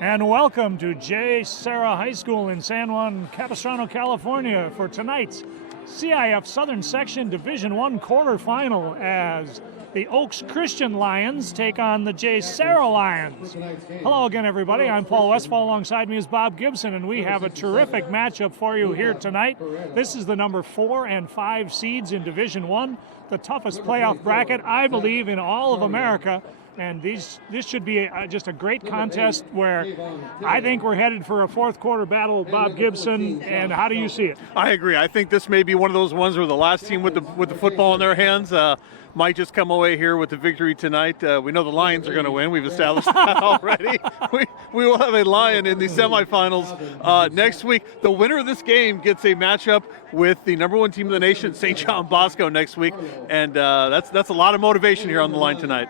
And welcome to JSerra High School in San Juan, Capistrano, California for tonight's CIF Southern Section Division I quarterfinal as the Oaks Christian Lions take on the JSerra Lions. Hello again, everybody. I'm Paul Westfall. Alongside me is Bob Gibson, and we have a terrific matchup for you here tonight. This is the number 4 and 5 seeds in Division I, the toughest playoff bracket, I believe, in all of America. And this should be just a great contest where I think we're headed for a fourth quarter battle. Bob Gibson, and how do you see it? I agree. I think this may be one of those ones where the last team with the football in their hands might just come away here with the victory tonight. We know the Lions are going to win. We've established that already. We will have a Lion in the semifinals next week. The winner of this game gets a matchup with the number 1 team in the nation, St. John Bosco, next week, and that's a lot of motivation here on the line tonight.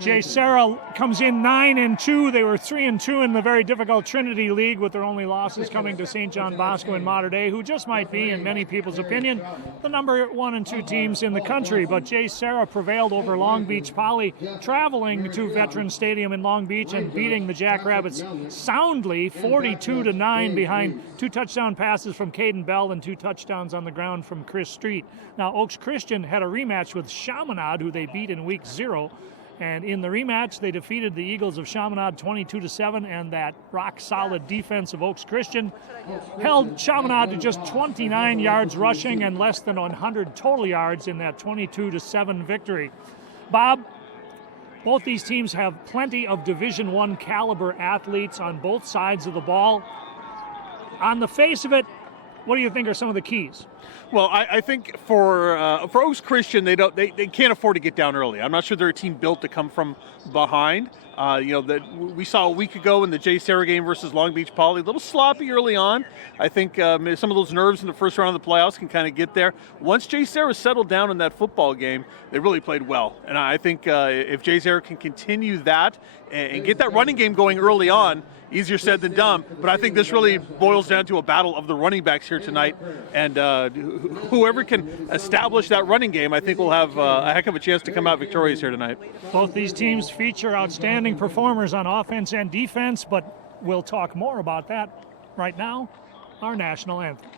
JSerra comes in 9-2. They were 3-2 in the very difficult Trinity League, with their only losses coming to St. John Bosco in Mater Dei, who just might be, in many people's opinion, the number 1 and 2 teams in the country. But JSerra prevailed over Long Beach Poly, traveling to Veterans Stadium in Long Beach and beating the Jackrabbits soundly, 42-9, behind 2 touchdown passes from Caden Bell and 2 touchdowns on the ground from Chris Street. Now, Oaks Christian had a rematch with Chaminade, who they beat in week 0. And in the rematch, they defeated the Eagles of Chaminade 22-7, and that rock-solid defense of Oaks Christian held Chaminade to just 29 yards rushing and less than 100 total yards in that 22-7 victory. Bob, both these teams have plenty of Division I caliber athletes on both sides of the ball. On the face of it, what do you think are some of the keys? Well, I think for Oaks Christian, they can't afford to get down early. I'm not sure they're a team built to come from behind. That we saw a week ago in the JSerra game versus Long Beach Poly, a little sloppy early on. I think some of those nerves in the first round of the playoffs can kind of get there. Once JSerra settled down in that football game, they really played well. And I think if JSerra can continue that and get that running game going early on, easier said than done. But I think this really boils down to a battle of the running backs here tonight. And whoever can establish that running game, I think will have a heck of a chance to come out victorious here tonight. Both these teams feature outstanding performers on offense and defense, but we'll talk more about that right now. Our national anthem.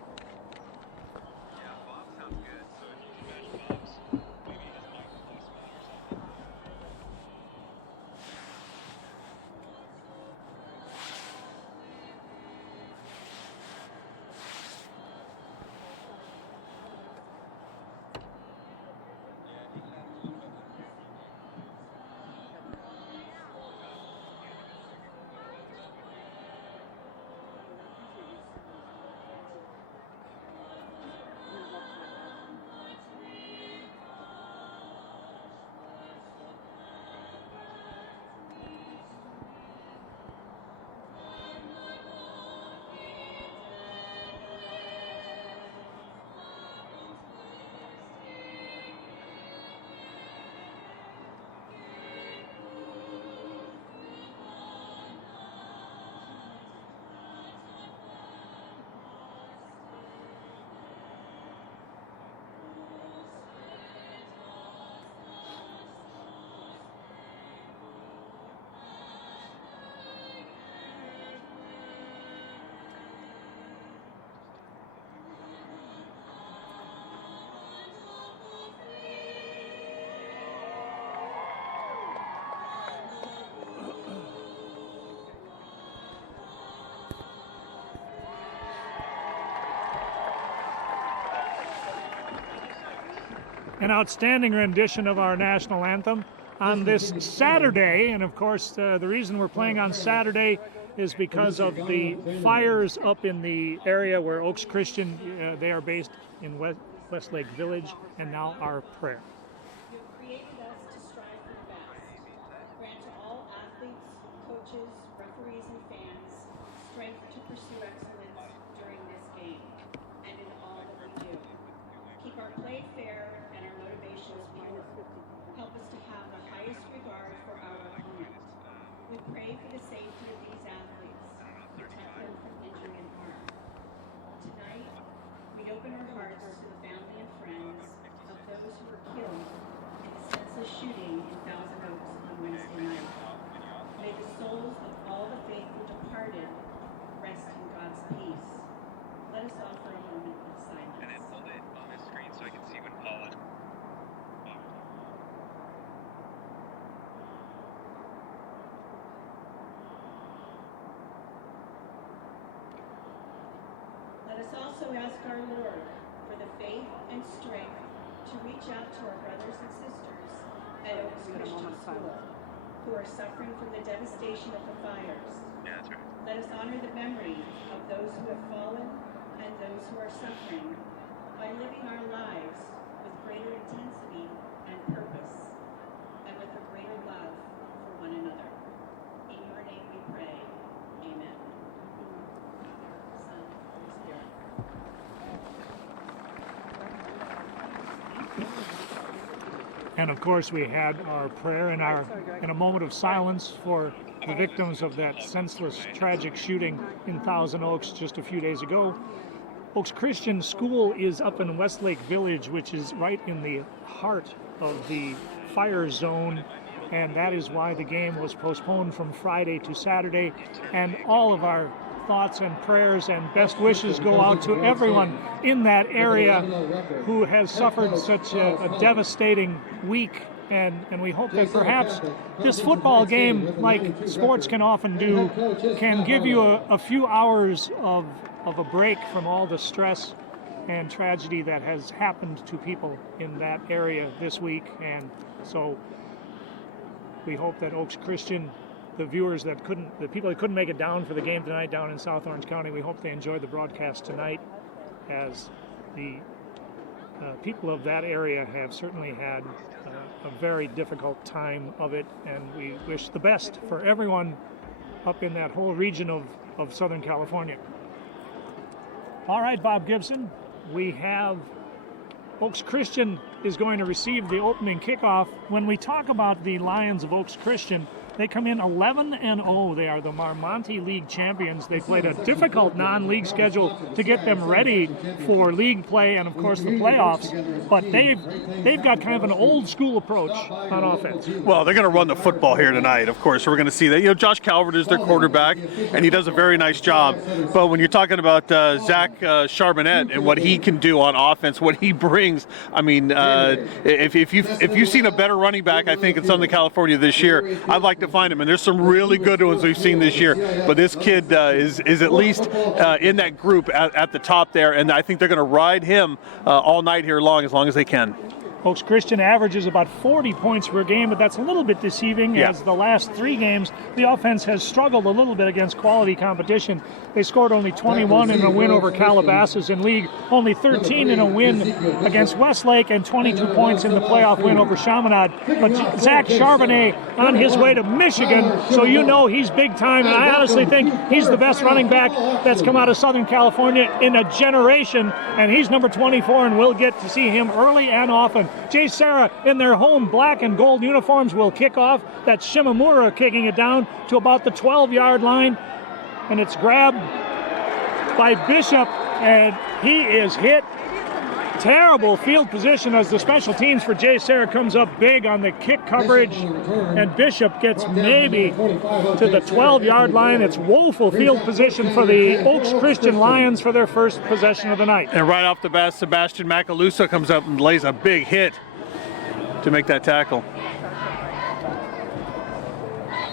An outstanding rendition of our national anthem on this Saturday. And of course, the reason we're playing on Saturday is because of the fires up in the area where Oaks Christian, they are based in Westlake Village, and now our prayer. You created us to strive for the best. Grant to all athletes, coaches, referees, and fans strength to pursue excellence during this game and in all that we do. Keep our play fair and our motivations pure. Help us to have the highest regard for our opponent. We pray for the safety of these athletes. Protect them from injury and harm. Tonight, we open our hearts to the family and friends of those who were killed in the senseless shooting in Thousand Oaks on Wednesday night. May the souls also ask our Lord for the faith and strength to reach out to our brothers and sisters at Oaks Christian School who are suffering from the devastation of the fires. Yeah, that's right. Let us honor the memory of those who have fallen and those who are suffering by living our lives with greater intensity and purpose, and with a greater love for one another. In your name we pray. Amen. Son, Holy Spirit. And of course, we had our prayer in a moment of silence for the victims of that senseless, tragic shooting in Thousand Oaks just a few days ago. Oaks Christian School is up in Westlake Village, which is right in the heart of the fire zone, and that is why the game was postponed from Friday to Saturday. And all of our thoughts and prayers and best wishes go out to everyone in that area who has suffered such a devastating week. And we hope that perhaps this football game, like sports can often do, can give you a few hours of a break from all the stress and tragedy that has happened to people in that area this week. And so we hope that Oaks Christian, the viewers the people that couldn't make it down for the game tonight down in South Orange County, we hope they enjoyed the broadcast tonight, as the people of that area have certainly had a very difficult time of it, and we wish the best for everyone up in that whole region of Southern California. All right, Bob Gibson, we have Oaks Christian is going to receive the opening kickoff. When we talk about the Lions of Oaks Christian, they come in 11-0. They are the Marmonte League champions. They played a difficult non-league schedule to get them ready for league play and, of course, the playoffs. But they've got kind of an old school approach on offense. Well, they're going to run the football here tonight, of course. We're going to see that. You know, Josh Calvert is their quarterback, and he does a very nice job. But when you're talking about Zach Charbonnet and what he can do on offense, what he brings, I mean, if you've seen a better running back, I think, in Southern California this year, I'd like to find him. And there's some really good ones we've seen this year. But this kid is at least in that group at the top there, and I think they're going to ride him all night here as long as they can. Oaks Christian averages about 40 points per game, but that's a little bit deceiving, as the last 3 games, the offense has struggled a little bit against quality competition. They scored only 21 in a win over Calabasas in league, only 13 in a win against Westlake, and 22 points in the playoff win over Chaminade. But Zach Charbonnet on his way to Michigan, so you know he's big time, and I honestly think he's the best running back that's come out of Southern California in a generation, and he's number 24, and we'll get to see him early and often. JSerra in their home black and gold uniforms will kick off. That's Shimamura kicking it down to about the 12-yard line, and it's grabbed by Bishop, and he is hit. Terrible field position as the special teams for JSerra comes up big on the kick coverage, and Bishop gets maybe to the 12-yard line. It's woeful field position for the Oaks Christian Lions for their first possession of the night. And right off the bat, Sebastian Macaluso comes up and lays a big hit to make that tackle.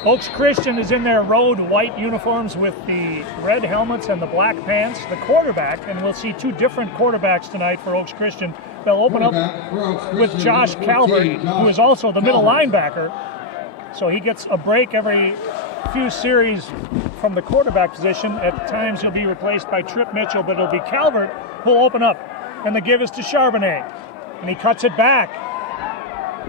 Oaks Christian is in their road white uniforms with the red helmets and the black pants. The quarterback, and we'll see 2 different quarterbacks tonight for Oaks Christian. They'll open up with Josh Calvert, who is also the middle linebacker. So he gets a break every few series from the quarterback position. At times he'll be replaced by Trip Mitchell, but it'll be Calvert who'll open up. And the give is to Charbonnet. And he cuts it back.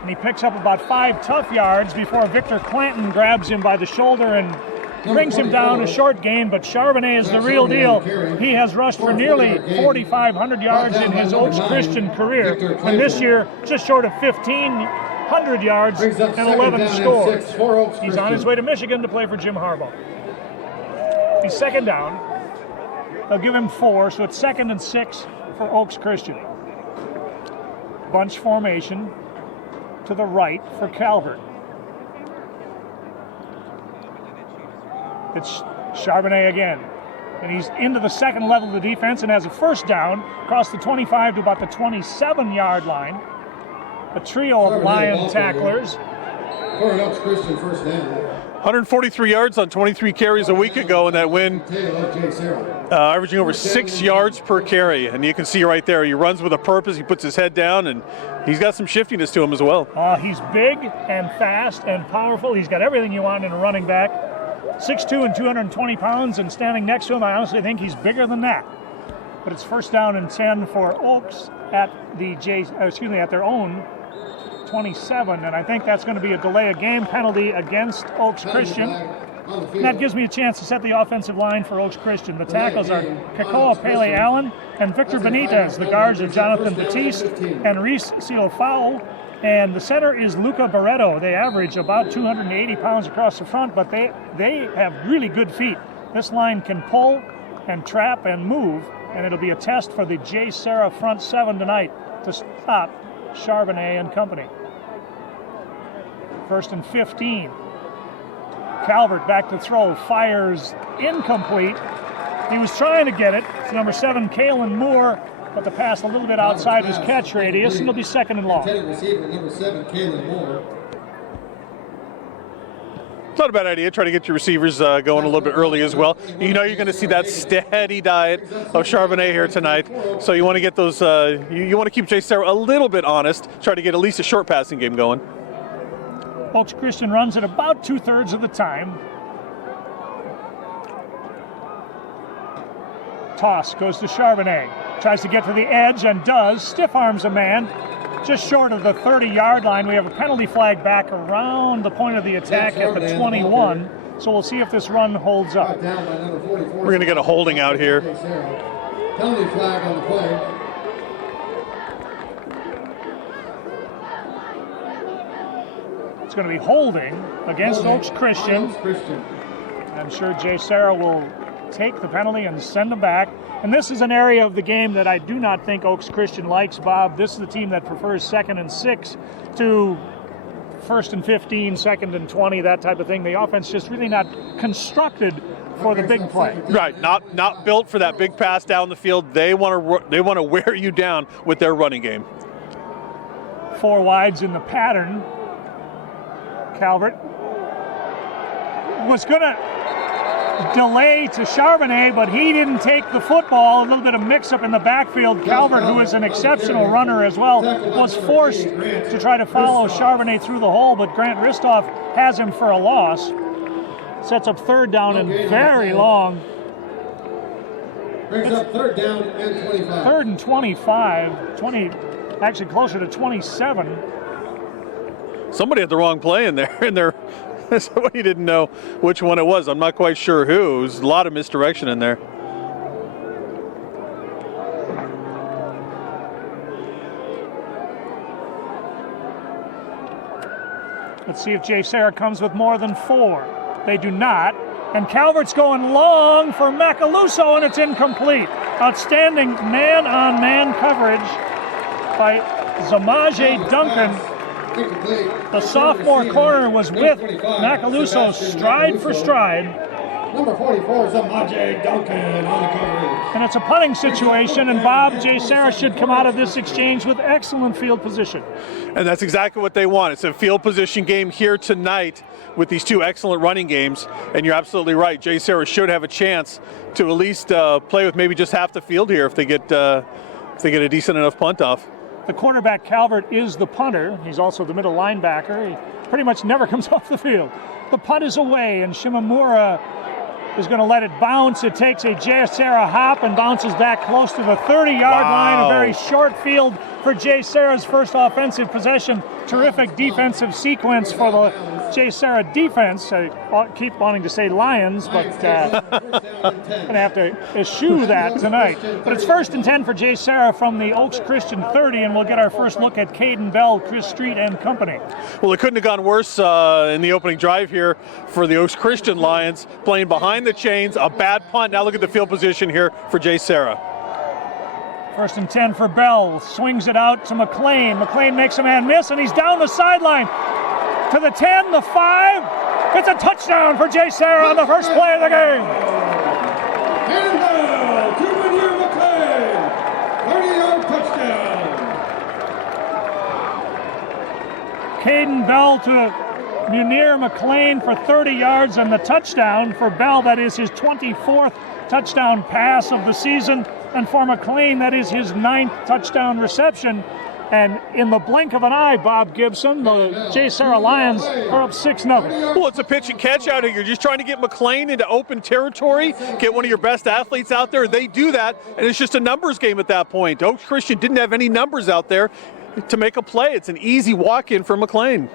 And he picks up about 5 tough yards before Victor Clanton grabs him by the shoulder and brings him down a short gain. But Charbonnet is the real deal. He has rushed for nearly 4,500 yards in his Oaks Christian career, and this year just short of 1,500 yards and 11 scores. He's on his way to Michigan to play for Jim Harbaugh. He's second down. They'll give him 4, so it's 2nd and 6 for Oaks Christian. Bunch formation to the right for Calvert. It's Charbonnet again. And he's into the second level of the defense and has a first down across the 25 to about the 27-yard line. A trio of Lion tacklers. For an Oaks Christian first down. 143 yards on 23 carries a week ago in that win, averaging over 6 yards per carry. And you can see right there, he runs with a purpose, he puts his head down, and he's got some shiftiness to him as well. He's big and fast and powerful. He's got everything you want in a running back. 6'2" and 220 pounds, and standing next to him, I honestly think he's bigger than that. But it's first down and 10 for Oaks at at their own 27, and I think that's going to be a delay of game penalty against Oaks Christian. And that gives me a chance to set the offensive line for Oaks Christian. The tackles are Kakoa Pele Allen and Victor Benitez. The guards are Jonathan Batiste and Reese Ciofao. And the center is Luca Barreto. They average about 280 pounds across the front, but they have really good feet. This line can pull and trap and move, and it'll be a test for the JSerra front seven tonight to stop Charbonnet and company. First and 15. Calvert back to throw, fires incomplete. He was trying to get it. It's number 7, Kalen Moore, but the pass a little bit outside his catch radius, and it'll be second and long. Receiver, number 7, Kalen Moore. It's not a bad idea. Try to get your receivers going a little bit early as well. You know you're going to see that steady diet of Charbonnet here tonight. So you want to get those, you want to keep JSerra a little bit honest. Try to get at least a short passing game going. Oaks Christian runs it about 2/3 of the time. Toss goes to Charbonnet. Tries to get to the edge and does. Stiff arms a man. Just short of the 30-yard line. We have a penalty flag back around the point of the attack at the 21. So we'll see if this run holds up. We're going to get a holding out here. Penalty flag on the play. It's going to be holding against Oaks Christian. I'm sure JSerra will take the penalty and send them back. And this is an area of the game that I do not think Oaks Christian likes, Bob. This is the team that prefers 2nd and 6 to 1st and 15, 2nd and 20, that type of thing. The offense just really not constructed for the big play. Right, not built for that big pass down the field. They want to wear you down with their running game. 4 wides in the pattern. Calvert was going to delay to Charbonnet, but he didn't take the football. A little bit of mix-up in the backfield. Calvert, who is an exceptional runner as well, was forced to try to follow Charbonnet through the hole, but Grant Ristoff has him for a loss. Sets up 3rd down and very long. Brings up 3rd down and 25. 3rd and 25. 20, actually closer to 27. Somebody had the wrong play in there. Somebody didn't know which one it was. I'm not quite sure who. It was a lot of misdirection in there. Let's see if JSerra comes with more than 4. They do not. And Calvert's going long for Macaluso, and it's incomplete. Outstanding man-on-man coverage by Zamaje Duncan. The sophomore corner was with Macaluso stride for stride. Number 44 is Zamaje Duncan on the coverage. And it's a punting situation, and Bob, JSerra should come out of this exchange with excellent field position. And that's exactly what they want. It's a field position game here tonight with these 2 excellent running games. And you're absolutely right. JSerra should have a chance to at least play with maybe just half the field here if they get a decent enough punt off. The quarterback, Calvert, is the punter. He's also the middle linebacker. He pretty much never comes off the field. The punt is away, and Shimamura is going to let it bounce. It takes a JSerra hop and bounces back close to the 30-yard line. A very short field for JSerra's first offensive possession. Terrific defensive sequence for the JSerra defense. I keep wanting to say Lions, but I'm going to have to eschew that tonight. But it's 1st and 10 for JSerra from the Oaks Christian 30, and we'll get our first look at Caden Bell, Chris Street, and company. Well, it couldn't have gone worse in the opening drive here for the Oaks Christian Lions, playing behind the chains, a bad punt. Now look at the field position here for JSerra. 1st and 10 for Bell. Swings it out to McLean. McLean makes a man miss, and he's down the sideline. To the 10, the 5. It's a touchdown for JSerra on the first play of the game. And Bell to Whittier McLean. 30-yard touchdown. Caden Bell to Munir McLean for 30 yards and the touchdown for Bell. That is his 24th touchdown pass of the season. And for McLean, that is his 9th touchdown reception. And in the blink of an eye, Bob Gibson, the JSerra Lions are up 6-0. Well, it's a pitch and catch out here. You're just trying to get McLean into open territory, get one of your best athletes out there. They do that, and it's just a numbers game at that point. Oaks Christian didn't have any numbers out there to make a play. It's an easy walk-in for McLean.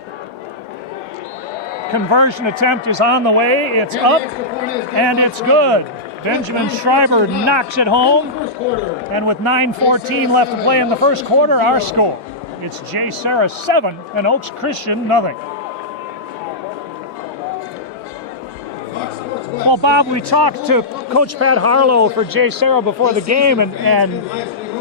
Conversion attempt is on the way. It's up, and it's good. Benjamin Schreiber knocks it home, and with 9:14 left to play in the first quarter, our score. It's JSerra 7 and Oaks Christian nothing. Well, Bob, we talked to Coach Pat Harlow for JSerra before the game, and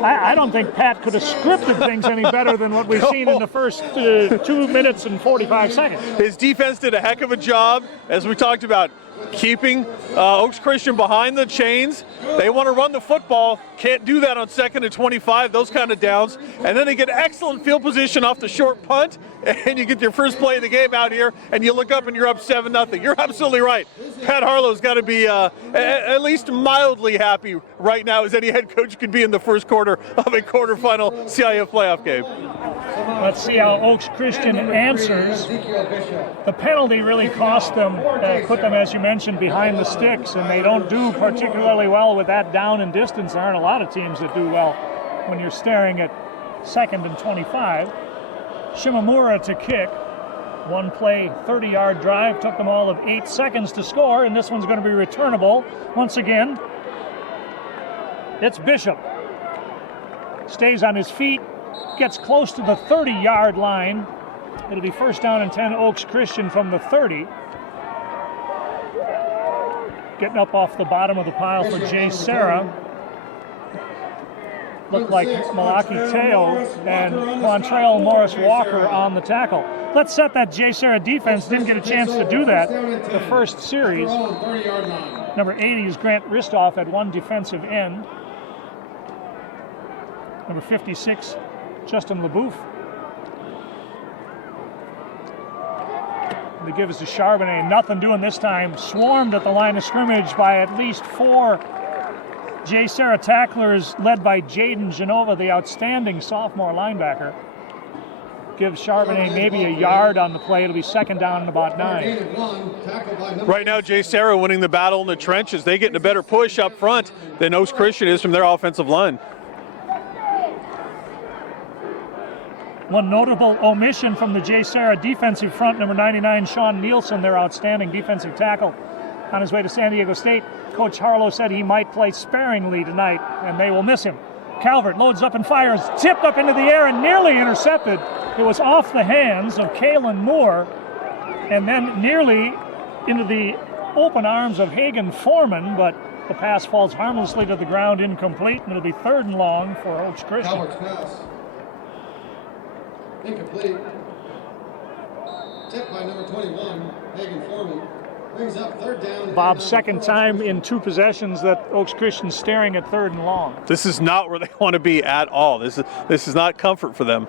I don't think Pat could have scripted things any better than what we've seen in the first 2 minutes and 45 seconds. His defense did a heck of a job, as we talked about, keeping Oaks Christian behind the chains. They want to run the football, can't do that on 2nd and 25, those kind of downs. And then they get excellent field position off the short punt, and you get your first play of the game out here, and you look up and you're up 7-0. You're absolutely right. Pat Harlow's got to be at least mildly happy right now as any head coach could be in the first quarter of a quarterfinal CIF playoff game. Let's see how Oaks Christian answers. The penalty really cost them, put them, as you mentioned, behind the sticks, and they don't do particularly well with that down and distance. There aren't a lot of teams that do well when you're staring at 2nd and 25. Shimamura to kick. One play, 30-yard drive, took them all of 8 seconds to score, and this one's going to be returnable. Once again, it's Bishop. Stays on his feet, gets close to the 30-yard line. It'll be 1st down and 10 Oaks Christian from the 30. Getting up off the bottom of the pile for JSerra. Looked like Malaki Teo and Quantrell Morris Walker on the tackle. Let's set that JSerra defense. Didn't get a chance to do that the first series. Number 80 is Grant Ristoff at one defensive end. Number 56, Justin LeBouf. They give us to Charbonnet. Nothing doing this time. Swarmed at the line of scrimmage by at least 4 JSerra tacklers led by Jaden Genova, the outstanding sophomore linebacker. Gives Charbonnet maybe a yard on the play. It'll be 2nd down and about 9. Right now, JSerra winning the battle in the trenches. They get a better push up front than Oaks Christian is from their offensive line. One notable omission from the JSerra defensive front, number 99, Sean Nielsen, their outstanding defensive tackle. On his way to San Diego State, Coach Harlow said he might play sparingly tonight, and they will miss him. Calvert loads up and fires, tipped up into the air and nearly intercepted. It was off the hands of Kalen Moore, and then nearly into the open arms of Hagen Foreman, but the pass falls harmlessly to the ground, incomplete, and it'll be 3rd and long for Oaks Christian. Calvert's pass. Incomplete. Tipped by number 21, Hagen Foreman. Brings up 3rd down. Bob's 2nd time in 2 possessions that Oaks Christian's staring at 3rd and long. This is not where they want to be at all. This is not comfort for them.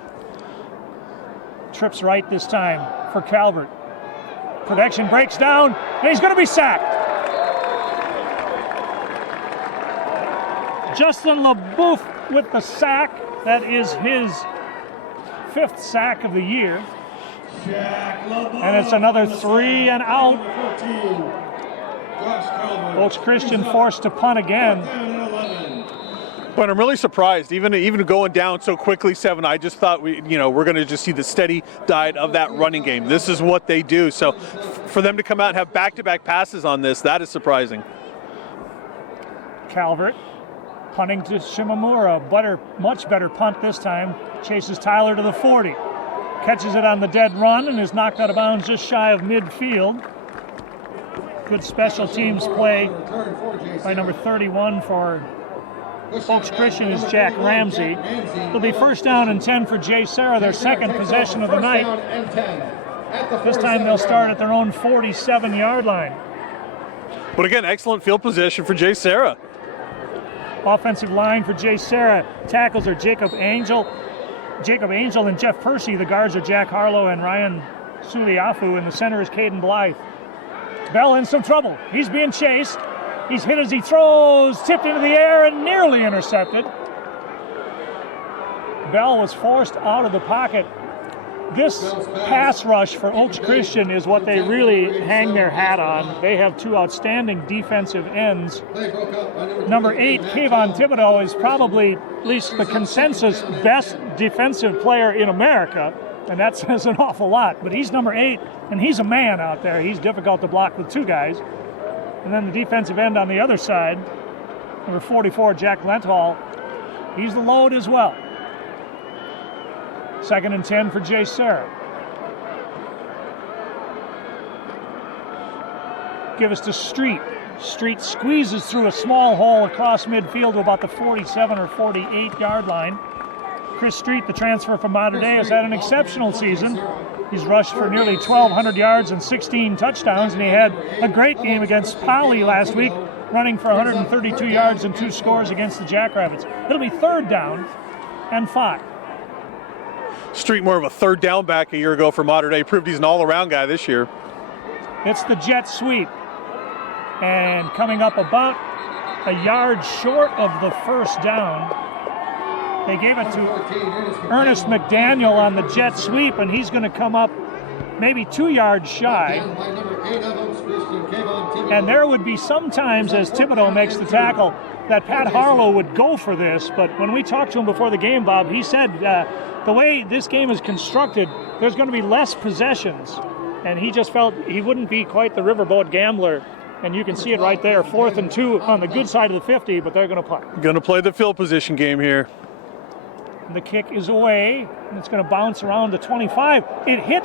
Trips right this time for Calvert. Protection breaks down, and he's going to be sacked. Justin LeBouf with the sack. That is his 5th sack of the year. And it's another 3 and out. Oaks Christian forced to punt again. But I'm really surprised, even going down so quickly, 7. I just thought we're going to just see the steady diet of that running game. This is what they do. So for them to come out and have back-to-back passes on this, that is surprising. Calvert punting to Shimamura. Much better punt this time. Chases Tyler to the 40. Catches it on the dead run and is knocked out of bounds just shy of midfield. Good special teams play by number 31 for Oaks Christian is Jack Ramsey. It'll be 1st down and 10 for JSerra, their 2nd possession of the night. This time they'll start at their own 47-yard line. But again, excellent field position for JSerra. Offensive line for JSerra. Tackles are Jacob Angel and Jeff Percy. The guards are Jack Harlow and Ryan Suliafu. In the center is Caden Blythe. Bell in some trouble. He's being chased. He's hit as he throws, tipped into the air and nearly intercepted. Bell was forced out of the pocket. This pass rush for Oaks Christian is what they really hang their hat on. They have two outstanding defensive ends. Number 8, Kayvon Thibodeau, is probably, at least the consensus, best defensive player in America, and that says an awful lot. But he's number 8, and he's a man out there. He's difficult to block with two guys. And then the defensive end on the other side, number 44, Jack Lenthal, he's the load as well. 2nd and 10 for JSerra. Give us to Street. Street squeezes through a small hole across midfield to about the 47 or 48 yard line. Chris Street, the transfer from Mater Dei, has had an exceptional season. He's rushed for nearly 1,200 yards and 16 touchdowns, and he had a great game against Poly last week, running for 132 yards and 2 scores against the Jackrabbits. It'll be 3rd down and 5. Street more of a 3rd down back a year ago for Mater Dei. Proved he's an all-around guy this year. It's the jet sweep. And coming up about a yard short of the 1st down, they gave it to Ernest McDaniel on the jet sweep, and he's going to come up maybe 2 yards shy. And there would be sometimes, as Thibodeau makes the tackle, that Pat Harlow would go for this, but when we talked to him before the game, Bob, he said the way this game is constructed, there's going to be less possessions, and he just felt he wouldn't be quite the riverboat gambler, and you can see it right there, 4th and 2 on the good side of the 50, but they're going to play. Going to play the field position game here. And the kick is away, and it's going to bounce around the 25. It hit.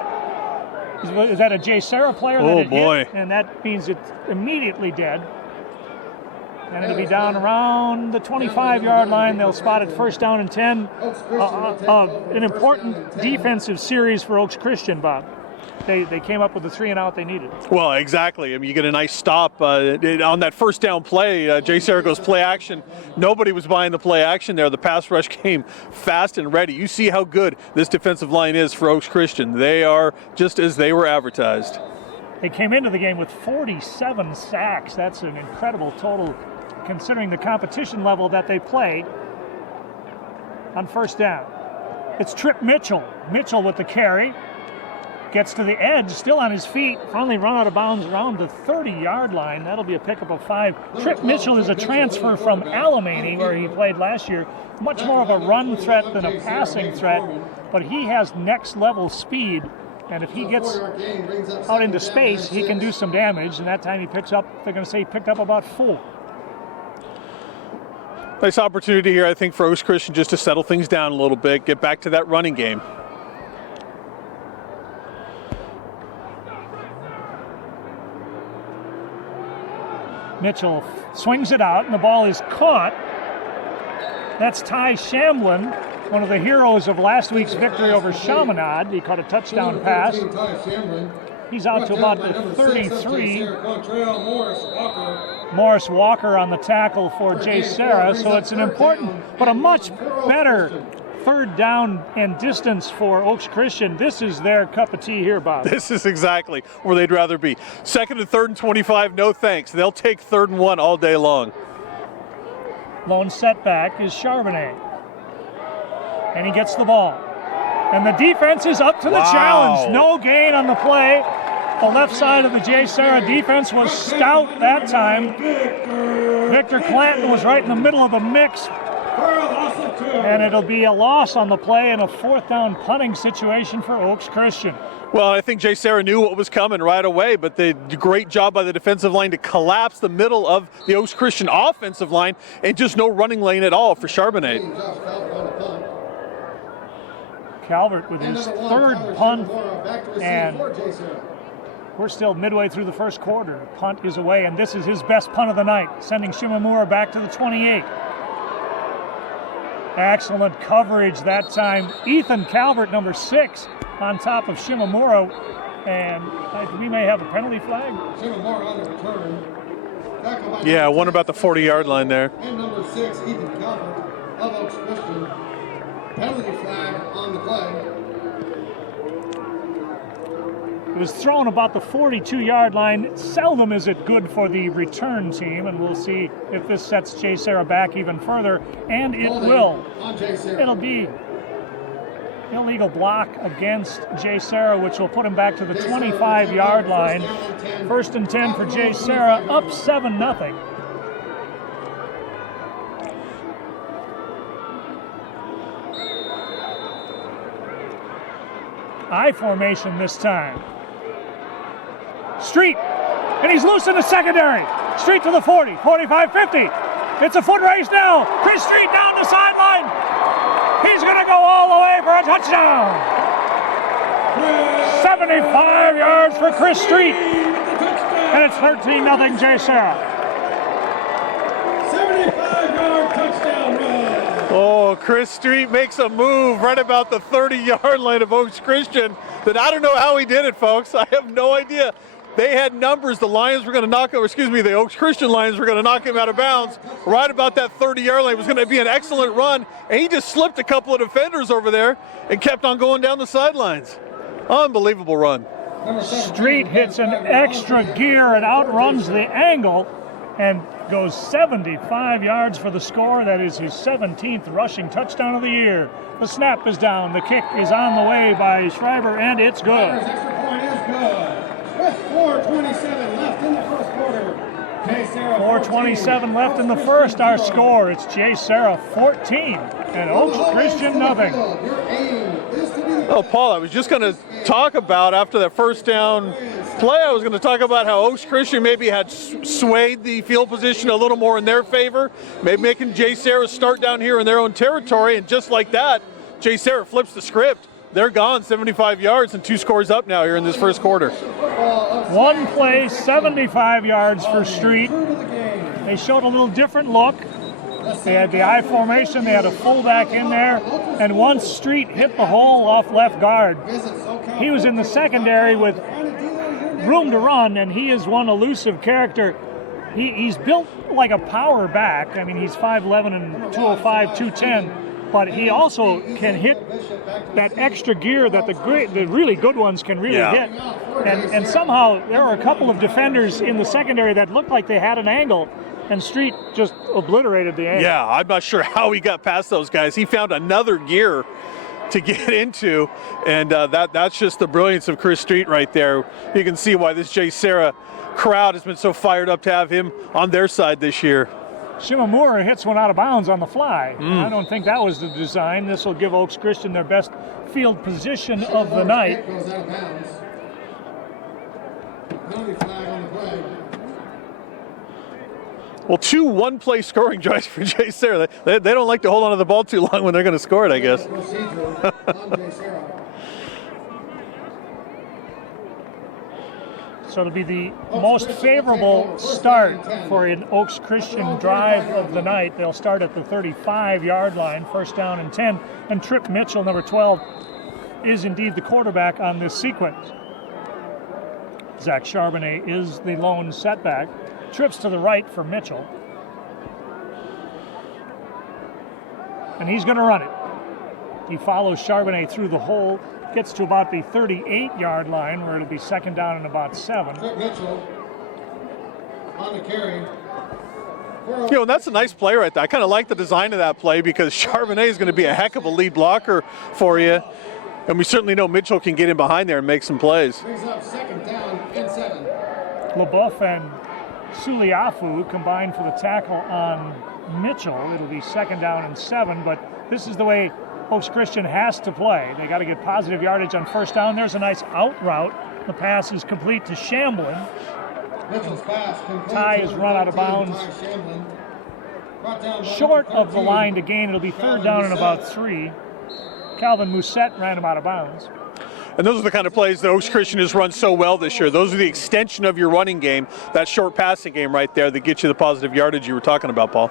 Is that a JSerra player that it hit? And that means it's immediately dead. And it'll be down around the 25-yard line. They'll spot it 1st down and 10. An important defensive series for Oaks Christian, Bob. They came up with the 3-and-out they needed. Well, exactly. I mean, you get a nice stop on that 1st down play. JSerra goes play action. Nobody was buying the play action there. The pass rush came fast and ready. You see how good this defensive line is for Oaks Christian. They are just as they were advertised. They came into the game with 47 sacks. That's an incredible total considering the competition level that they play on 1st down. It's Trip Mitchell. Mitchell with the carry. Gets to the edge, still on his feet, finally run out of bounds around the 30-yard line. That'll be a pickup of 5. Trip Mitchell is a transfer from Alamany, where he played last year. Much more of a run threat than a passing threat, but he has next-level speed, and if he gets out into space, he can do some damage, and that time he picks up, they're going to say he picked up about 4. Nice opportunity here, I think, for Oaks Christian just to settle things down a little bit, get back to that running game. Mitchell swings it out, and the ball is caught. That's Ty Shamlin, one of the heroes of last week's victory over Chaminade. He caught a touchdown pass. He's out to about the 33. Morris Walker on the tackle for JSerra, so it's an important, but a much better 3rd down and distance for Oaks Christian. This is their cup of tea here, Bob. This is exactly where they'd rather be. 2nd and 3rd and 25, no thanks. They'll take 3rd and 1 all day long. Lone setback is Charbonnet. And he gets the ball. And the defense is up to the challenge. No gain on the play. The left side of the JSerra defense was stout that time. Victor Clanton was right in the middle of the mix. And it'll be a loss on the play and a 4th down punting situation for Oaks Christian. Well, I think JSerra knew what was coming right away, but they did a great job by the defensive line to collapse the middle of the Oaks Christian offensive line, and just no running lane at all for Charbonnet. Calvert with his 3rd punt, and we're still midway through the 1st quarter. The punt is away, and this is his best punt of the night, sending Shimamura back to the 28. Excellent coverage that time. Ethan Calvert, number 6, on top of Shimamura, and we may have a penalty flag. Shimamura on the return. Yeah, one about the 40-yard line there. And number 6, Ethan Calvert of Oaks Christian. Penalty flag on the play. It was thrown about the 42-yard line. Seldom is it good for the return team, and we'll see if this sets JSerra back even further, and it will. It'll be illegal block against JSerra, which will put him back to the 25-yard line. 1st and 10 for JSerra, up 7-0. I formation this time. Street, and he's loose in the secondary. Street to the 40, 45, 50. It's a foot race now. Chris Street down the sideline. He's going to go all the way for a touchdown. 75 yards for Chris Street. And it's 13-0 JSerra. 75-yard touchdown run. Oh, Chris Street makes a move right about the 30-yard line of Oaks Christian. That I don't know how he did it, folks. I have no idea. They had numbers. The Lions were going to the Oaks Christian Lions were going to knock him out of bounds right about that 30-yard line. It was going to be an excellent run, and he just slipped a couple of defenders over there and kept on going down the sidelines. Unbelievable run. Street hits an extra gear and outruns the angle and goes 75 yards for the score. That is his 17th rushing touchdown of the year. The snap is down. The kick is on the way by Schreiber, and it's good. Extra point is good. With 4:27 left in the first quarter. JSerra 4:27 left in the first. Our score, it's JSerra 14 and Oaks Christian nothing. Oh, Paul, I was just going to talk about after that first down play, I was going to talk about how Oaks Christian maybe had swayed the field position a little more in their favor, maybe making JSerra start down here in their own territory, and just like that, JSerra flips the script. They're gone 75 yards and 2 scores up now here in this first quarter. One play, 75 yards for Street. They showed a little different look. They had the I formation, they had a fullback in there, and once Street hit the hole off left guard, he was in the secondary with room to run, and he is one elusive character. He's built like a power back. I mean, he's 5'11 and 205, 210. But he also can hit that extra gear that the really good ones can really hit. And somehow there were a couple of defenders in the secondary that looked like they had an angle, and Street just obliterated the angle. Yeah, I'm not sure how he got past those guys. He found another gear to get into, and that's just the brilliance of Chris Street right there. You can see why this JSerra crowd has been so fired up to have him on their side this year. Shimamura hits one out of bounds on the fly. I don't think that was the design. This will give Oaks Christian their best field position of the night. Goes out of bounds. Penalty flag on the play. Well, 2 one-play scoring drives for JSerra. They don't like to hold on to the ball too long when they're going to score it, I guess. Procedural on JSerra. So it'll be the most favorable start for an Oaks Christian drive of the night. They'll start at the 35-yard line, 1st down and 10. And Trip Mitchell, number 12, is indeed the quarterback on this sequence. Zach Charbonnet is the lone setback. Trips to the right for Mitchell. And he's going to run it. He follows Charbonnet through the hole, gets to about the 38-yard line where it'll be 2nd down and about 7. Mitchell on the carry. You know, and that's a nice play right there. I kind of like the design of that play because Charbonnet is going to be a heck of a lead blocker for you. And we certainly know Mitchell can get in behind there and make some plays. Brings up 2nd down and 7. LaBeouf and Suliafu combined for the tackle on Mitchell. It'll be 2nd down and 7, but this is the way Oaks Christian has to play. They got to get positive yardage on 1st down. There's a nice out route. The pass is complete to Shamblin. Mitchell's pass complete. Ty is run out of bounds. Short of the line to gain. It'll be 3rd down and about 3. Calvin Musette ran him out of bounds. And those are the kind of plays that Oaks Christian has run so well this year. Those are the extension of your running game, that short passing game right there that gets you the positive yardage you were talking about, Paul.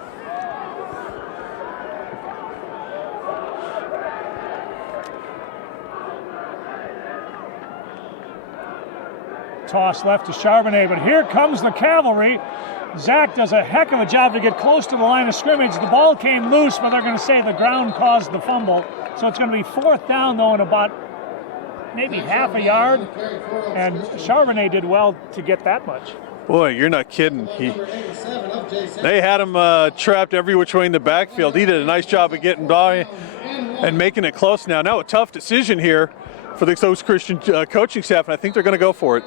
Toss left to Charbonnet, but here comes the cavalry. Zach does a heck of a job to get close to the line of scrimmage. The ball came loose, but they're going to say the ground caused the fumble. So it's going to be 4th down, though, and about maybe half a yard, and Charbonnet did well to get that much. Boy, you're not kidding. They had him trapped every which way in the backfield. He did a nice job of getting by and making it close now. Now a tough decision here for the Oaks Christian coaching staff, and I think they're going to go for it.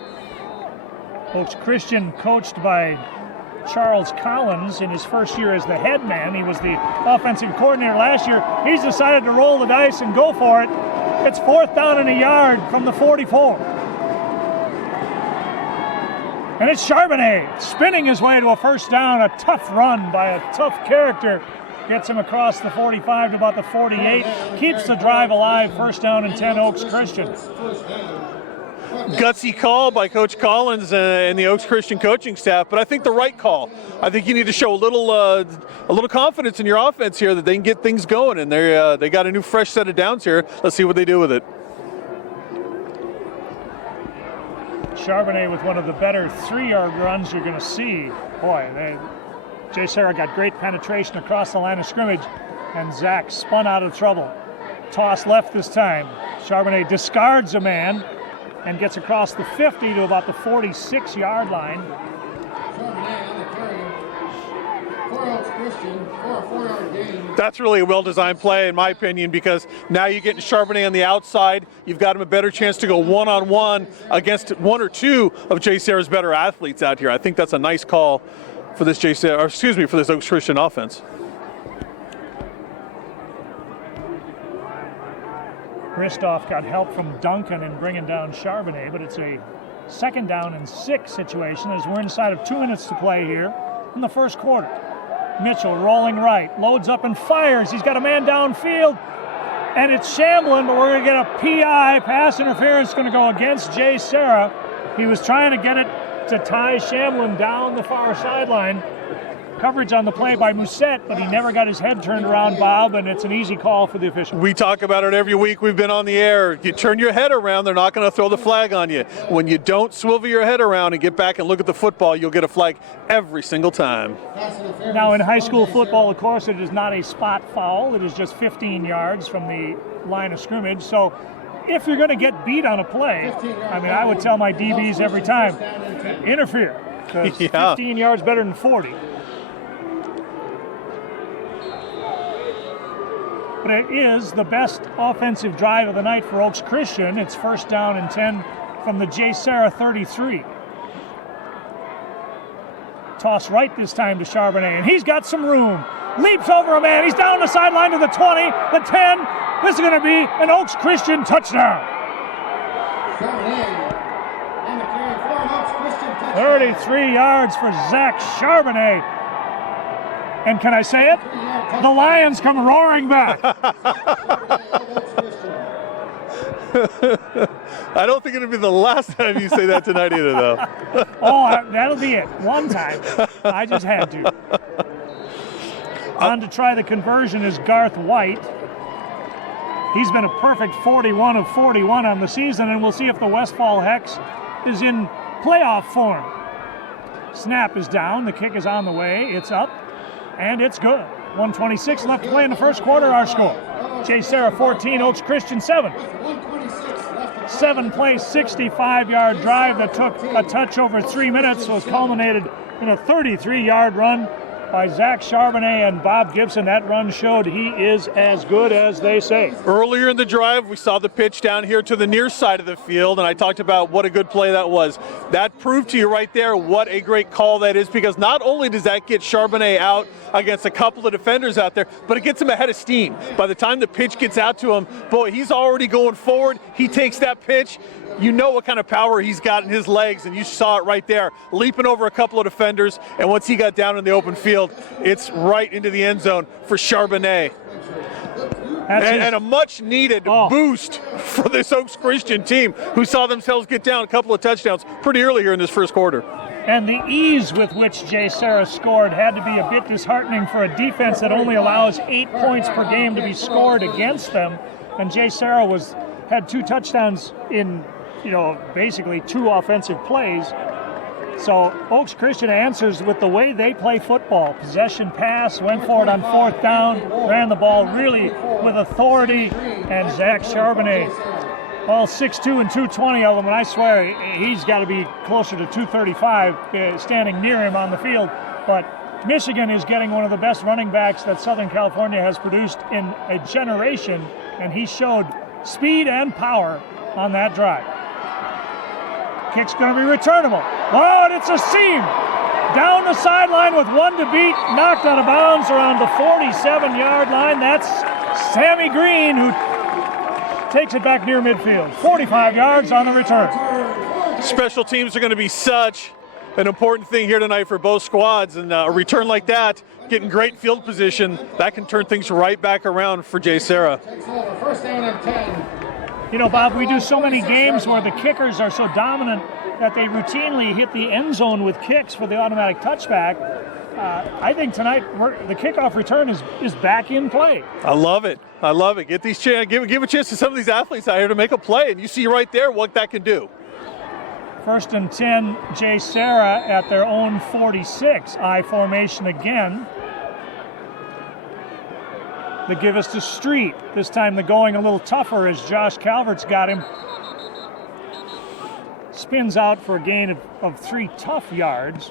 Oaks Christian, coached by Charles Collins in his first year as the head man. He was the offensive coordinator last year. He's decided to roll the dice and go for it. It's 4th down and a yard from the 44. And it's Charbonnet spinning his way to a first down. A tough run by a tough character gets him across the 45 to about the 48. Keeps the drive alive. 1st down and 10, Oaks Christian. Gutsy call by Coach Collins and the Oaks Christian coaching staff, but I think the right call. I think you need to show a little confidence in your offense here that they can get things going, and they got a new fresh set of downs here. Let's see what they do with it. Charbonnet with one of the better 3-yard runs you're going to see. Boy, JSerra got great penetration across the line of scrimmage, and Zach spun out of trouble. Toss left this time. Charbonnet discards a man and gets across the 50 to about the 46-yard line. That's really a well-designed play, in my opinion, because now you're getting Charbonnet on the outside. You've got him a better chance to go one-on-one against one or two of JSerra's better athletes out here. I think that's a nice call for this for this Oaks Christian offense. Christoph got help from Duncan in bringing down Charbonnet, but it's a 2nd down and 6 situation as we're inside of 2 minutes to play here in the first quarter. Mitchell rolling right, loads up and fires. He's got a man downfield, and it's shambling, but we're going to get a PI, pass interference, going to go against JSerra. He was trying to get it to tie Shamblin down the far sideline. Coverage on the play by Musette, but he never got his head turned around, Bob, and it's an easy call for the official. We talk about it every week we've been on the air. You turn your head around, they're not going to throw the flag on you. When you don't swivel your head around and get back and look at the football, you'll get a flag every single time. Now in high school football, of course, it is not a spot foul. It is just 15 yards from the line of scrimmage. So if you're going to get beat on a play, I mean, I would tell my DBs every time, interfere, because 15 yards better than 40. But it is the best offensive drive of the night for Oaks Christian. It's 1st down and 10 from the JSerra 33. Toss right this time to Charbonnet, and he's got some room. Leaps over a man. He's down the sideline to the 20, the 10. This is going to be an Oaks Christian touchdown. 33 yards for Zach Charbonnet. And can I say it? The Lions come roaring back. I don't think it'll be the last time you say that tonight either, though. That'll be it. One time. I just had to. On to try the conversion is Garth White. He's been a perfect 41 of 41 on the season, and we'll see if the Westfall Hex is in playoff form. Snap is down. The kick is on the way. It's up, and it's good. 1:26 left to play in the first quarter. Our score: JSerra 14, Oaks Christian 7. 7-play, 65-yard drive that took a touch over 3 minutes was culminated in a 33-yard run by Zach Charbonnet and Bob Gibson. That run showed he is as good as they say. Earlier in the drive, we saw the pitch down here to the near side of the field, and I talked about what a good play that was. That proved to you right there what a great call that is, because not only does that get Charbonnet out against a couple of defenders out there, but it gets him ahead of steam. By the time the pitch gets out to him, boy, he's already going forward. He takes that pitch. You know what kind of power he's got in his legs, and you saw it right there, leaping over a couple of defenders, and once he got down in the open field, it's right into the end zone for Charbonnet. And a much-needed boost for this Oaks Christian team, who saw themselves get down a couple of touchdowns pretty early here in this first quarter. And the ease with which JSerra scored had to be a bit disheartening for a defense that only allows 8 points per game to be scored against them. And JSerra had 2 touchdowns in basically 2 offensive plays. So Oaks Christian answers with the way they play football. Possession pass, went for it on 4th down, ran the ball really with authority, and Zach Charbonnet All 6'2" and 220 of them, and I swear he's got to be closer to 235 standing near him on the field. But Michigan is getting one of the best running backs that Southern California has produced in a generation, and he showed speed and power on that drive. Kick's going to be returnable. Oh, and it's a seam! Down the sideline with one to beat, knocked out of bounds around the 47-yard line. That's Sammy Green, who takes it back near midfield. 45 yards on the return. Special teams are going to be such an important thing here tonight for both squads, and a return like that, getting great field position, that can turn things right back around for JSerra. First down and 10. You know, Bob, we do so many games where the kickers are so dominant that they routinely hit the end zone with kicks for the automatic touchback. I think tonight the kickoff return is back in play. I love it. I love it. Get these give a chance to some of these athletes out here to make a play, and you see right there what that can do. First and 10, JSerra at their own 46. I formation again. They give us to Street. This time they're going a little tougher as Josh Calvert's got him. Spins out for a gain of 3 tough yards.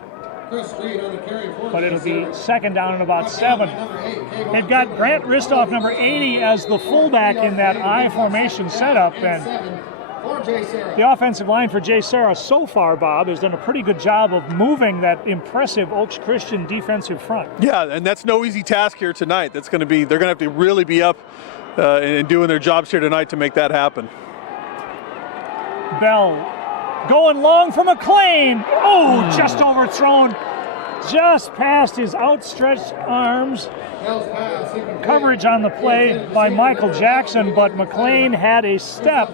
But it'll be second down and about 7. They've got Grant Ristoff, number 80, as the fullback in that I formation setup. And the offensive line for JSerra so far, Bob, has done a pretty good job of moving that impressive Oaks Christian defensive front. Yeah, and that's no easy task here tonight. They're going to have to really be up and doing their jobs here tonight to make that happen. Bell going long for McLean. Oh, just overthrown, just past his outstretched arms. Coverage on the play by Michael Jackson, but McLean had a step,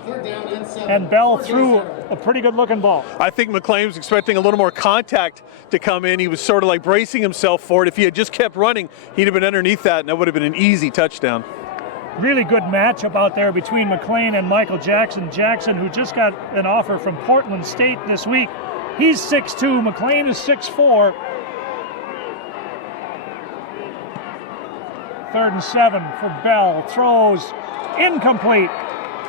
and Bell threw a pretty good-looking ball. I think McLean was expecting a little more contact to come in. He was sort of like bracing himself for it. If he had just kept running, he'd have been underneath that, and that would have been an easy touchdown. Really good matchup out there between McLean and Michael Jackson. Jackson, who just got an offer from Portland State this week, he's 6'2", McLean is 6'4". 3rd and 7 for Bell. Throws incomplete.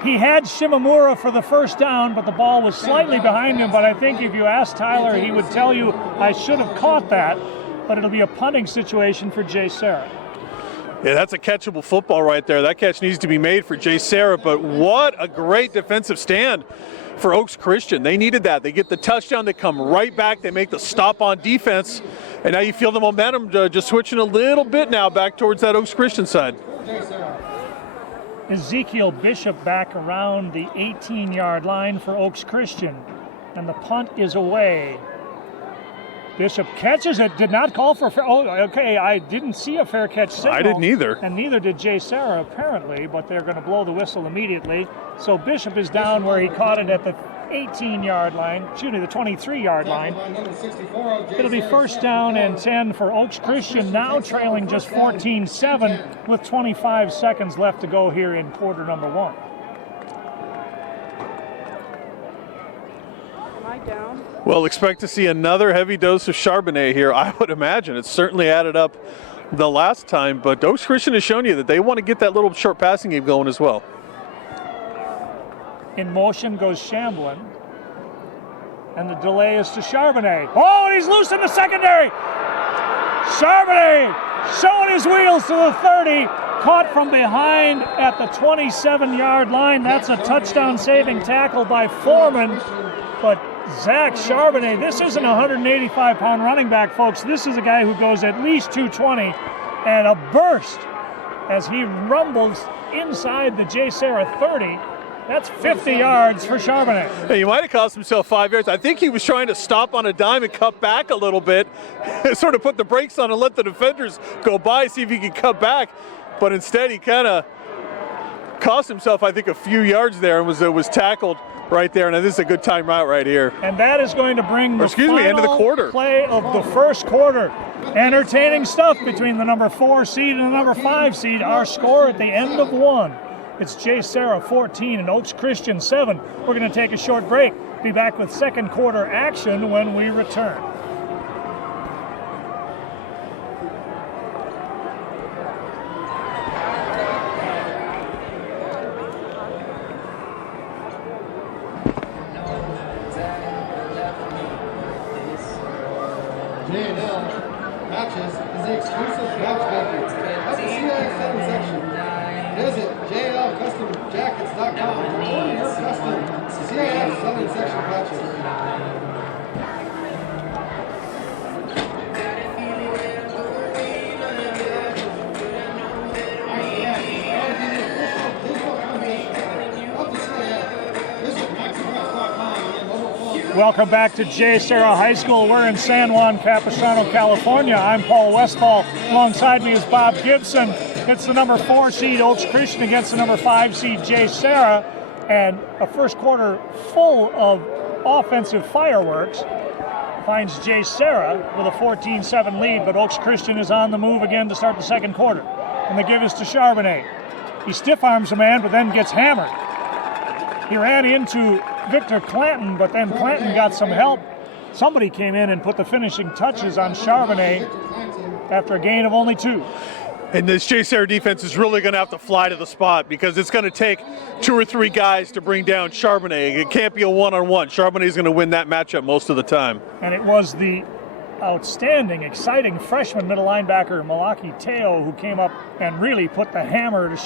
He had Shimamura for the first down, but the ball was slightly behind him. But I think if you ask Tyler, he would tell you, I should have caught that. But it'll be a punting situation for JSerra. Yeah, that's a catchable football right there. That catch needs to be made for JSerra, but what a great defensive stand for Oaks Christian. They needed that. They get the touchdown, they come right back, they make the stop on defense, and now you feel the momentum just switching a little bit now back towards that Oaks Christian side. Ezekiel Bishop back around the 18-yard line for Oaks Christian, and the punt is away. Bishop catches it, did not call for fair. Oh, okay, I didn't see a fair catch signal. I didn't either. And neither did JSerra apparently, but they're going to blow the whistle immediately. So Bishop is down where he caught it at the 18-yard line, the 23-yard line. It'll be first down and 10 for Oaks Christian, now trailing just 14-7 with 25 seconds left to go here in quarter number 1. Down. Well, expect to see another heavy dose of Charbonnet here, I would imagine. It's certainly added up the last time, but Oaks Christian has shown you that they want to get that little short passing game going as well. In motion goes Shamblin, and the delay is to Charbonnet. Oh, and he's loose in the secondary! Charbonnet showing his wheels to the 30, caught from behind at the 27-yard line. That's a touchdown-saving tackle by Foreman, but Zach Charbonnet, this isn't a 185-pound running back, folks. This is a guy who goes at least 220, and a burst as he rumbles inside the JSerra 30. That's 50 yards for Charbonnet. Hey, he might have cost himself 5 yards. I think he was trying to stop on a dime and cut back a little bit, sort of put the brakes on and let the defenders go by, see if he could cut back. But instead, he kind of cost himself, I think, a few yards there and was tackled right there. And this is a good timeout right here. And that is going to bring the end of the quarter. Play of the first quarter. Entertaining stuff between the number 4 seed and the number 5 seed. Our score at the end of 1. It's JSerra 14 and Oaks Christian 7. We're going to take a short break. Be back with second quarter action when we return. J&L Patches is the exclusive patch maker at the CIF Southern Section. Visit jlcustomjackets.com to order your custom CIF Southern Section patches. Welcome back to JSerra High School. We're in San Juan, Capistrano, California. I'm Paul Westfall. Alongside me is Bob Gibson. It's the number 4 seed Oaks Christian against the number 5 seed JSerra, and a first quarter full of offensive fireworks finds JSerra with a 14-7 lead, but Oaks Christian is on the move again to start the second quarter. And the give is to Charbonnet. He stiff arms a man, but then gets hammered. He ran into Victor Clanton, but then Clanton got some help. Somebody came in and put the finishing touches on Charbonnet after a gain of only 2. And this JSerra defense is really going to have to fly to the spot because it's going to take 2 or 3 guys to bring down Charbonnet. It can't be a one-on-one. Charbonnet is going to win that matchup most of the time. And it was the outstanding, exciting freshman middle linebacker Malaki Teo who came up and really put the hammer to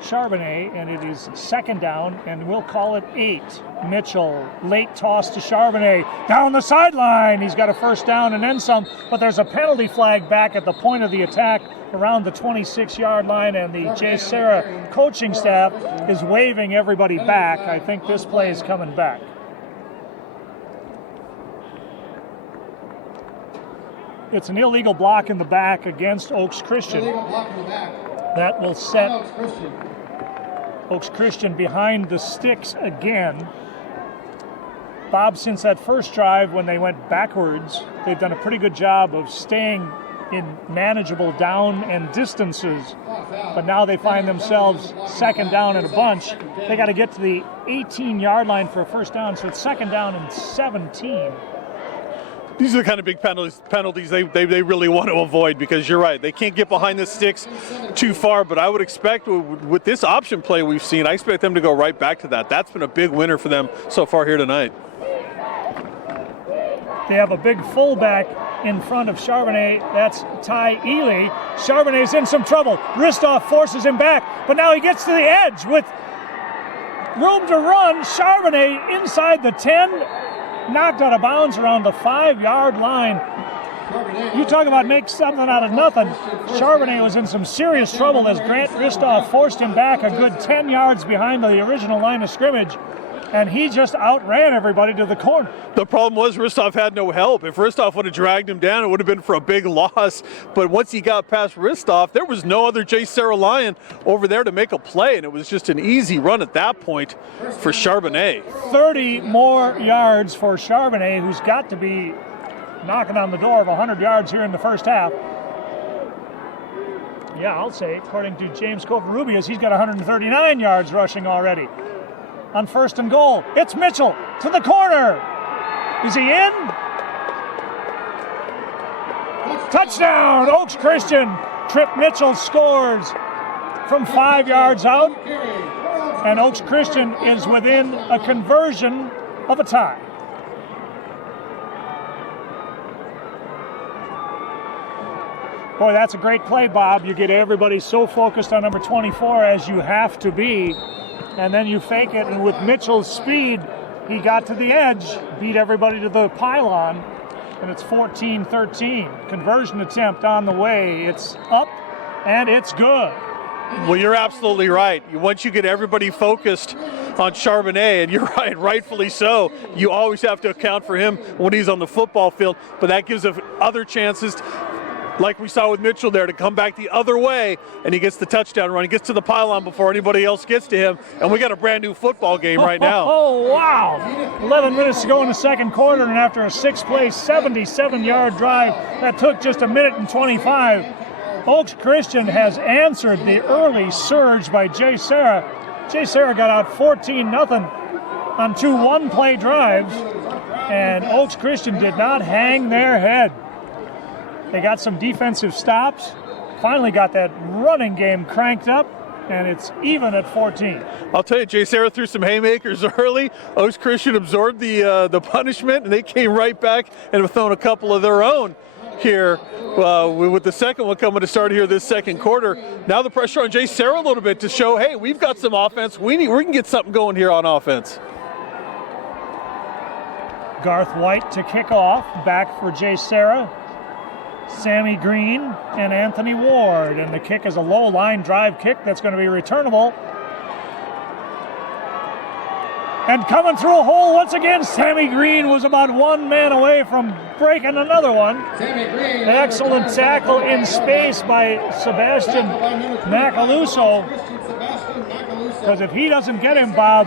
Charbonnet, and it is second down, and we'll call it 8. Mitchell, late toss to Charbonnet, down the sideline. He's got a first down and then some, but there's a penalty flag back at the point of the attack around the 26-yard line, and the JSerra coaching staff is waving everybody back. I think this play is coming back. It's an illegal block in the back against Oaks Christian. That will set Oaks Christian behind the sticks again. Bob, since that first drive when they went backwards, they've done a pretty good job of staying in manageable down and distances. But now they find themselves second down in a bunch. They got to get to the 18-yard line for a first down, so it's second down and 17. These are the kind of big penalties they really want to avoid, because you're right, they can't get behind the sticks too far, but I would expect with this option play we've seen, I expect them to go right back to that. That's been a big winner for them so far here tonight. They have a big fullback in front of Charbonnet. That's Ty Ely. Charbonnet's in some trouble. Ristoff forces him back, but now he gets to the edge with room to run. Charbonnet inside the 10, knocked out of bounds around the 5-yard line. You talk about make something out of nothing. Charbonnet was in some serious trouble as Grant Ristoff forced him back a good 10 yards behind the original line of scrimmage, and he just outran everybody to the corner. The problem was Ristoff had no help. If Ristoff would have dragged him down, it would have been for a big loss. But once he got past Ristoff, there was no other JSerra Lion over there to make a play, and it was just an easy run at that point for Charbonnet. 30 more yards for Charbonnet, who's got to be knocking on the door of 100 yards here in the first half. Yeah, I'll say, according to James Covarrubias, he's got 139 yards rushing already. On first and goal, it's Mitchell to the corner. Is he in? Touchdown, Oaks Christian. Trip Mitchell scores from 5 yards out, and Oaks Christian is within a conversion of a tie. Boy, that's a great play, Bob. You get everybody so focused on number 24 as you have to be, and then you fake it, and with Mitchell's speed, he got to the edge, beat everybody to the pylon, and it's 14-13. Conversion attempt on the way. It's up, and it's good. Well, you're absolutely right. Once you get everybody focused on Charbonnet, and you're right, rightfully so, you always have to account for him when he's on the football field, but that gives us other chances, like we saw with Mitchell there, to come back the other way, and he gets the touchdown run. He gets to the pylon before anybody else gets to him, and we got a brand new football game right now. Oh, wow. 11 minutes to go in the second quarter, and after a 6-play, 77-yard drive that took just a minute and 25, Oaks Christian has answered the early surge by JSerra. JSerra got out 14-0 on 2 one-play drives, and Oaks Christian did not hang their head. They got some defensive stops, finally got that running game cranked up, and it's even at 14. I'll tell you, JSerra threw some haymakers early. Oaks Christian absorbed the punishment, and they came right back and have thrown a couple of their own here with the second one coming to start here this second quarter. Now the pressure on JSerra a little bit to show, hey, we've got some offense. We can get something going here on offense. Garth White to kick off, back for JSerra. Sammy Green and Anthony Ward, and the kick is a low line drive kick that's going to be returnable. And coming through a hole once again, Sammy Green was about one man away from breaking another one. An excellent tackle in space by Sebastian Macaluso. Because if he doesn't get him, Bob,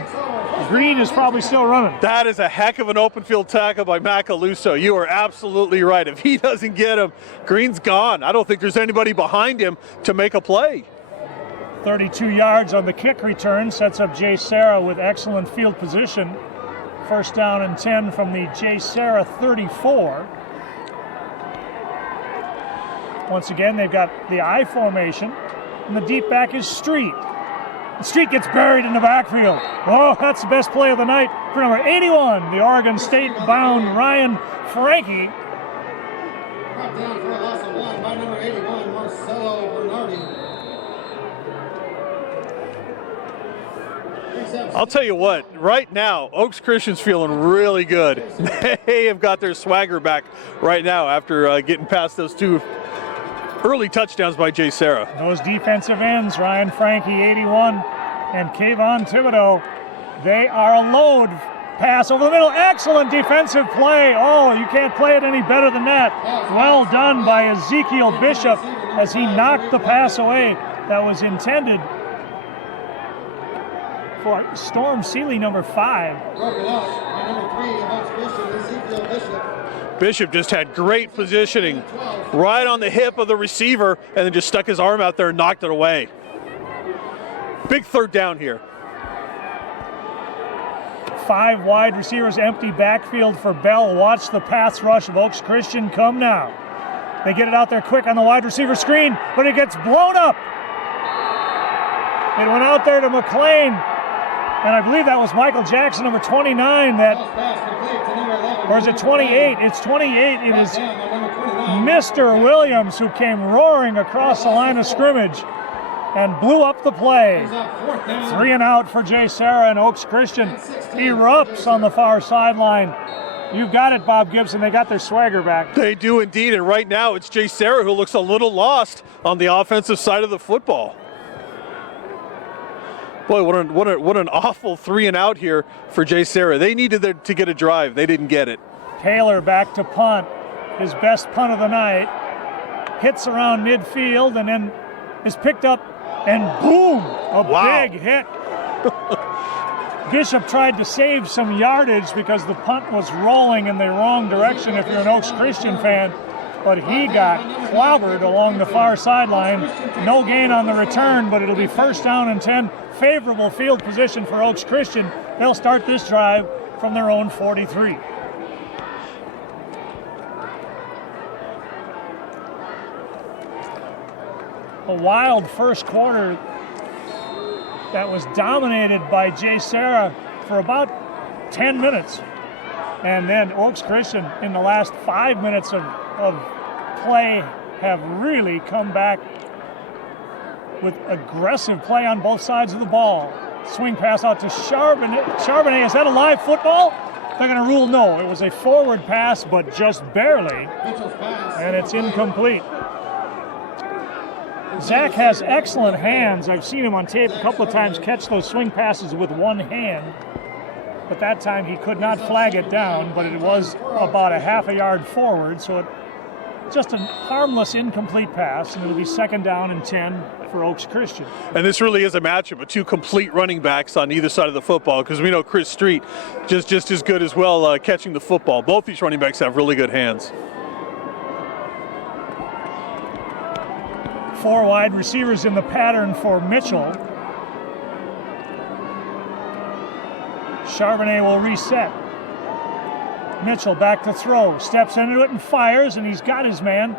Green is probably still running. That is a heck of an open field tackle by Macaluso. You are absolutely right. If he doesn't get him, Green's gone. I don't think there's anybody behind him to make a play. 32 yards on the kick return sets up JSerra with excellent field position. First down and 10 from the JSerra 34. Once again, they've got the I formation, and the deep back is Street. Street gets buried in the backfield. Oh, that's the best play of the night for number 81, the Oregon State-bound Ryan Frankie. Brought down for a loss of 1 by number 81, Marcelo Bernardi. I'll tell you what, right now, Oaks Christian's feeling really good. They have got their swagger back right now after getting past those two early touchdowns by JSerra. Those defensive ends, Ryan Frankie, 81, and Kayvon Thibodeau, they are a load. Pass over the middle, excellent defensive play. Oh, you can't play it any better than that. Well done by Ezekiel Bishop as he knocked the pass away that was intended for Storm Seeley, number 5. Broken up by number 3 of Oaks Christian, Ezekiel Bishop. Bishop just had great positioning right on the hip of the receiver and then just stuck his arm out there and knocked it away. Big third down here. 5 wide receivers, empty backfield for Bell. Watch the pass rush of Oaks Christian come now. They get it out there quick on the wide receiver screen, but it gets blown up. It went out there to McLean, and I believe that was Michael Jackson, number 29, or is it 28? It's 28. It was Mr. Williams who came roaring across the line of scrimmage and blew up the play. 3 and out for JSerra, and Oaks Christian erupts on the far sideline. You've got it, Bob Gibson. They got their swagger back. They do indeed, and right now it's JSerra who looks a little lost on the offensive side of the football. Boy, what an awful 3 and out here for JSerra. They needed to get a drive. They didn't get it. Taylor back to punt. His best punt of the night. Hits around midfield and then is picked up and boom, a big hit. Bishop tried to save some yardage because the punt was rolling in the wrong direction if you're an Oaks Christian fan, but he got clobbered along the far sideline. No gain on the return, but it'll be first down and 10. Favorable field position for Oaks Christian. They'll start this drive from their own 43. A wild first quarter that was dominated by JSerra for about 10 minutes. And then Oaks Christian in the last 5 minutes of play have really come back with aggressive play on both sides of the ball. Swing pass out to Charbonnet. Charbonnet, is that a live football? They're going to rule no. It was a forward pass, but just barely. And it's incomplete. Zach has excellent hands. I've seen him on tape a couple of times catch those swing passes with one hand. But that time he could not flag it down, but it was about a half a yard forward, so it just a harmless incomplete pass, and it'll be second down and 10 for Oaks Christian. And this really is a matchup of two complete running backs on either side of the football, because we know Chris Street just as good as well catching the football. Both these running backs have really good hands. 4 wide receivers in the pattern for Mitchell. Charbonnet will reset. Mitchell back to throw, steps into it and fires, and he's got his man.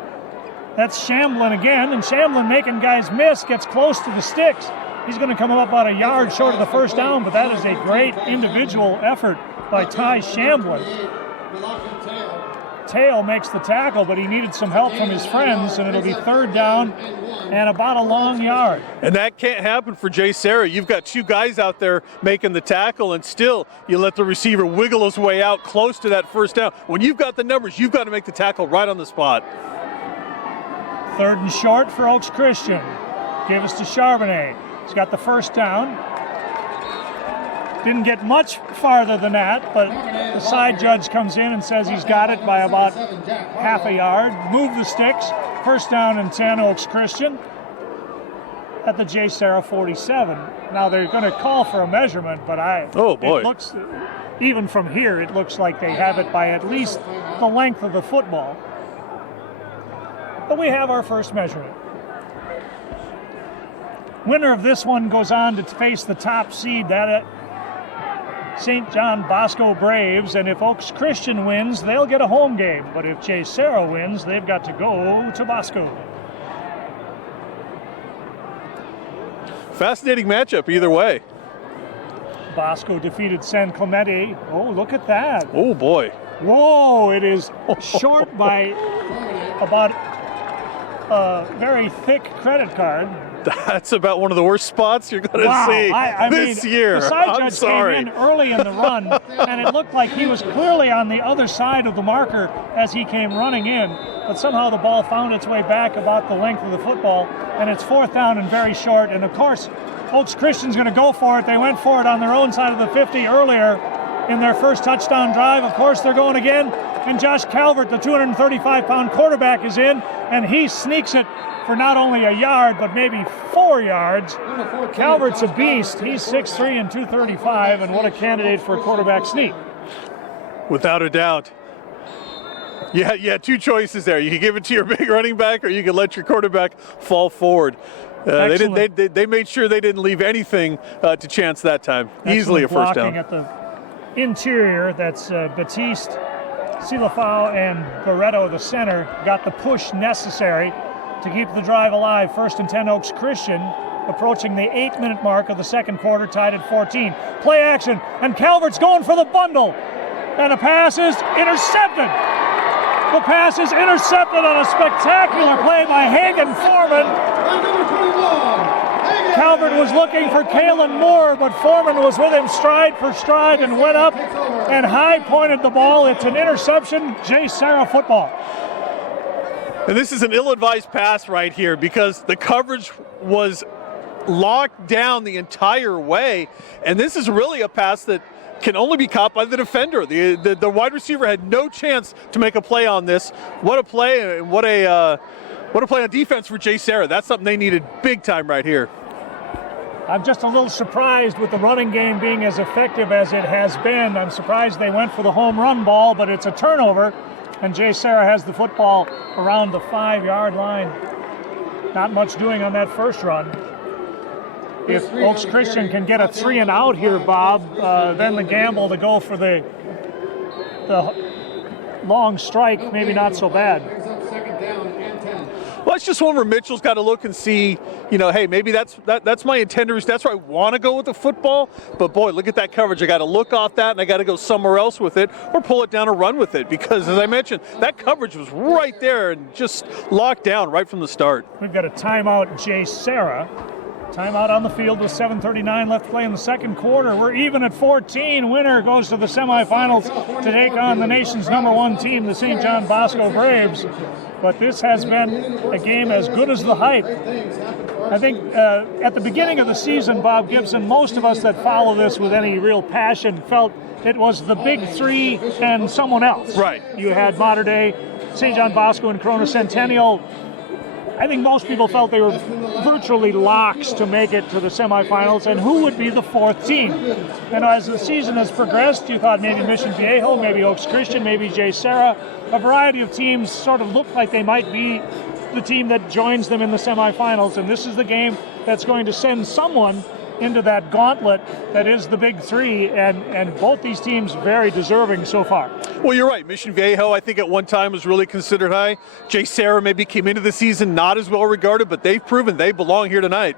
That's Shamblin again, and Shamblin making guys miss, gets close to the sticks. He's going to come up about a yard short of the first down, but that is a great individual effort by Ty Shamblin. Tail makes the tackle, but he needed some help from his friends, and it'll be third down and about a long yard. And that can't happen for JSerra. You've got two guys out there making the tackle, and still you let the receiver wiggle his way out close to that first down. When you've got the numbers, you've got to make the tackle right on the spot. Third and short for Oaks Christian. Give us to Charbonnet. He's got the first down. Didn't get much farther than that, but the side judge comes in and says he's got it by about half a yard. Move the sticks. First down and 10, Oaks Christian at the JSerra 47. Now they're going to call for a measurement, but it looks, even from here, it looks like they have it by at least the length of the football. But we have our first measurement. Winner of this one goes on to face the top seed, that St. John Bosco Braves, and if Oaks Christian wins, they'll get a home game. But if JSerra wins, they've got to go to Bosco. Fascinating matchup either way. Bosco defeated San Clemente. Oh, look at that. Oh, boy. Whoa, it is short by about a very thick credit card. That's about one of the worst spots you're going to see this year. The side judge came in early in the run, and it looked like he was clearly on the other side of the marker as he came running in, but somehow the ball found its way back about the length of the football, and it's fourth down and very short. And of course, Oaks Christian's going to go for it. They went for it on their own side of the 50 earlier in their first touchdown drive. Of course, they're going again, and Josh Calvert, the 235-pound quarterback, is in, and he sneaks it for not only a yard, but maybe 4 yards. Calvert's a beast. He's 6'3" and 235, and what a candidate for a quarterback sneak. Without a doubt. You had two choices there. You could give it to your big running back, or you could let your quarterback fall forward. They made sure they didn't leave anything to chance that time. Easily a first down. At the interior, that's Batiste, Silafau, and Barreto, the center, got the push necessary to keep the drive alive. First and 10, Oaks Christian, approaching the 8-minute mark of the second quarter, tied at 14. Play action, and Calvert's going for the bundle, and a pass is intercepted. The pass is intercepted on a spectacular play by Hagen Foreman. Calvert was looking for Kalen Moore, but Foreman was with him stride for stride and went up and high-pointed the ball. It's an interception, JSerra football. And this is an ill-advised pass right here because the coverage was locked down the entire way, and this is really a pass that can only be caught by the defender. The wide receiver had no chance to make a play on this. What a play, and what a play on defense for JSerra. That's something they needed big time right here. I'm just a little surprised with the running game being as effective as it has been. I'm surprised they went for the home run ball, but it's a turnover, and JSerra has the football around the 5-yard line. Not much doing on that first run. If Oaks Christian can get a 3 and out here, Bob, then the gamble to go for the long strike, maybe not so bad. Well, it's just one where Mitchell's got to look and see, hey, maybe that's my intenders. That's where I want to go with the football. But boy, look at that coverage. I got to look off that, and I got to go somewhere else with it, or pull it down and run with it. Because as I mentioned, that coverage was right there and just locked down right from the start. We've got a timeout, JSerra. Timeout on the field with 7:39 left to play in the second quarter. We're even at 14. Winner goes to the semifinals to take on the nation's #1 team, the St. John Bosco Braves. But this has been a game as good as the hype. I think at the beginning of the season, Bob Gibson, most of us that follow this with any real passion felt it was the big three and someone else. Right. You had Mater Dei, St. John Bosco, and Corona Centennial. I think most people felt they were virtually locks to make it to the semifinals, and who would be the fourth team. And as the season has progressed, you thought maybe Mission Viejo, maybe Oaks Christian, maybe JSerra. A variety of teams sort of looked like they might be the team that joins them in the semifinals, and this is the game that's going to send someone into that gauntlet that is the big three, and both these teams very deserving so far. Well, you're right. Mission Viejo, I think at one time was really considered high. JSerra maybe came into the season not as well regarded, but they've proven they belong here tonight.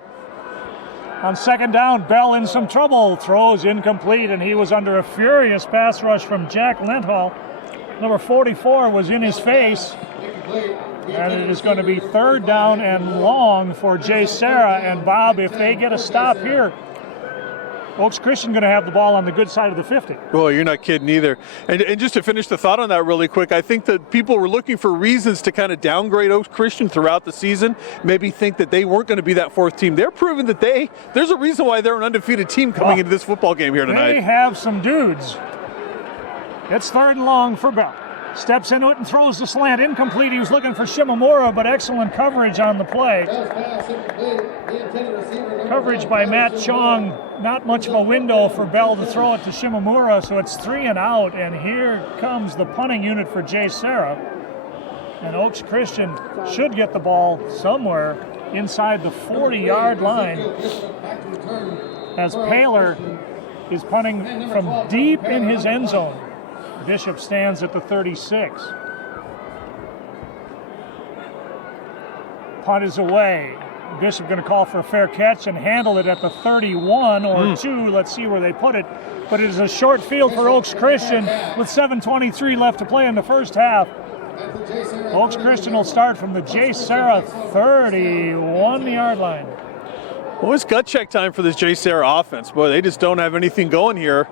On second down, Bell in some trouble, throws incomplete, and he was under a furious pass rush from Jack Lenthal. Number 44 was in his face, and it is going to be third down and long for JSerra. And Bob, if they get a stop here, Oaks Christian going to have the ball on the good side of the 50. Well, you're not kidding either. And just to finish the thought on that really quick, I think that people were looking for reasons to kind of downgrade Oaks Christian throughout the season, maybe think that they weren't going to be that fourth team. They're proving that there's a reason why they're an undefeated team coming into this football game here tonight. They have some dudes. It's third and long for Bell. Steps into it and throws the slant. Incomplete. He was looking for Shimamura, but excellent coverage on the play. Coverage by Matt Chong. Not much of a window for Bell to throw it to Shimamura, so it's 3 and out. And here comes the punting unit for JSerra. And Oaks Christian should get the ball somewhere inside the 40-yard line as Paler is punting from deep in his end zone. Bishop stands at the 36. Punt is away. Bishop going to call for a fair catch and handle it at the 31 or 2. Let's see where they put it. But it is a short field for Oaks Christian with 7:23 left to play in the first half. Oaks Christian will start from the JSerra 31-yard line. Well, it's gut check time for this JSerra offense. Boy, they just don't have anything going here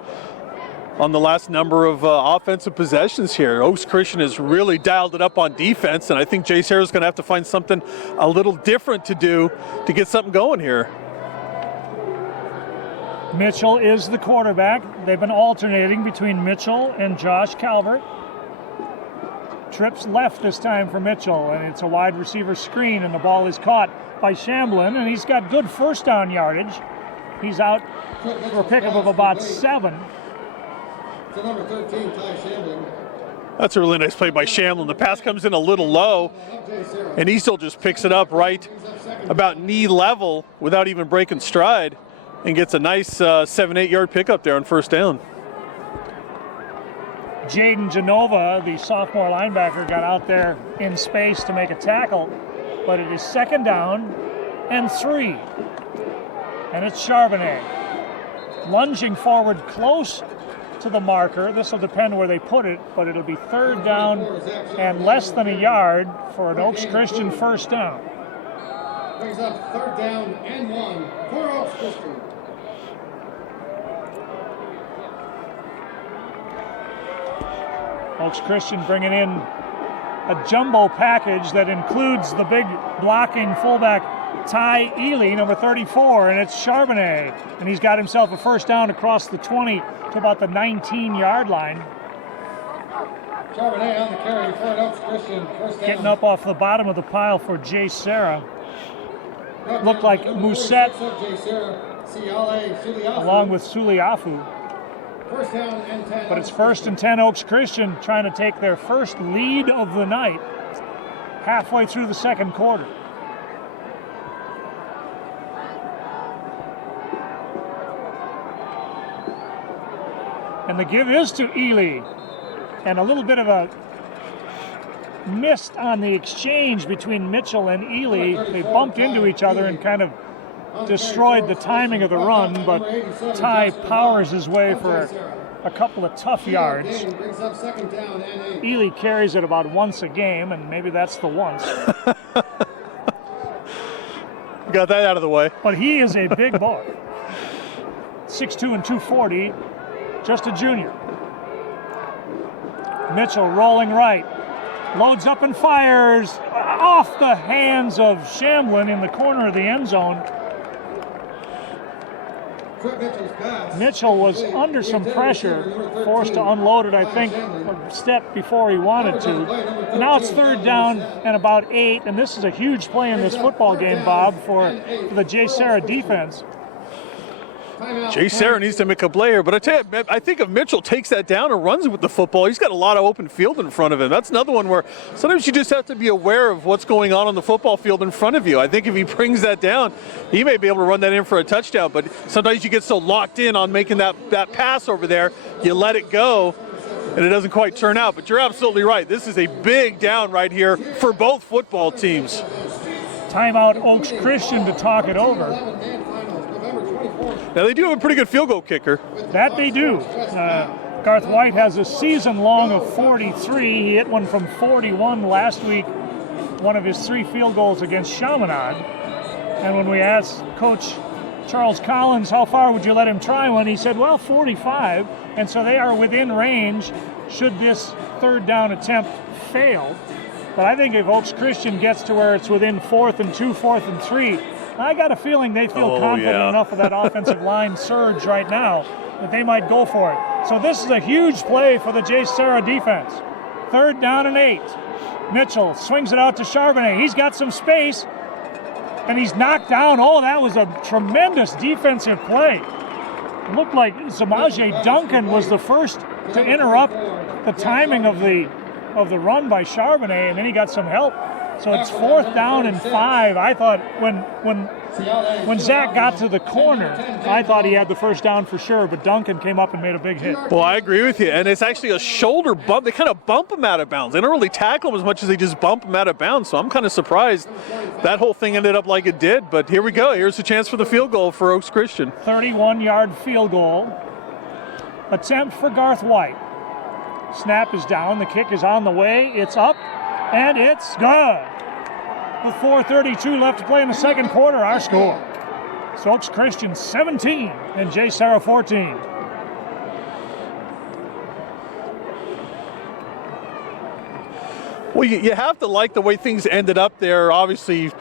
on the last number of offensive possessions here. Oaks Christian has really dialed it up on defense, and I think JSerra is going to have to find something a little different to do to get something going here. Mitchell is the quarterback. They've been alternating between Mitchell and Josh Calvert. Trips left this time for Mitchell, and it's a wide receiver screen, and the ball is caught by Shamblin, and he's got good first down yardage. He's out for a pickup of about 7. To number 13, Ty Shamblin. That's a really nice play by Shamblin. The pass comes in a little low, and he still just picks it up right about knee level without even breaking stride and gets a nice 7-8 yard pickup there on first down. Jaden Genova, the sophomore linebacker, got out there in space to make a tackle, but it is second down and 3. And it's Charbonnet lunging forward close to the marker. This will depend where they put it, but it'll be third down and less than a yard for an Oaks Christian first down. Brings up third down and 1 for Oaks Christian. Oaks Christian bringing in a jumbo package that includes the big blocking fullback Ty Ely, number 34, and it's Charbonnet. And he's got himself a first down across the 20 to about the 19-yard line. Charbonnet on the carry for Oaks Christian. First down. Getting up off the bottom of the pile for JSerra. Looked like Mousset along with Suliafu. First down and 10. But it's first and 10 Oaks Christian trying to take their first lead of the night halfway through the second quarter. And the give is to Ely. And a little bit of a missed on the exchange between Mitchell and Ely. They bumped into each other and kind of destroyed the timing of the run, but Ty powers his way for a couple of tough yards. Ely carries it about once a game, and maybe that's the once. Got that out of the way. But he is a big boy. 6'2" and 240, just a junior. Mitchell rolling right. Loads up and fires off the hands of Shamblin in the corner of the end zone. Mitchell was under some pressure, forced to unload it, I think, a step before he wanted to. Now it's third down and about 8, and this is a huge play in this football game, Bob, for the JSerra defense. JSerra needs to make a play here, but I tell you, I think if Mitchell takes that down and runs with the football, he's got a lot of open field in front of him. That's another one where sometimes you just have to be aware of what's going on the football field in front of you. I think if he brings that down, he may be able to run that in for a touchdown, but sometimes you get so locked in on making that pass over there, you let it go, and it doesn't quite turn out. But you're absolutely right. This is a big down right here for both football teams. Timeout Oaks Christian to talk it over. Now they do have a pretty good field goal kicker. That they do. Garth White has a season long of 43. He hit one from 41 last week, one of his 3 field goals against Chaminade. And when we asked Coach Charles Collins, how far would you let him try one? He said, well, 45. And so they are within range should this third down attempt fail. But I think if Oaks Christian gets to where it's within 4th and 2, 4th and 3, I got a feeling they feel confident enough of that offensive line surge right now that they might go for it. So this is a huge play for the JSerra defense. 3rd down and 8. Mitchell swings it out to Charbonnet. He's got some space, and he's knocked down. Oh, that was a tremendous defensive play. It looked like Zamaje Duncan was the first to interrupt the timing of the run by Charbonnet, and then he got some help. So it's 4th down and 5. I thought when Zach got to the corner, I thought he had the first down for sure, but Duncan came up and made a big hit. Well, I agree with you, and it's actually a shoulder bump. They kind of bump him out of bounds. They don't really tackle him as much as they just bump him out of bounds, so I'm kind of surprised that whole thing ended up like it did, but here we go. Here's the chance for the field goal for Oaks Christian. 31-yard field goal attempt for Garth White. Snap is down, the kick is on the way, it's up, and it's good. With 4:32 left to play in the second quarter, our score. So Oaks Christian 17 and JSerra 14. Well, you have to like the way things ended up there. Obviously,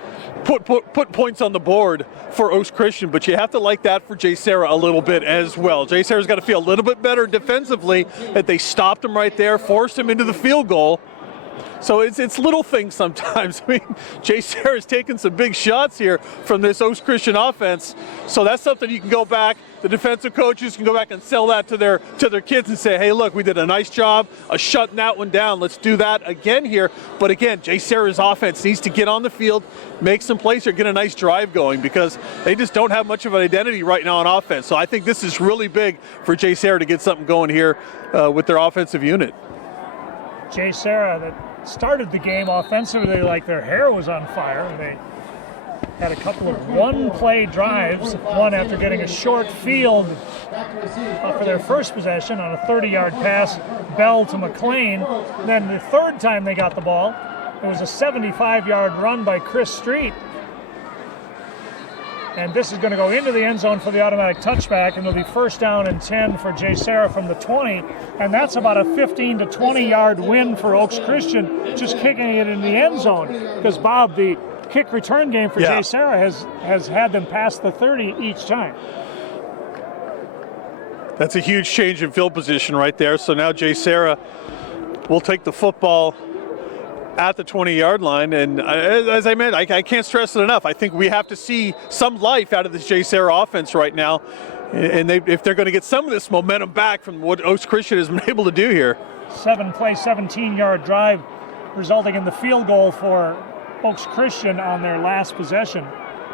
put points on the board for Oaks Christian, but you have to like that for JSerra a little bit as well. JSerra's got to feel a little bit better defensively that they stopped him right there, forced him into the field goal. So it's little things sometimes. I mean, JSerra's taking some big shots here from this Oaks Christian offense. So that's something you can go back. The defensive coaches can go back and sell that to their kids and say, hey, look, we did a nice job of shutting that one down. Let's do that again here. But again, JSerra's offense needs to get on the field, make some plays here, get a nice drive going, because they just don't have much of an identity right now on offense. So I think this is really big for JSerra to get something going here with their offensive unit. JSerra that started the game offensively like their hair was on fire. They had a couple of one-play drives, one after getting a short field for their first possession on a 30-yard pass, Bell to McLean. Then the third time they got the ball, it was a 75-yard run by Chris Street. And this is going to go into the end zone for the automatic touchback, and it'll be 1st down and 10 for JSerra from the 20. And that's about a 15 to 20-yard win for Oaks Christian, just kicking it in the end zone. Because, Bob, the kick return game for JSerra has had them past the 30 each time. That's a huge change in field position right there. So now JSerra will take the football at the 20-yard line, and as I meant, I can't stress it enough. I think we have to see some life out of this JSerra offense right now, and if they're going to get some of this momentum back from what Oaks Christian has been able to do here. 7-play, 17-yard drive, resulting in the field goal for Oaks Christian on their last possession.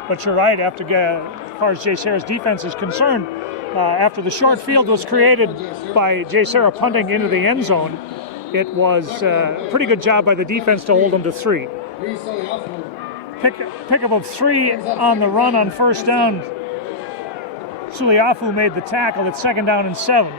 But you're right, as far as JSerra's defense is concerned, after the short field was created by JSerra punting into the end zone, it was a pretty good job by the defense to hold them to 3. Pickup of 3 on the run on 1st down. Suliafu made the tackle at 2nd down and 7.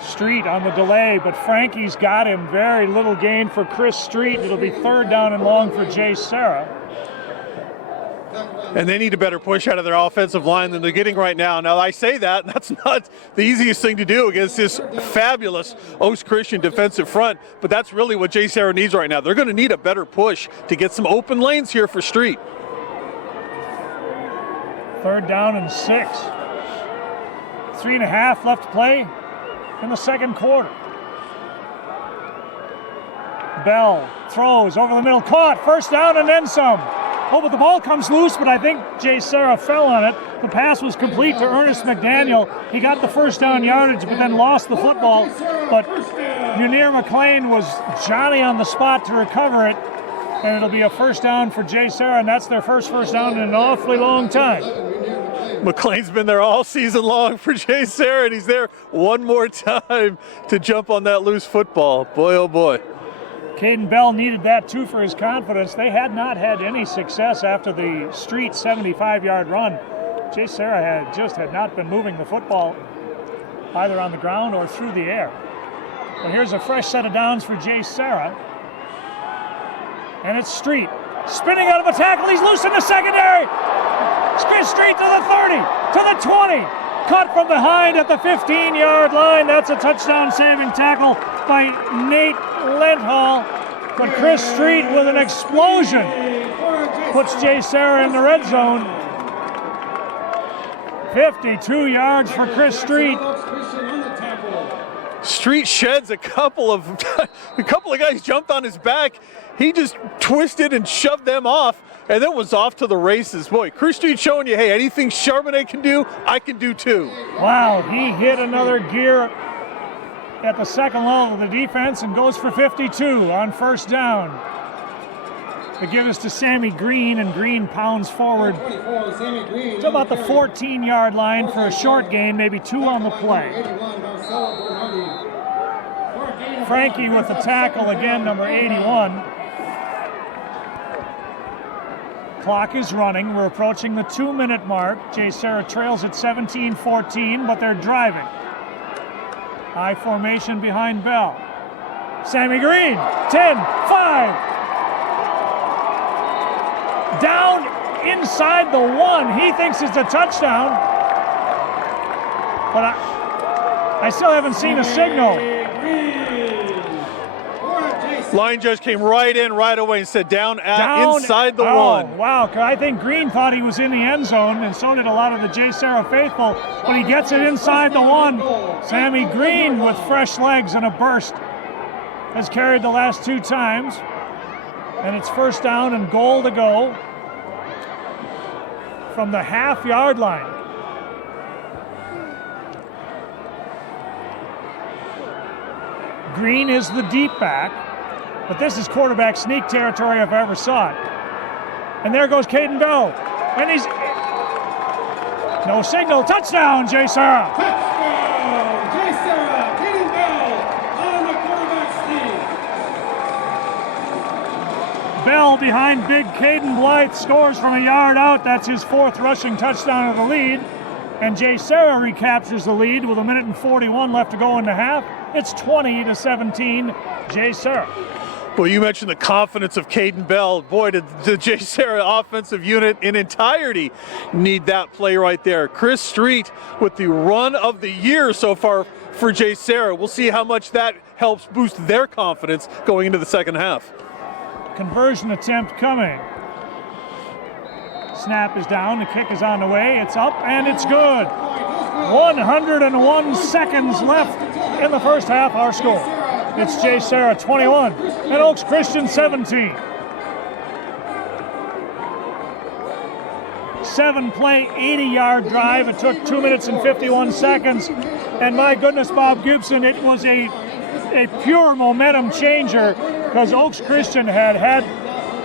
Street on the delay, but Frankie's got him. Very little gain for Chris Street. It'll be 3rd down and long for JSerra. And they need a better push out of their offensive line than they're getting right now. Now, I say that, that's not the easiest thing to do against this fabulous Oaks Christian defensive front, but that's really what JSerra needs right now. They're going to need a better push to get some open lanes here for Street. 3rd down and 6. 3.5 left to play in the second quarter. Bell throws over the middle, caught, 1st down and then some. Oh, but the ball comes loose, but I think JSerra fell on it. The pass was complete to Ernest McDaniel. He got the 1st down yardage, but then lost the football. But Munir McLean was Johnny on the spot to recover it, and it'll be a 1st down for JSerra, and that's their first 1st down in an awfully long time. McLean's been there all season long for JSerra, and he's there one more time to jump on that loose football. Boy, oh boy. Caden Bell needed that too for his confidence. They had not had any success after the street 75-yard run. JSerra had not been moving the football either on the ground or through the air. But here's a fresh set of downs for JSerra. And it's Street. Spinning out of a tackle, he's loose in the secondary. Chris Street to the 30, to the 20. Cut from behind at the 15-yard line. That's a touchdown-saving tackle by Nate Lenthal. But Chris Street with an explosion puts JSerra in the red zone. 52 yards for Chris Street. Street sheds a couple of guys jumped on his back. He just twisted and shoved them off, and then was off to the races. Boy, Chris Street showing you, hey, anything Charbonnet can do, I can do too. Wow, he hit another gear at the second level of the defense and goes for 52 on first down. They give us to Sammy Green, and Green pounds forward to about the 14-yard line for a short gain, maybe 2 on the play. Frankie with the tackle again, number 81. Clock is running. We're approaching the 2-minute mark. JSerra trails at 17-14, but they're driving. High formation behind Bell. Sammy Green, 10, 5. Down inside the 1. He thinks it's a touchdown. But I still haven't seen a signal. Line judge came right in right away and said down inside the 1. Wow, I think Green thought he was in the end zone, and so did a lot of the JSerra faithful, but he gets it inside the 1. Sammy Green with fresh legs and a burst has carried the last 2 times, and it's first down and goal to go from the half-yard line. Green is the deep back, but this is quarterback sneak territory if I ever saw it. And there goes Caden Bell, and he's no signal. Touchdown, JSerra. Touchdown, JSerra. Caden Bell on the quarterback sneak. Bell behind big Caden Blythe scores from a yard out. That's his 4th rushing touchdown of the lead. And JSerra recaptures the lead with 1:41 left to go in the half. It's 20-17, JSerra. Well, you mentioned the confidence of Caden Bell. Boy, did the JSerra offensive unit in entirety need that play right there. Chris Street with the run of the year so far for JSerra. We'll see how much that helps boost their confidence going into the second half. Conversion attempt coming. Snap is down, the kick is on the way, it's up, and it's good. 101 seconds left in the first half, our score. It's JSerra 21 and Oaks Christian 17. 7-play, 80-yard drive. It took 2 minutes and 51 seconds. And my goodness, Bob Gibson, it was a pure momentum changer because Oaks Christian had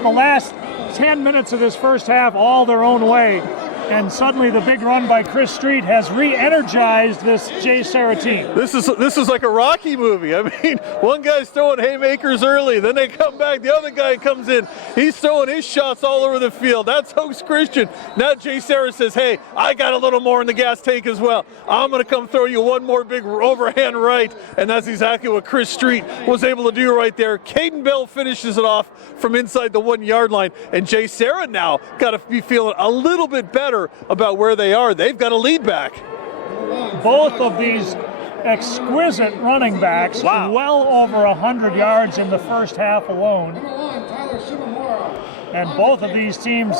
the last 10 minutes of this first half all their own way. And suddenly the big run by Chris Street has re-energized this JSerra team. This is like a Rocky movie. I mean, one guy's throwing haymakers early, then they come back, the other guy comes in, he's throwing his shots all over the field. That's Oaks Christian. Now JSerra says, hey, I got a little more in the gas tank as well. I'm going to come throw you one more big overhand right, and that's exactly what Chris Street was able to do right there. Caden Bell finishes it off from inside the 1-yard line, and JSerra now got to be feeling a little bit better about where they are. They've got a lead back. Both of these exquisite running backs, well over 100 yards in the first half alone. And both of these teams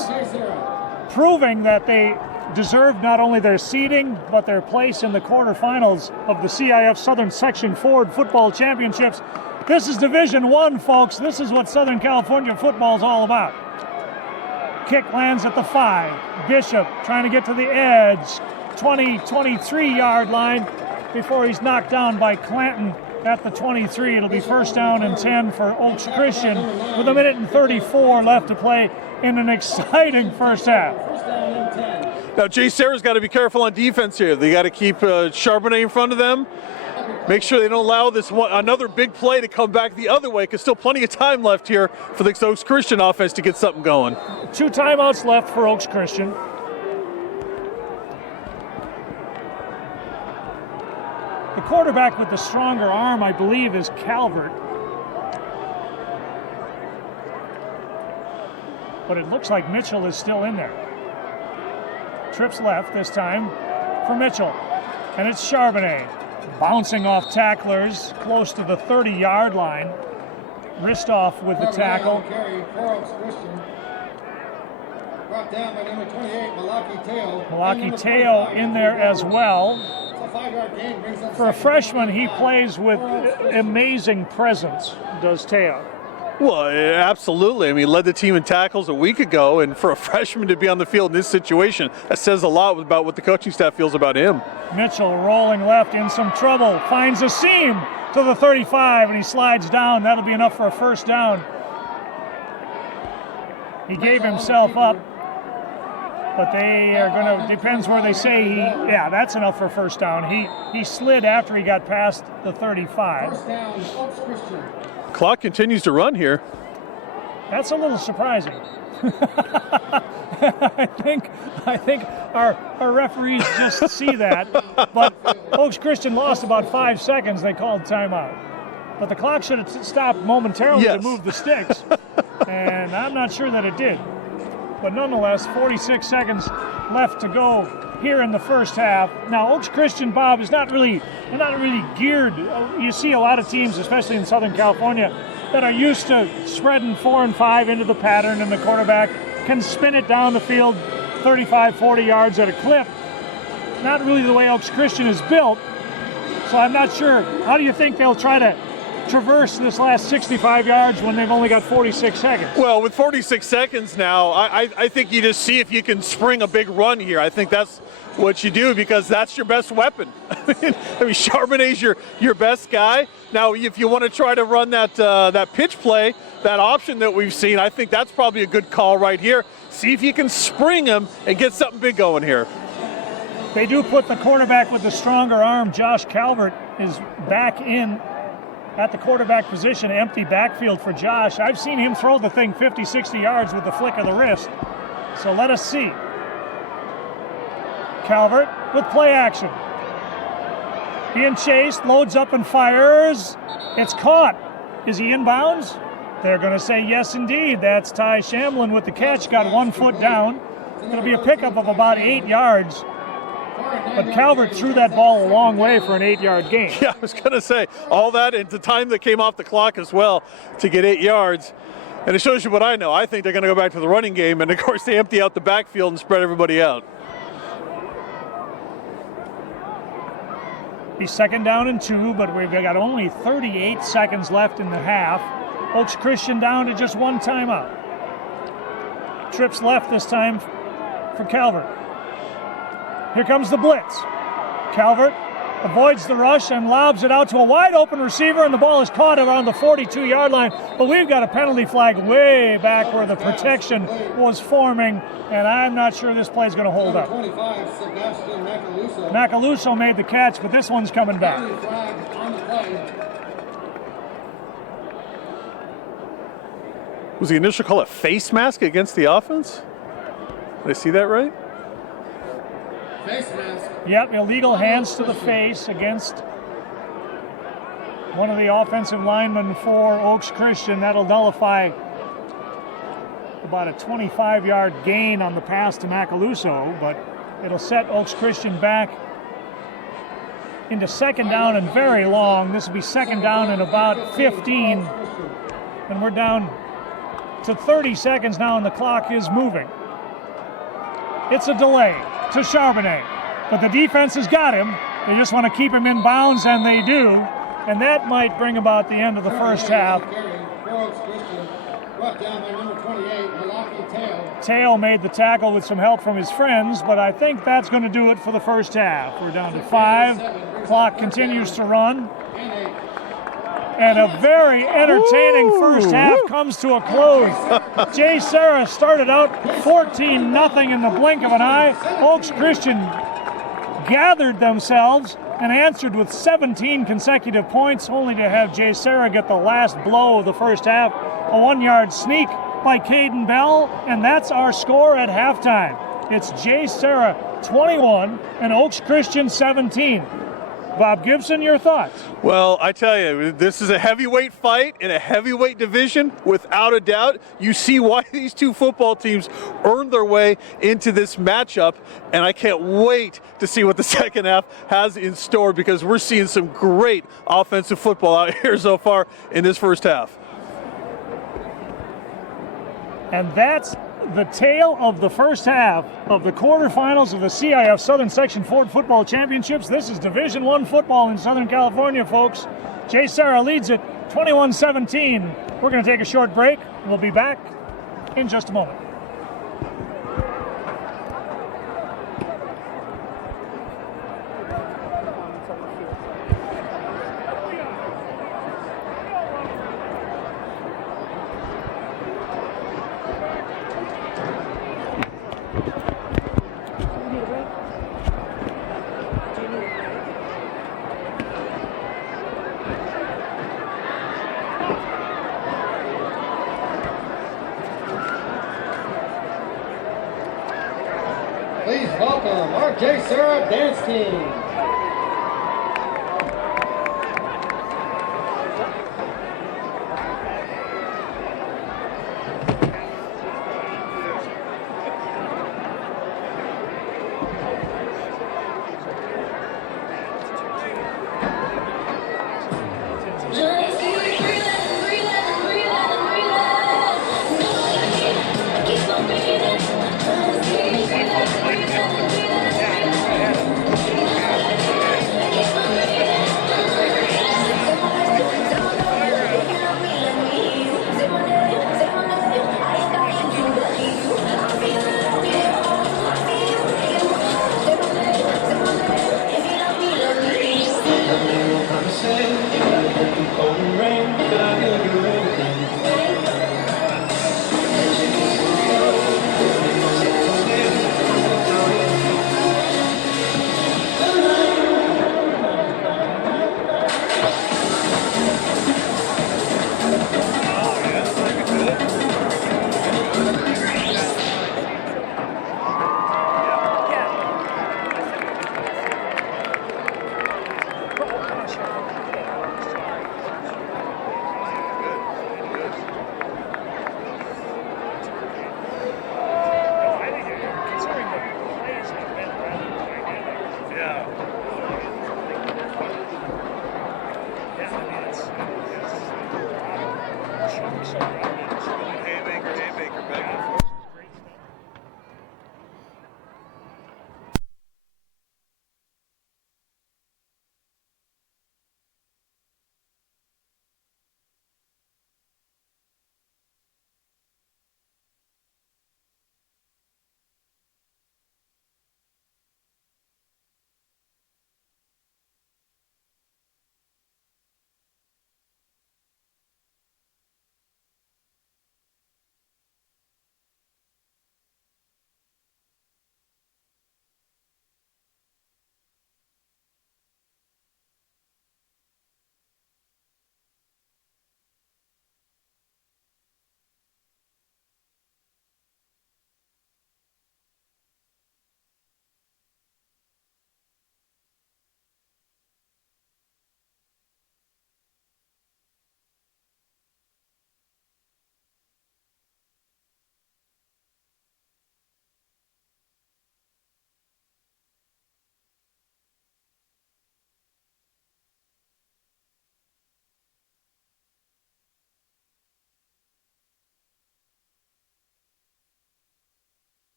proving that they deserve not only their seeding, but their place in the quarterfinals of the CIF Southern Section Ford Football Championships. This is Division I, folks. This is what Southern California football is all about. Kick lands at the 5. Bishop trying to get to the edge. 23-yard line before he's knocked down by Clanton at the 23. It'll be first down and 10 for Oaks Christian with 1:34 left to play in an exciting first half. Now JSerra's got to be careful on defense here. They got to keep Charbonnet in front of them. make sure they don't allow this another big play to come back the other way, because still plenty of time left here for the Oaks Christian offense to get something going. 2 timeouts left for Oaks Christian. The quarterback with the stronger arm, I believe, is Calvert. But it looks like Mitchell is still in there. Trips left this time for Mitchell. And it's Charbonnet bouncing off tacklers close to the 30-yard line. Ristoff with the tackle. Brought down by number 28, Malaki Teo. Malaki Teo in there as well. It's a 5-yard gain, brings up For a second. freshman, he plays with amazing presence, does Teo. Well, absolutely. I mean, led the team in tackles a week ago, and for a freshman to be on the field in this situation, that says a lot about what the coaching staff feels about him. Mitchell rolling left in some trouble, finds a seam to the 35, and he slides down. That'll be enough for a first down. He gave himself up, but they are going to, depends where they say yeah, that's enough for a first down. He slid after he got past the 35. First down, Oaks Christian. Clock continues to run here. That's a little surprising. I think our referees just see that. But Oaks Christian lost about 5 seconds. They called timeout. But the clock should have stopped momentarily to move the sticks. And I'm not sure that it did. But nonetheless, 46 seconds left to go here in the first half. Now, Oaks Christian, Bob, is not really geared. You see a lot of teams, especially in Southern California, that are used to spreading 4 and 5 into the pattern, and the quarterback can spin it down the field 35, 40 yards at a clip. Not really the way Oaks Christian is built. So I'm not sure. How do you think they'll try to traverse this last 65 yards when they've only got 46 seconds? Well, with 46 seconds now, I think you just see if you can spring a big run here. I think that's what you do, because that's your best weapon. I mean Charbonnet's your best guy. Now, if you want to try to run that pitch play, that option that we've seen, I think that's probably a good call right here. See if you can spring him and get something big going here. They do put the quarterback with the stronger arm. Josh Calvert is back in at the quarterback position, empty backfield for Josh. I've seen him throw the thing 50, 60 yards with the flick of the wrist. So let us see. Calvert with play action. Being chased, loads up and fires. It's caught. Is he inbounds? They're going to say yes, indeed. That's Ty Shamlin with the catch. Got 1 foot down. It'll be a pickup of about 8 yards. But Calvert threw that ball a long way for an 8-yard gain. Yeah, I was going to say, all that and the time that came off the clock as well to get 8 yards. And it shows you what I know. I think they're going to go back to the running game, and of course they empty out the backfield and spread everybody out. He's 2nd down and 2, but we've got only 38 seconds left in the half. Oaks Christian down to just 1 timeout. Trips left this time for Calvert. Here comes the blitz. Calvert avoids the rush and lobs it out to a wide open receiver, and the ball is caught around the 42-yard line. But we've got a penalty flag way back where the protection was forming, and I'm not sure this play is going to hold up. 25, Sebastian Macaluso. Macaluso made the catch, but this one's coming back. Penalty flag on the play. Was the initial call a face mask against the offense? Did I see that right? Face mask. Yep, illegal hands to the face against one of the offensive linemen for Oaks Christian. That'll nullify about a 25-yard gain on the pass to Macaluso, but it'll set Oaks Christian back into 2nd down and very long. This will be 2nd down and about 15, and we're down to 30 seconds now, and the clock is moving. It's a delay to Charbonnet, but the defense has got him. They just want to keep him in bounds, and they do, and that might bring about the end of the first half. Brought down by number 28, Malaki Teo. Teo made the tackle with some help from his friends, but I think that's going to do it for the first half. We're down to 5. Clock continues to run. And a very entertaining first half comes to a close. JSerra started out 14-0 in the blink of an eye. Oaks Christian gathered themselves and answered with 17 consecutive points, only to have JSerra get the last blow of the first half, a 1-yard sneak by Caden Bell, and that's our score at halftime. It's JSerra 21 and Oaks Christian 17. Bob Gibson, your thoughts? Well, I tell you, this is a heavyweight fight in a heavyweight division, without a doubt. You see why these two football teams earned their way into this matchup, and I can't wait to see what the second half has in store, because we're seeing some great offensive football out here so far in this first half. And that's the tale of the first half of the quarterfinals of the CIF Southern Section Ford Football Championships. This is Division I football in Southern California, folks. JSerra leads it 21-17. We're going to take a short break. We'll be back in just a moment. Please welcome our JSerra dance team.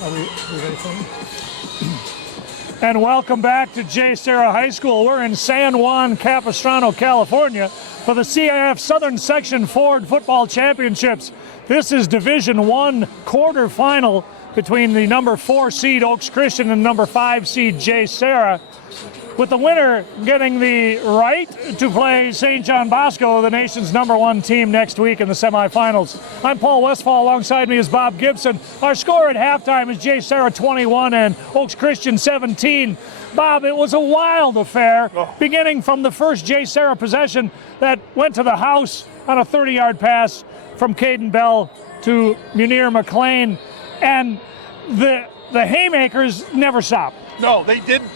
Are we ready for him? And welcome back to JSerra High School. We're in San Juan Capistrano, California for the CIF Southern Section Ford Football Championships. This is Division I quarterfinal between the number 4 seed Oaks Christian and number 5 seed JSerra, with the winner getting the right to play St. John Bosco, the nation's number 1 team, next week in the semifinals. I'm Paul Westfall. Alongside me is Bob Gibson. Our score at halftime is JSerra 21 and Oaks Christian 17. Bob, it was a wild affair, beginning from the first JSerra possession that went to the house on a 30-yard pass from Caden Bell to Munir McLean, and the haymakers never stopped. No, they didn't.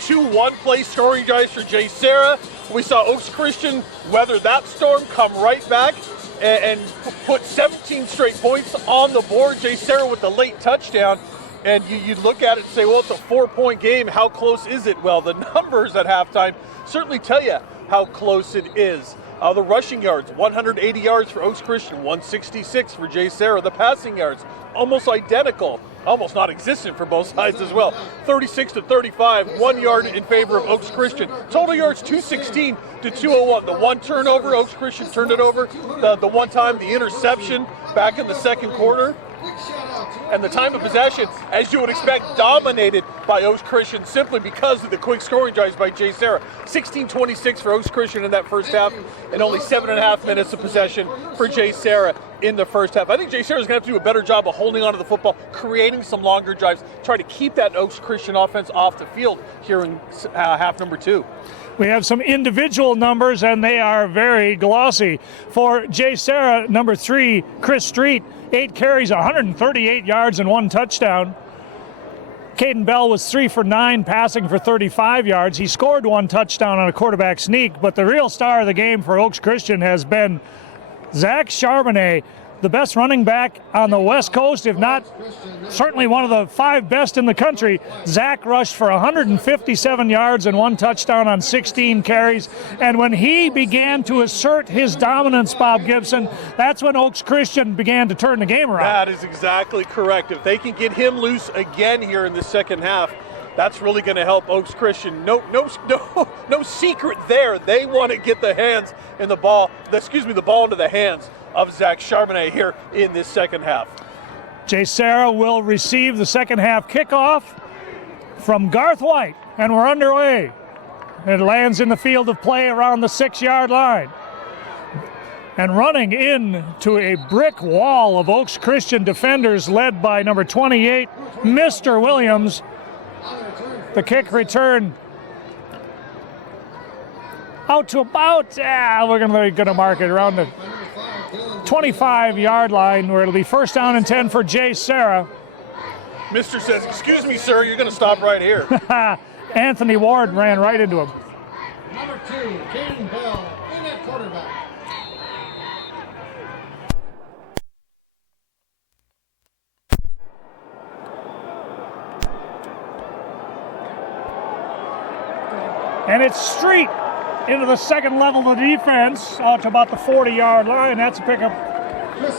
2 one-play scoring drives for JSerra. We saw Oaks Christian weather that storm, come right back, and put 17 straight points on the board. JSerra with the late touchdown. And you look at it and say, well, it's a 4-point game. How close is it? Well, the numbers at halftime certainly tell you how close it is. The rushing yards, 180 yards for Oaks Christian, 166 for JSerra. The passing yards, almost identical, almost non-existent for both sides as well. 36 to 35, 1 yard in favor of Oaks Christian. Total yards, 216 to 201. The one turnover, Oaks Christian turned it over. The one time, the interception back in the second quarter. And the time of possession, as you would expect, dominated by Oaks Christian simply because of the quick scoring drives by JSerra. 16-26 for Oaks Christian in that first half, and only 7.5 minutes of possession for JSerra in the first half. I think JSerra is going to have to do a better job of holding onto the football, creating some longer drives, try to keep that Oaks Christian offense off the field here in half number 2. We have some individual numbers, and they are very glossy. For JSerra, number 3, Chris Street, 8 carries, 138 yards, and 1 touchdown. Caden Bell was 3 for 9, passing for 35 yards. He scored 1 touchdown on a quarterback sneak, but the real star of the game for Oaks Christian has been Zach Charbonnet, the best running back on the West Coast, if not certainly one of the 5 best in the country. Zach rushed for 157 yards and 1 touchdown on 16 carries. And when he began to assert his dominance, Bob Gibson, that's when Oaks Christian began to turn the game around. That is exactly correct. If they can get him loose again here in the second half, that's really going to help Oaks Christian. No secret there. They want to get the ball into the hands of Zach Charbonnet here in this second half. JSerra will receive the second half kickoff from Garth White, and we're underway. It lands in the field of play around the 6-yard line. And running into a brick wall of Oaks Christian defenders led by number 28, Mr. Williams. The kick return out to about, we're going to mark it around the 25-yard line, where it'll be first down and 10 for JSerra. Mister says, excuse me, sir, you're going to stop right here. Anthony Ward ran right into him. Number 2, Caden Bell, in at quarterback. And it's Street into the second level of the defense, out to about the 40-yard line. That's a pickup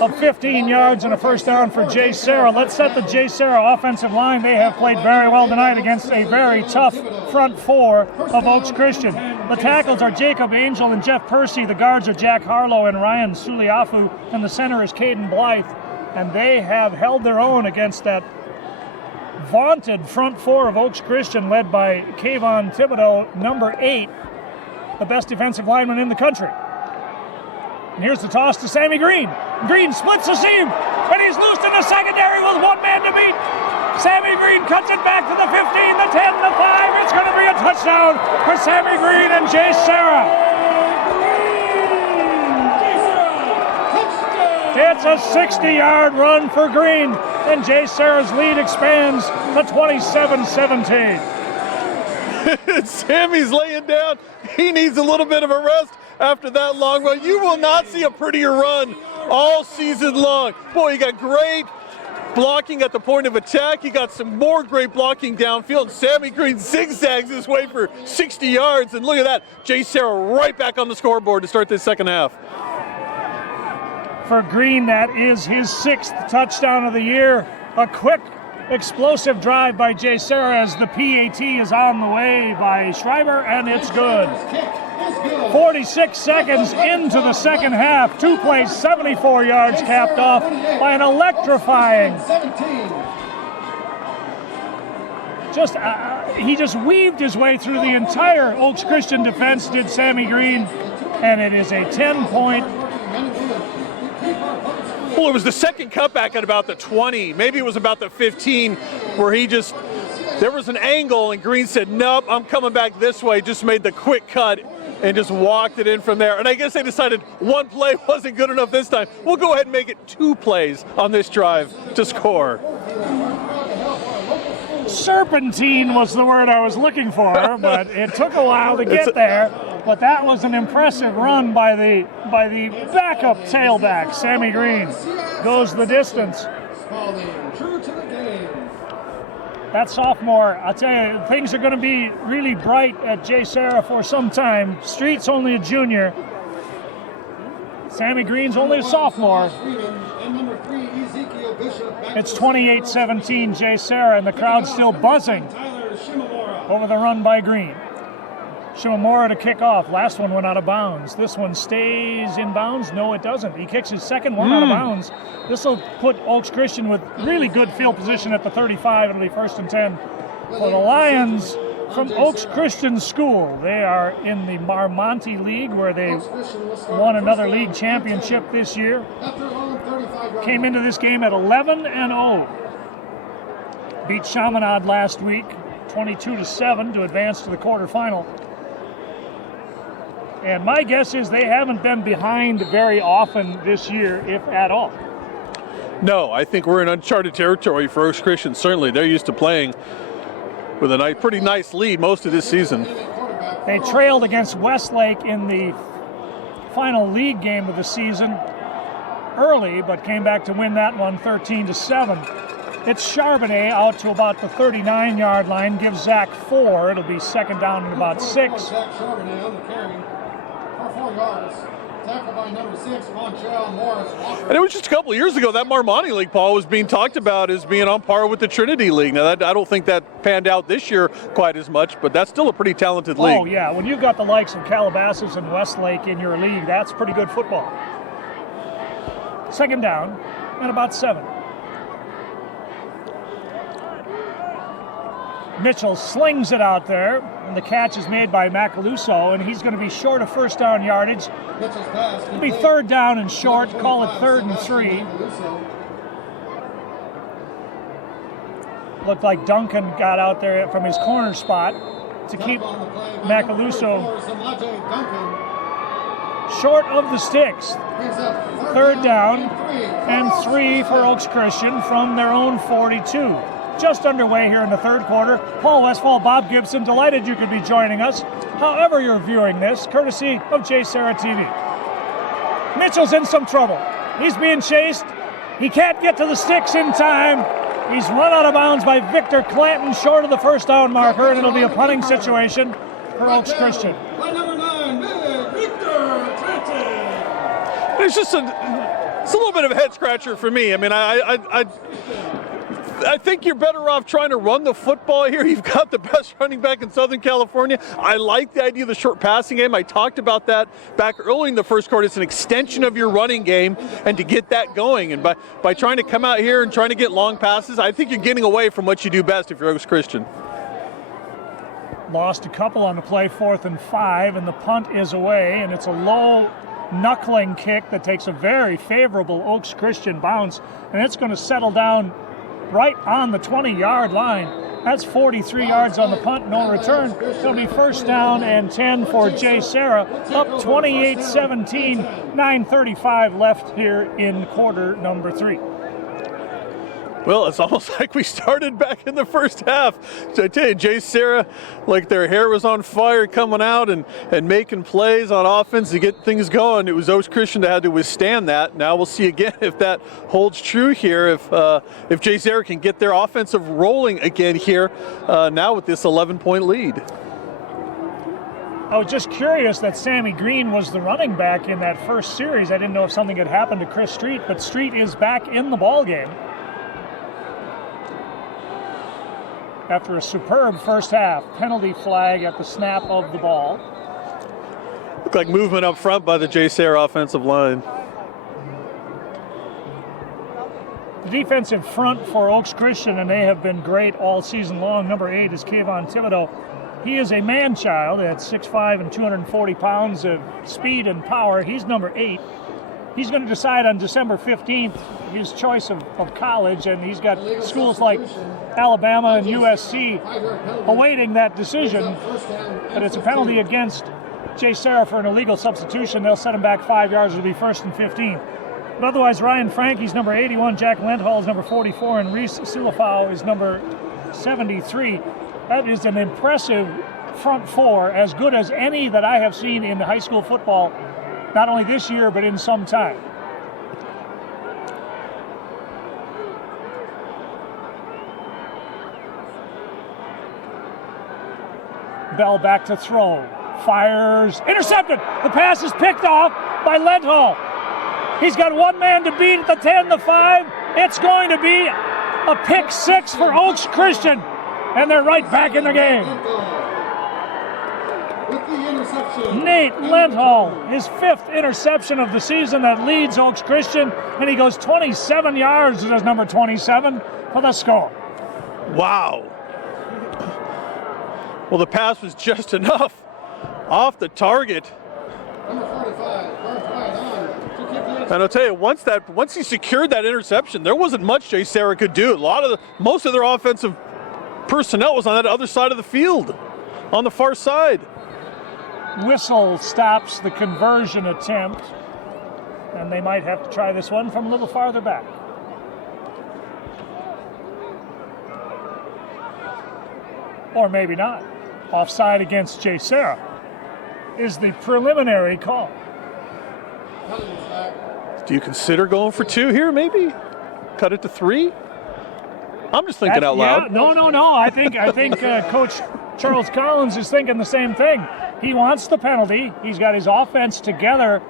of 15 yards and a first down for JSerra. Let's set the JSerra offensive line. They have played very well tonight against a very tough front 4 of Oaks Christian. The tackles are Jacob Angel and Jeff Percy. The guards are Jack Harlow and Ryan Suliafu. And the center is Caden Blythe. And they have held their own against that vaunted front 4 of Oaks Christian, led by Kayvon Thibodeau, number 8, the best defensive lineman in the country. And here's the toss to Sammy Green. Green splits the seam, and he's loosed in the secondary with 1 man to beat. Sammy Green cuts it back to the 15, the 10, the 5. It's going to be a touchdown for Sammy Green and JSerra. It's a 60-yard run for Green, and JSerra's lead expands to 27-17. Sammy's laying down. He needs a little bit of a rest after that long run. You will not see a prettier run all season long. Boy, you got great blocking at the point of attack. You got some more great blocking downfield. Sammy Green zigzags his way for 60 yards. And look at that, JSerra right back on the scoreboard to start this second half. For Green, that is his 6th touchdown of the year. A quick Explosive drive by JSerra as the PAT is on the way by Schreiber, and it's good. 46 seconds into the second half. 2 plays, 74 yards capped off by an electrifying. He just weaved his way through the entire Oaks Christian defense, did Sammy Green, and it is a 10-point. Well, it was the second cutback at about the 20, maybe it was about the 15, where there was an angle and Green said, nope, I'm coming back this way, just made the quick cut and just walked it in from there. And I guess they decided one play wasn't good enough this time. We'll go ahead and make it 2 plays on this drive to score. Serpentine was the word I was looking for, but it took a while to get there. But that was an impressive run by the backup tailback. Sammy Green goes the distance. That sophomore, I'll tell you, things are going to be really bright at JSerra for some time. Street's only a junior. Sammy Green's only a sophomore. It's 28-17 JSerra, and the crowd's still buzzing over the run by Green. Shimamura to kick off. Last one went out of bounds. This one stays in bounds. No, it doesn't. He kicks his second one out of bounds. This will put Oaks Christian with really good field position at the 35. It'll be 1st and 10 for the Lions from Oaks Christian School. They are in the Marmonte League, where they won another league championship this year. Came into this game at 11-0. Beat Chaminade last week, 22-7 to advance to the quarterfinal. And my guess is they haven't been behind very often this year, if at all. No, I think we're in uncharted territory for Oaks Christian. Certainly, they're used to playing with a pretty nice lead most of this season. They trailed against Westlake in the final league game of the season early, but came back to win that one 13-7. It's Charbonnet out to about the 39-yard line, gives Zach 4. It'll be 2nd down and about 6. And it was just a couple of years ago that Marmonte League, Paul, was being talked about as being on par with the Trinity League. Now, I don't think that panned out this year quite as much, but that's still a pretty talented league. Oh, yeah. When you've got the likes of Calabasas and Westlake in your league, that's pretty good football. 2nd down and about 7. Mitchell slings it out there, and the catch is made by Macaluso, and he's going to be short of 1st down yardage. It'll be 3rd down and short, call it 3rd and 3. Looked like Duncan got out there from his corner spot to keep Macaluso short of the sticks. 3rd down and 3 for Oaks Christian from their own 42. Just underway here in the 3rd quarter. Paul Westfall, Bob Gibson, delighted you could be joining us. However you're viewing this, courtesy of JSerra TV. Mitchell's in some trouble. He's being chased. He can't get to the sticks in time. He's run out of bounds by Victor Clanton, short of the 1st down marker, and it'll be a punting situation for Oaks Christian. It's just a little bit of a head scratcher for me. I mean, I think you're better off trying to run the football here. You've got the best running back in Southern California. I like the idea of the short passing game. I talked about that back early in the 1st quarter. It's an extension of your running game, and to get that going. And by trying to come out here and trying to get long passes, I think you're getting away from what you do best if you're Oaks Christian. Lost a couple on the play, 4th and 5, and the punt is away, and it's a low knuckling kick that takes a very favorable Oaks Christian bounce, and it's going to settle down right on the 20-yard line. That's 43 yards on the punt, no return. It'll be 1st down and 10 for JSerra, up 28-17, 9:35 left here in quarter number 3. Well, it's almost like we started back in the 1st half. So I tell you, JSerra, like their hair was on fire coming out and making plays on offense to get things going. It was Oaks Christian that had to withstand that. Now we'll see again if that holds true here, if JSerra can get their offensive rolling again here now with this 11-point lead. I was just curious that Sammy Green was the running back in that first series. I didn't know if something had happened to Chris Street, but Street is back in the ballgame. after a superb first half. Penalty flag at the snap of the ball. Looked like movement up front by the JSerra offensive line. The defensive front for Oaks Christian, and they have been great all season long. Number 8 is Kayvon Thibodeau. He is a man-child at 6'5" and 240 pounds of speed and power. He's number 8. He's going to decide on December 15th his choice of college, and he's got schools like Alabama and USC awaiting that decision. But it's a penalty against JSerra for an illegal substitution. They'll set him back 5 yards. It'll be 1st and 15. But otherwise, Ryan Frankie's number 81, Jack Lenthal is number 44, and Reese Silafau is number 73. That is an impressive front four, as good as any that I have seen in high school football, not only this year, but in some time. Bell back to throw. Fires. Intercepted. The pass is picked off by Lenthal. He's got one man to beat at the 10, the 5. It's going to be a pick 6 for Oaks Christian. And they're right back in the game. Nate Lenthal, his 5th interception of the season that leads Oaks Christian, and he goes 27 yards as number 27 for the score. Wow. Well, the pass was just enough off the target. Number 45, and I'll tell you, once he secured that interception, there wasn't much JSerra could do. Most of their offensive personnel was on that other side of the field, on the far side. Whistle stops the conversion attempt, and they might have to try this one from a little farther back. Or maybe not. Offside against JSerra is the preliminary call. Do you consider going for 2 here, maybe? Cut it to 3? I'm just thinking out loud. Yeah, no. I think Coach Charles Collins is thinking the same thing. He wants the penalty. He's got his offense together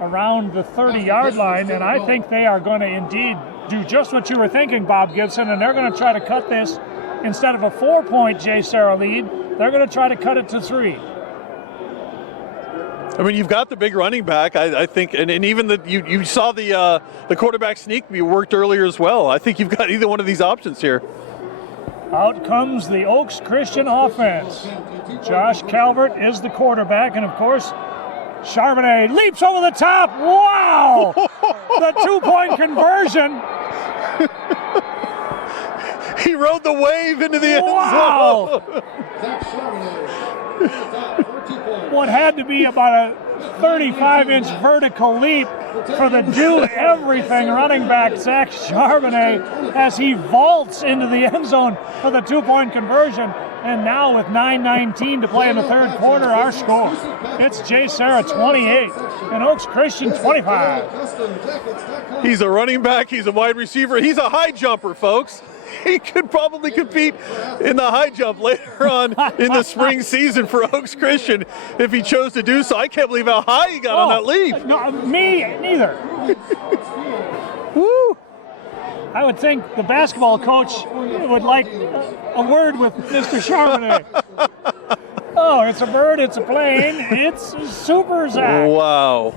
around the 30-yard line, and I think they are going to indeed do just what you were thinking, Bob Gibson, and they're going to try to cut this. Instead of a 4-point JSerra lead, they're going to try to cut it to 3. I mean, you've got the big running back, I think, and even you saw the quarterback sneak be worked earlier as well. I think you've got either one of these options here. Out comes the Oaks Christian offense. Josh Calvert is the quarterback, and of course, Charbonnet leaps over the top. Wow! The 2-point conversion. He rode the wave into the end zone. Wow! What had to be about a 35-inch vertical leap for the do-everything running back, Zach Charbonnet, as he vaults into the end zone for the 2-point conversion. And now with 9:19 to play in the third quarter, our score. It's JSerra 28 and Oaks Christian 25. He's a running back, he's a wide receiver, he's a high jumper, folks. He could probably compete in the high jump later on in the spring season for Oaks Christian if he chose to do so. I can't believe how high he got on that leap. No, me neither. Woo! I would think the basketball coach would like a word with Mr. Charbonnet. Oh, it's a bird, it's a plane, it's Super Zach. Wow.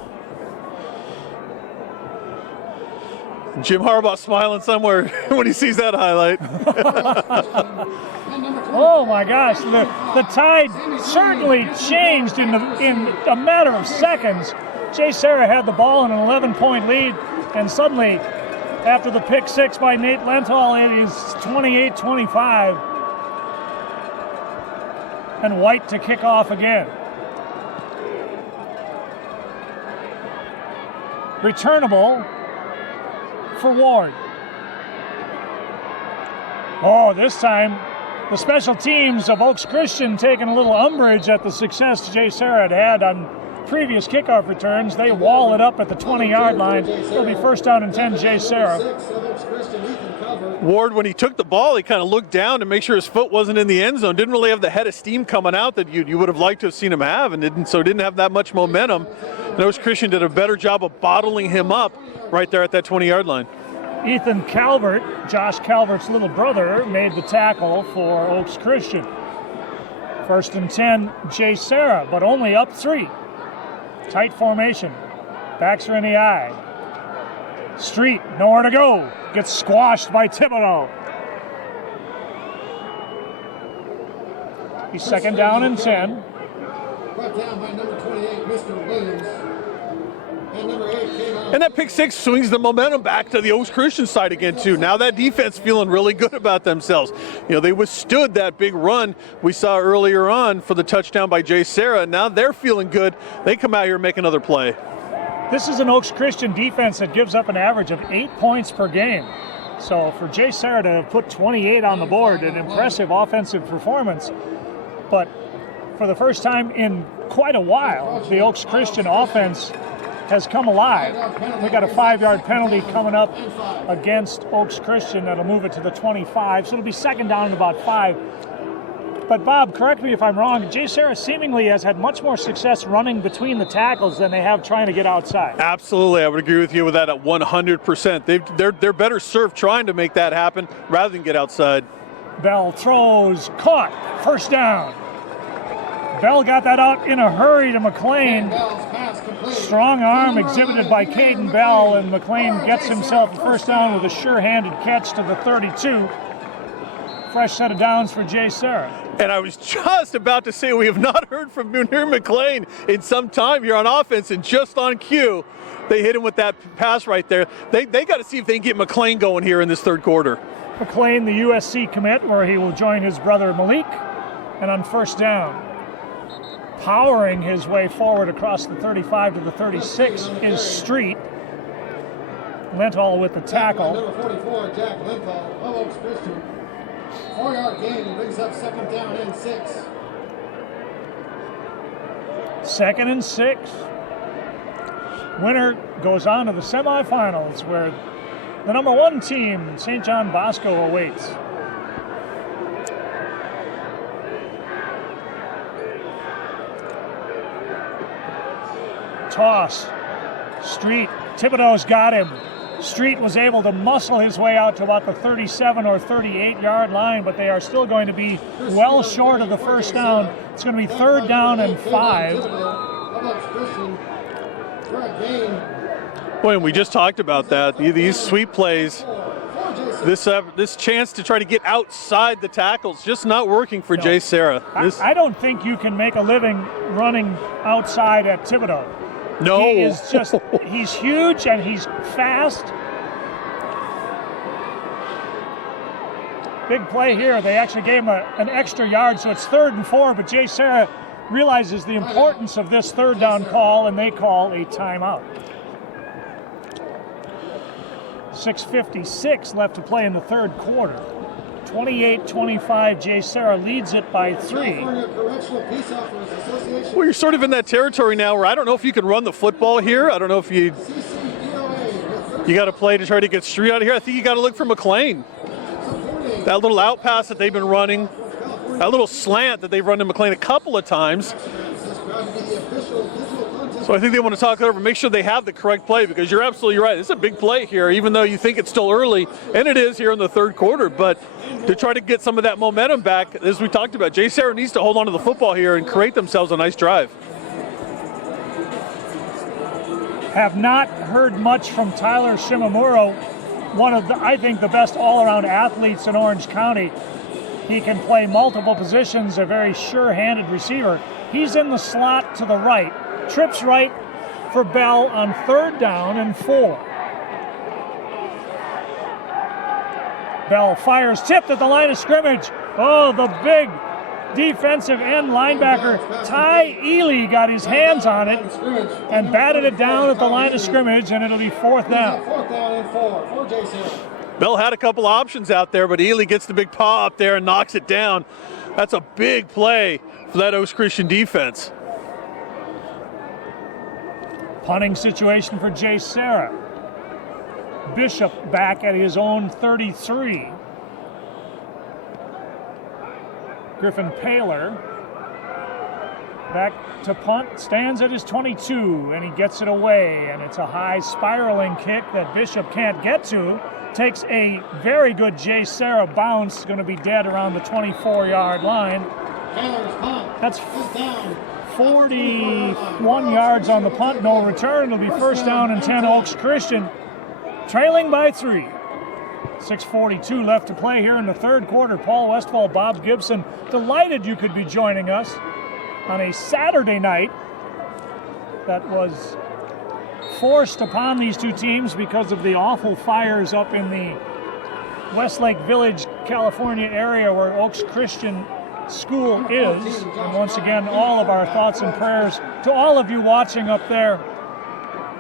Jim Harbaugh smiling somewhere when he sees that highlight. Oh my gosh, the tide certainly changed in a matter of seconds. JSerra had the ball in an 11-point lead, and suddenly, after the pick 6 by Nate Lenthal, it is 28-25. And White to kick off again. Returnable for Ward. Oh, this time the special teams of Oaks Christian taking a little umbrage at the success JSerra had on previous kickoff returns. They wall it up at the 20-yard line. It'll be 1st down and 10 JSerra. Ward, when he took the ball, he kind of looked down to make sure his foot wasn't in the end zone. Didn't really have the head of steam coming out that you would have liked to have seen him have, and didn't have that much momentum. And Oaks Christian did a better job of bottling him up right there at that 20-yard line. Ethan Calvert, Josh Calvert's little brother, made the tackle for Oaks Christian. 1st and 10, JSerra, but only up 3. Tight formation. Backs are in the eye. Street, nowhere to go. Gets squashed by Thibodeau. He's 2nd down and 10. Brought down by number 28, Mr. Williams. And number 8 came out. And that pick six swings the momentum back to the Oaks Christian side again, too. Now that defense feeling really good about themselves. You know, they withstood that big run we saw earlier on for the touchdown by JSerra. Now they're feeling good. They come out here and make another play. This is an Oaks Christian defense that gives up an average of 8 points per game. So for JSerra to put 28 on the board, an impressive offensive performance. But for the first time in quite a while, the Oaks Christian offense has come alive. We got a 5-yard penalty coming up against Oaks Christian that'll move it to the 25, so it'll be 2nd down and about 5. But Bob, correct me if I'm wrong, JSerra seemingly has had much more success running between the tackles than they have trying to get outside. Absolutely, I would agree with you with that at 100%. They're better served trying to make that happen rather than get outside. Bell throws, caught, 1st down. Bell got that out in a hurry to McLean. Strong arm exhibited by Caden Bell, and McLean gets himself a 1st down with a sure-handed catch to the 32. Fresh set of downs for JSerra. And I was just about to say we have not heard from Munir McLean in some time here on offense, and just on cue, they hit him with that pass right there. They got to see if they can get McLean going here in this 3rd quarter. McLean, the USC commit, where he will join his brother Malik, and on 1st down, powering his way forward across the 35 to the 36 is Street. Lenthal with the tackle. Number 44, Jack Lenthal of Oaks Christian. 4-yard gain and brings up 2nd down and 6. 2nd and 6. Winner goes on to the semifinals, where the number 1 team, St. John Bosco, awaits. Toss. Street. Thibodeau's got him. Street was able to muscle his way out to about the 37 or 38-yard line, but they are still going to be well short of the 1st down. It's going to be 3rd down and 5. Boy, and we just talked about that. These sweep plays, this chance to try to get outside the tackles, just not working for JSerra. I don't think you can make a living running outside at Thibodeau. No. He is just, he's huge and he's fast. Big play here. They actually gave him an extra yard, so it's 3rd and 4, but JSerra realizes the importance of this 3rd down call, and they call a timeout. 6:56 left to play in the 3rd quarter. 28-25, JSerra leads it by 3. Well, you're sort of in that territory now where I don't know if you can run the football here. I don't know if you got to play to try to get Street out of here. I think you got to look for McLean. That little out pass that they've been running, that little slant that they've run to McLean a couple of times. So I think they want to talk it over, make sure they have the correct play, because you're absolutely right. It's a big play here, even though you think it's still early, and it is here in the 3rd quarter. But to try to get some of that momentum back, as we talked about, JSerra needs to hold on to the football here and create themselves a nice drive. Have not heard much from Tyler Shimamuro, one of, I think, the best all-around athletes in Orange County. He can play multiple positions, a very sure-handed receiver. He's in the slot to the right. Trips right for Bell on 3rd down and 4. Bell fires, tipped at the line of scrimmage. Oh, the big defensive end linebacker Ty Ely got his hands on it and batted it down at the line of scrimmage, and it'll be 4th down. 4th down and 4 for JSerra. Bell had a couple options out there, but Ely gets the big paw up there and knocks it down. That's a big play for that Oaks Christian defense. Punting situation for JSerra. Bishop back at his own 33. Griffin Paler Back to punt, stands at his 22, and he gets it away, and it's a high spiraling kick that Bishop can't get to. Takes a very good JSerra bounce, going to be dead around the 24-yard line. That's 41 yards on the punt, no return. It'll be first down and 10 Oaks Christian, trailing by 3. 6:42 left to play here in the third quarter. Paul Westphal, Bob Gibson, delighted you could be joining us on a Saturday night that was forced upon these two teams because of the awful fires up in the Westlake Village, California area where Oaks Christian School is. And once again, all of our thoughts and prayers to all of you watching up there,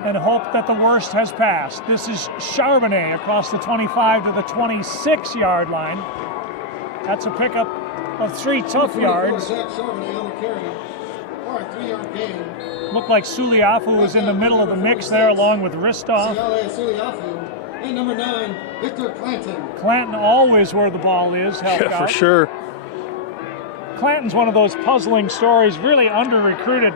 and hope that the worst has passed. This is Charbonnet across the 25 to the 26-yard line. That's a pickup of 3 tough yards. Looked like Suliafu was in the middle of the mix there along with Ristov. And number 9, Victor Clanton. Clanton always where the ball is, helped out. For sure. Clanton's one of those puzzling stories, really under-recruited.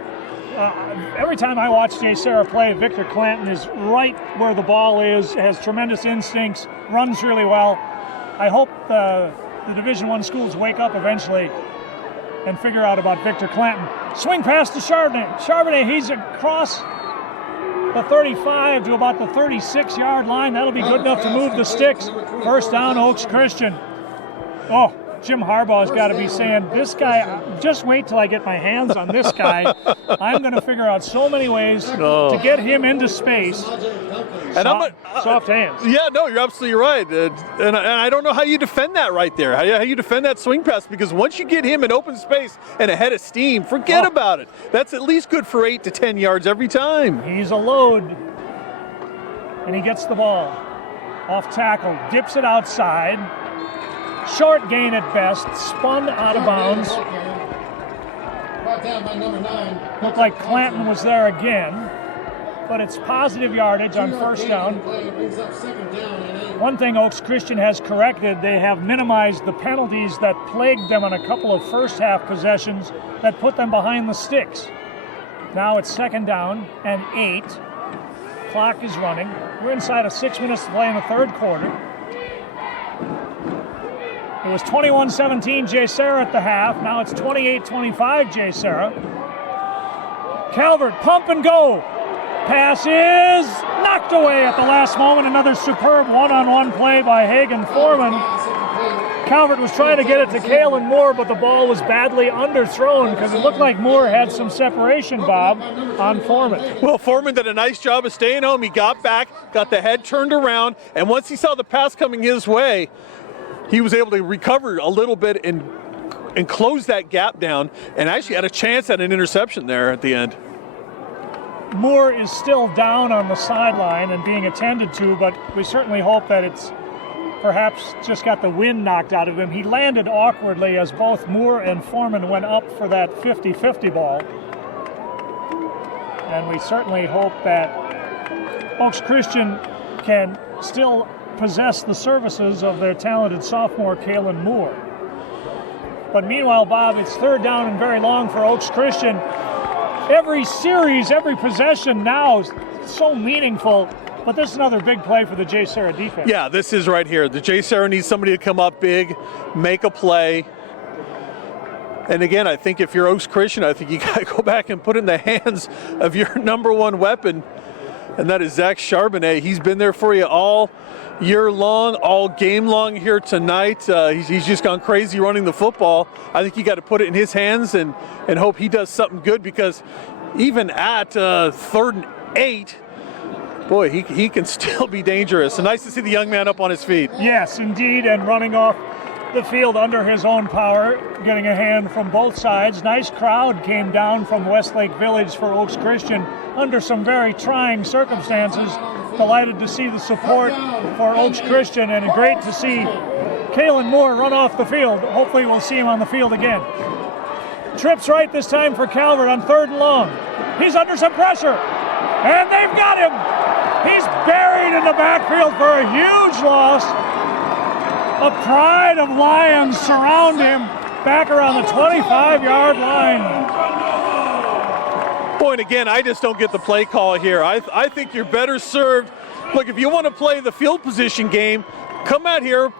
Every time I watch JSerra play, Victor Clanton is right where the ball is, has tremendous instincts, runs really well. I hope the Division I schools wake up eventually and figure out about Victor Clanton. Swing pass to Charbonnet. Charbonnet, he's across the 35 to about the 36-yard line. That'll be good enough to move the sticks. First down, Oaks Christian. Oh, Jim Harbaugh's got to be saying, this guy, just wait till I get my hands on this guy. I'm going to figure out so many ways to get him into space. And soft hands. Yeah, no, you're absolutely right. And I don't know how you defend that right there, how you defend that swing pass, because once you get him in open space and a head of steam, forget about it. That's at least good for 8 to 10 yards every time. He's a load. And he gets the ball. Off tackle, dips it outside. Short gain at best, spun out of bounds. Looked like Clanton was there again, but it's positive yardage on first down. One thing Oaks Christian has corrected, they have minimized the penalties that plagued them on a couple of first half possessions that put them behind the sticks. Now it's second down and 8. Clock is running. We're inside of 6 minutes to play in the third quarter. It was 21-17 JSerra at the half. Now it's 28-25 JSerra. Calvert, pump and go. Pass is knocked away at the last moment. Another superb one-on-one play by Hagan Foreman. Calvert was trying to get it to Kalen Moore, but the ball was badly underthrown because it looked like Moore had some separation, Bob, on Foreman. Well, Foreman did a nice job of staying home. He got back, got the head turned around, and once he saw the pass coming his way, he was able to recover a little bit and close that gap down, and actually had a chance at an interception there at the end. Moore is still down on the sideline and being attended to, but we certainly hope that it's perhaps just got the wind knocked out of him. He landed awkwardly as both Moore and Foreman went up for that 50-50 ball. And we certainly hope that Oaks Christian can still possess the services of their talented sophomore Kalen Moore. But meanwhile, Bob, it's third down and very long for Oaks Christian. Every series, every possession now is so meaningful, but this is another big play for the JSerra defense. Yeah, this is right here. The JSerra needs somebody to come up big, make a play. And again, I think if you're Oaks Christian, I think you got to go back and put it in the hands of your number one weapon, and that is Zach Charbonnet. He's been there for you all year long, all game long here tonight. He's just gone crazy running the football. I think you got to put it in his hands and hope he does something good, because even at 3rd and 8, boy, he can still be dangerous. And nice to see the young man up on his feet. Yes, indeed, and running off the field under his own power, getting a hand from both sides. Nice crowd came down from Westlake Village for Oaks Christian under some very trying circumstances. Delighted to see the support for Oaks Christian, and great to see Kalen Moore run off the field. Hopefully we'll see him on the field again. Trips right this time for Calvert on 3rd and long. He's under some pressure, and they've got him. He's buried in the backfield for a huge loss. A pride of Lions surround him back around the 25-yard line. point again, I just don't get the play call here. I think you're better served. Look, if you want to play the field position game, come out here,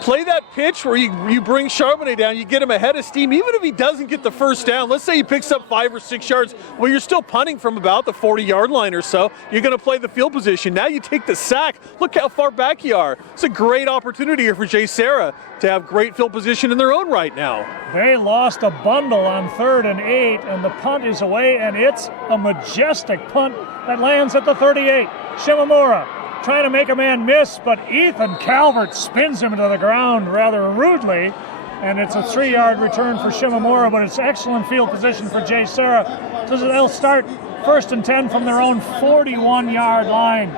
play that pitch where you bring Charbonnet down, you get him ahead of steam. Even if he doesn't get the first down, let's say he picks up 5 or 6 yards, well, you're still punting from about the 40-yard line or so. You're going to play the field position. Now you take the sack. Look how far back you are. It's a great opportunity here for JSerra to have great field position in their own right now. They lost a bundle on 3rd and 8, and the punt is away, and it's a majestic punt that lands at the 38. Shimamura trying to make a man miss, but Ethan Calvert spins him into the ground rather rudely, and it's a 3-yard return for Shimamura, but it's excellent field position for JSerra. So they'll start 1st and 10 from their own 41-yard line.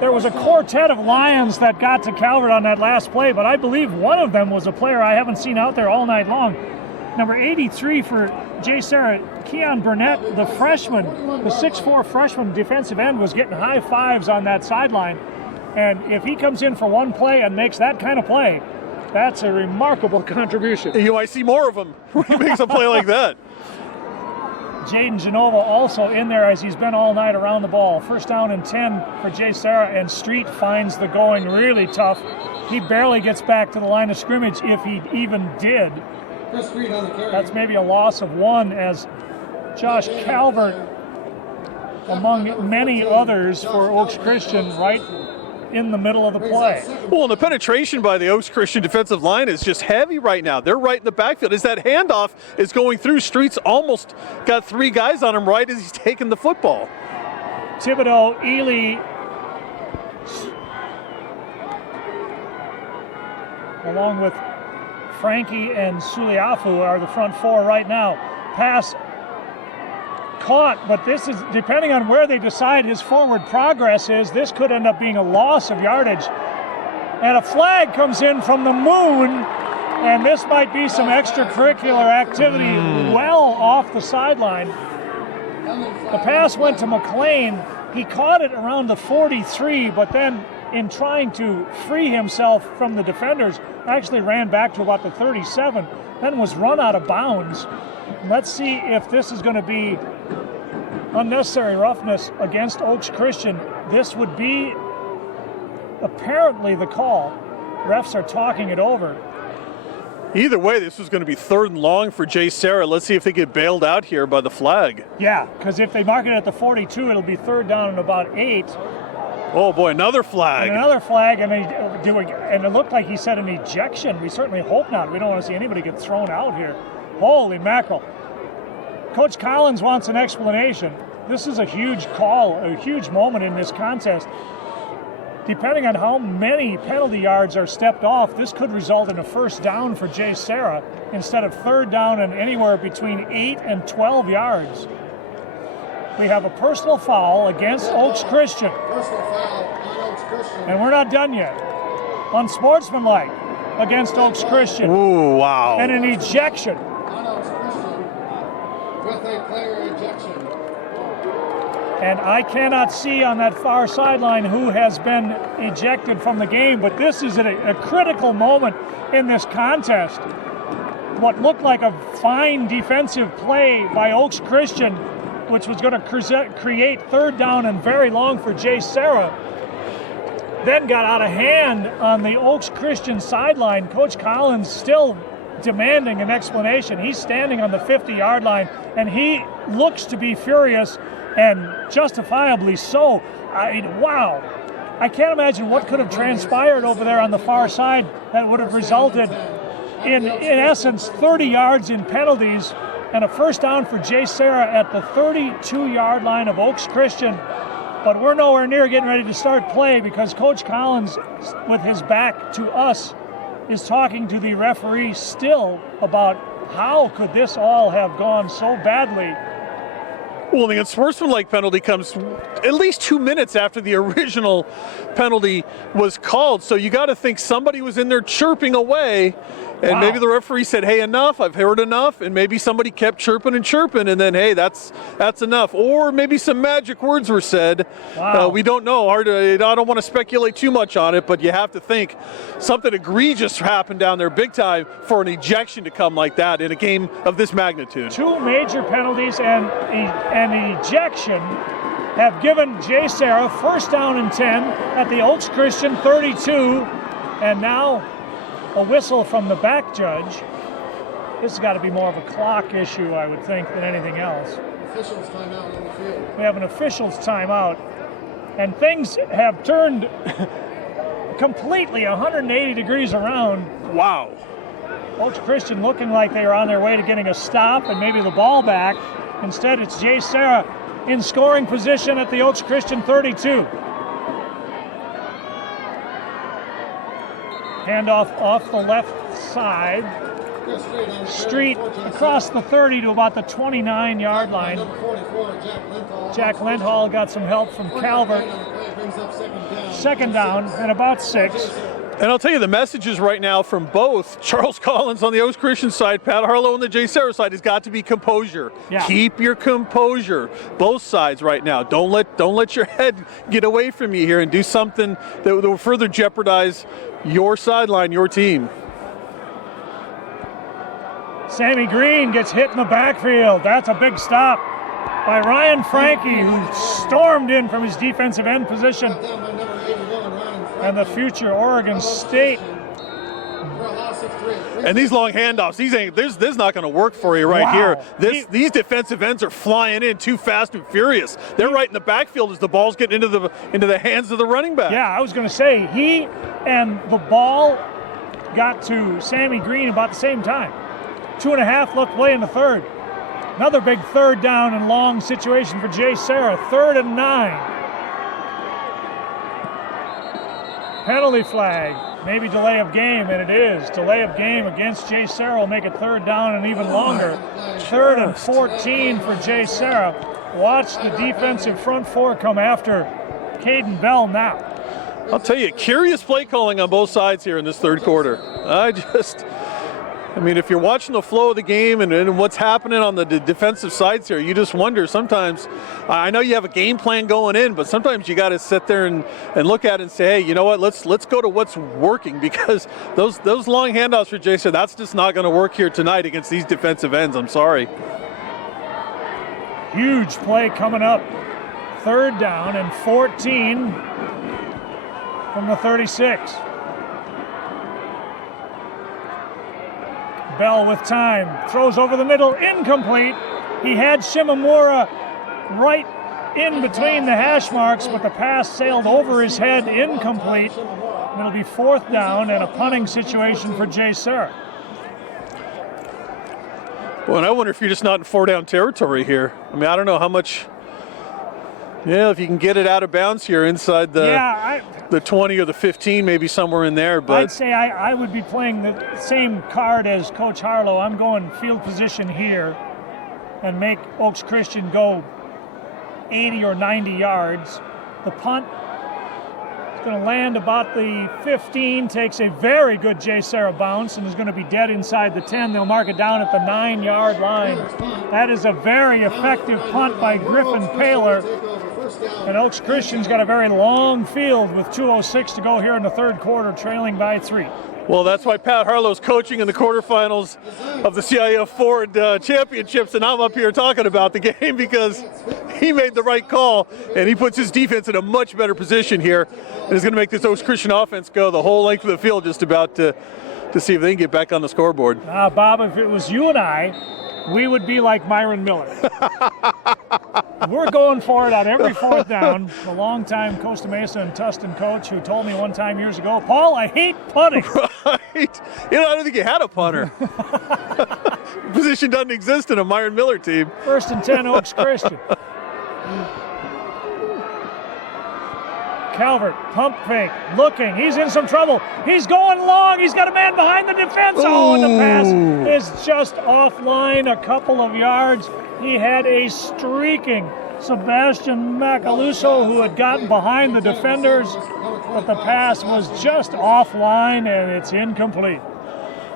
There was a quartet of Lions that got to Calvert on that last play, but I believe one of them was a player I haven't seen out there all night long. Number 83 for JSerra, Keon Burnett, the freshman, the 6'4" freshman defensive end, was getting high fives on that sideline. And if he comes in for one play and makes that kind of play, that's a remarkable contribution. You might see more of him when he makes a play like that. Jaden Genova also in there as he's been all night around the ball. 1st down and 10 for JSerra, and Street finds the going really tough. He barely gets back to the line of scrimmage, if he even did. That's maybe a loss of 1, as Josh Calvert, among many others for Oaks Christian, right in the middle of the play. Well, and the penetration by the Oaks Christian defensive line is just heavy right now. They're right in the backfield. As that handoff is going through, Street's almost got 3 guys on him right as he's taking the football. Thibodeau, Ely, along with Frankie and Suliafu are the front 4 right now. Pass caught, but this is, depending on where they decide his forward progress is, this could end up being a loss of yardage. And a flag comes in from the moon, and this might be some extracurricular activity well off the sideline. The pass went to McLean. He caught it around the 43, but then in trying to free himself from the defenders, actually ran back to about the 37, then was run out of bounds. Let's see if this is going to be unnecessary roughness against Oaks Christian. This would be apparently the call. Refs are talking it over. Either way, this is going to be 3rd and long for JSerra. Let's see if they get bailed out here by the flag. Yeah, because if they mark it at the 42, it'll be 3rd down and about 8. Oh boy, another flag. And another flag, and it looked like he said an ejection. We certainly hope not. We don't want to see anybody get thrown out here. Holy mackerel. Coach Collins wants an explanation. This is a huge call, a huge moment in this contest. Depending on how many penalty yards are stepped off, this could result in a 1st down for JSerra instead of 3rd down and anywhere between 8 and 12 yards. We have a personal foul against Oaks Christian. Personal foul on Oaks Christian. And we're not done yet. Unsportsmanlike against Oaks Christian. Ooh, wow. And an ejection. On Oaks Christian with a player ejection. And I cannot see on that far sideline who has been ejected from the game, but this is a critical moment in this contest. What looked like a fine defensive play by Oaks Christian, which was going to create 3rd down and very long for JSerra, then got out of hand on the Oaks Christian sideline. Coach Collins still demanding an explanation. He's standing on the 50-yard line, and he looks to be furious, and justifiably so. Wow. I can't imagine what could have transpired over there on the far side that would have resulted in essence, 30 yards in penalties and a 1st down for JSerra at the 32-yard line of Oaks Christian. But we're nowhere near getting ready to start play because Coach Collins, with his back to us, is talking to the referee still about how could this all have gone so badly. Well, the unsportsmanlike penalty comes at least 2 minutes after the original penalty was called. So you got to think somebody was in there chirping away, and maybe the referee said, "Hey, enough! I've heard enough." And maybe somebody kept chirping and chirping, and then, "Hey, that's enough." Or maybe some magic words were said. We don't know. I don't want to speculate too much on it, but you have to think something egregious happened down there, big time, for an ejection to come like that in a game of this magnitude. 2 major penalties and an ejection have given JSerra first down and 10 at the Oaks Christian 32, and now a whistle from the back judge. This has got to be more of a clock issue, I would think, than anything else. Officials timeout on the field. We have an officials timeout, and things have turned completely 180 degrees around. Wow. Oaks Christian looking like they are on their way to getting a stop and maybe the ball back. Instead, it's JSerra in scoring position at the Oaks Christian 32. Handoff off the left side. Street across the 30 to about the 29-yard line. Jack Lenthal got some help from Calvert. Second down and about 6. And I'll tell you, the messages right now from both Charles Collins on the Oaks Christian side, Pat Harlow on the JSerra side, has got to be composure. Yeah. Keep your composure. Both sides right now. Don't let your head get away from you here and do something that will further jeopardize your sideline, your team. Sammy Green gets hit in the backfield. That's a big stop by Ryan Frankie, who stormed in from his defensive end position. And the future Oregon State. And these long handoffs, this is not going to work for you right here. These defensive ends are flying in too fast and furious. They're right in the backfield as the ball's getting into the hands of the running back. Yeah, I was going to say, he and the ball got to Sammy Green about the same time. 2.5 left play in the third. Another big third down and long situation for JSerra. 3rd and 9. Penalty flag, maybe delay of game, and it is. Delay of game against JSerra will make it 3rd down and even longer. 3rd and 14 for JSerra. Watch the defensive front four come after Caden Bell now. I'll tell you, curious play calling on both sides here in this third quarter. I mean, if you're watching the flow of the game and what's happening on the defensive sides here, you just wonder sometimes. I know you have a game plan going in, but sometimes you got to sit there and look at it and say, hey, you know what? Let's go to what's working, because those long handoffs for JSerra, that's just not going to work here tonight against these defensive ends. I'm sorry. Huge play coming up. 3rd down and 14 from the 36. Bell with time, throws over the middle, incomplete. He had Shimamura right in between the hash marks, but the pass sailed over his head, incomplete. And it'll be 4th down and a punting situation for JSerra. Well, and I wonder if you're just not in 4-down territory here. I mean, I don't know how much. Yeah, if you can get it out of bounds here inside the 20 or the 15, maybe somewhere in there. But I'd say I would be playing the same card as Coach Harlow. I'm going field position here and make Oaks Christian go 80 or 90 yards. The punt is going to land about the 15, takes a very good JSerra bounce and is going to be dead inside the 10. They'll mark it down at the 9-yard line. That is a very effective punt by Griffin Paler. And Oaks Christian's got a very long field with 2:06 to go here in the third quarter, trailing by 3. Well, that's why Pat Harlow's coaching in the quarterfinals of the CIF Ford Championships, and I'm up here talking about the game because he made the right call, and he puts his defense in a much better position here, and is going to make this Oaks Christian offense go the whole length of the field just about to see if they can get back on the scoreboard. Bob, if it was you and I, we would be like Myron Miller. We're going for it on every 4th down. The longtime Costa Mesa and Tustin coach who told me one time years ago, Paul, I hate punting. Right. You know, I don't think you had a punter. Position doesn't exist in a Myron Miller team. 1st and 10, Oaks Christian. Calvert, pump fake, looking. He's in some trouble. He's going long. He's got a man behind the defense. Oh, and the pass is just offline a couple of yards. He had a streaking Sebastian Macaluso who had gotten behind the defenders, but the pass was just offline and it's incomplete.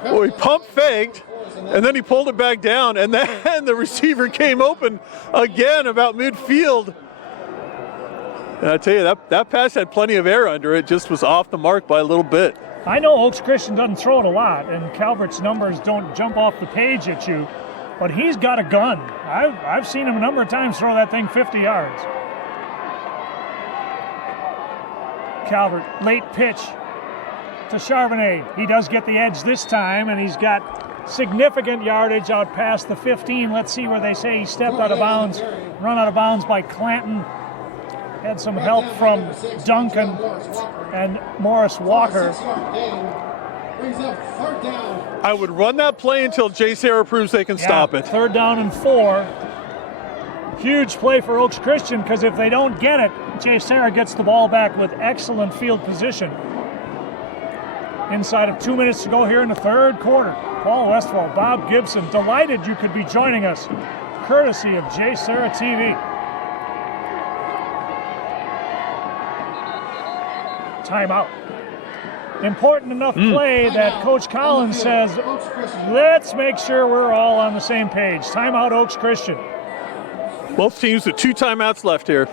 Well, he pump faked, and then he pulled it back down, and then the receiver came open again about midfield. And I tell you, that pass had plenty of air under it, just was off the mark by a little bit. I know Oaks Christian doesn't throw it a lot, and Calvert's numbers don't jump off the page at you, but he's got a gun. I've seen him a number of times throw that thing 50 yards. Calvert, late pitch to Charbonnet. He does get the edge this time, and he's got significant yardage out past the 15. Let's see where they say he stepped out of bounds. Run out of bounds by Clanton. Had some help from Duncan and Morris Walker. I would run that play until JSerra proves they can stop it. 3rd down and 4. Huge play for Oaks Christian, because if they don't get it, JSerra gets the ball back with excellent field position. Inside of 2 minutes to go here in the 3rd quarter. Paul Westfall, Bob Gibson, delighted you could be joining us, courtesy of JSerra TV. Timeout. Important enough play that Coach Collins says, let's make sure we're all on the same page. Timeout, Oaks Christian. Both teams with 2 timeouts left here.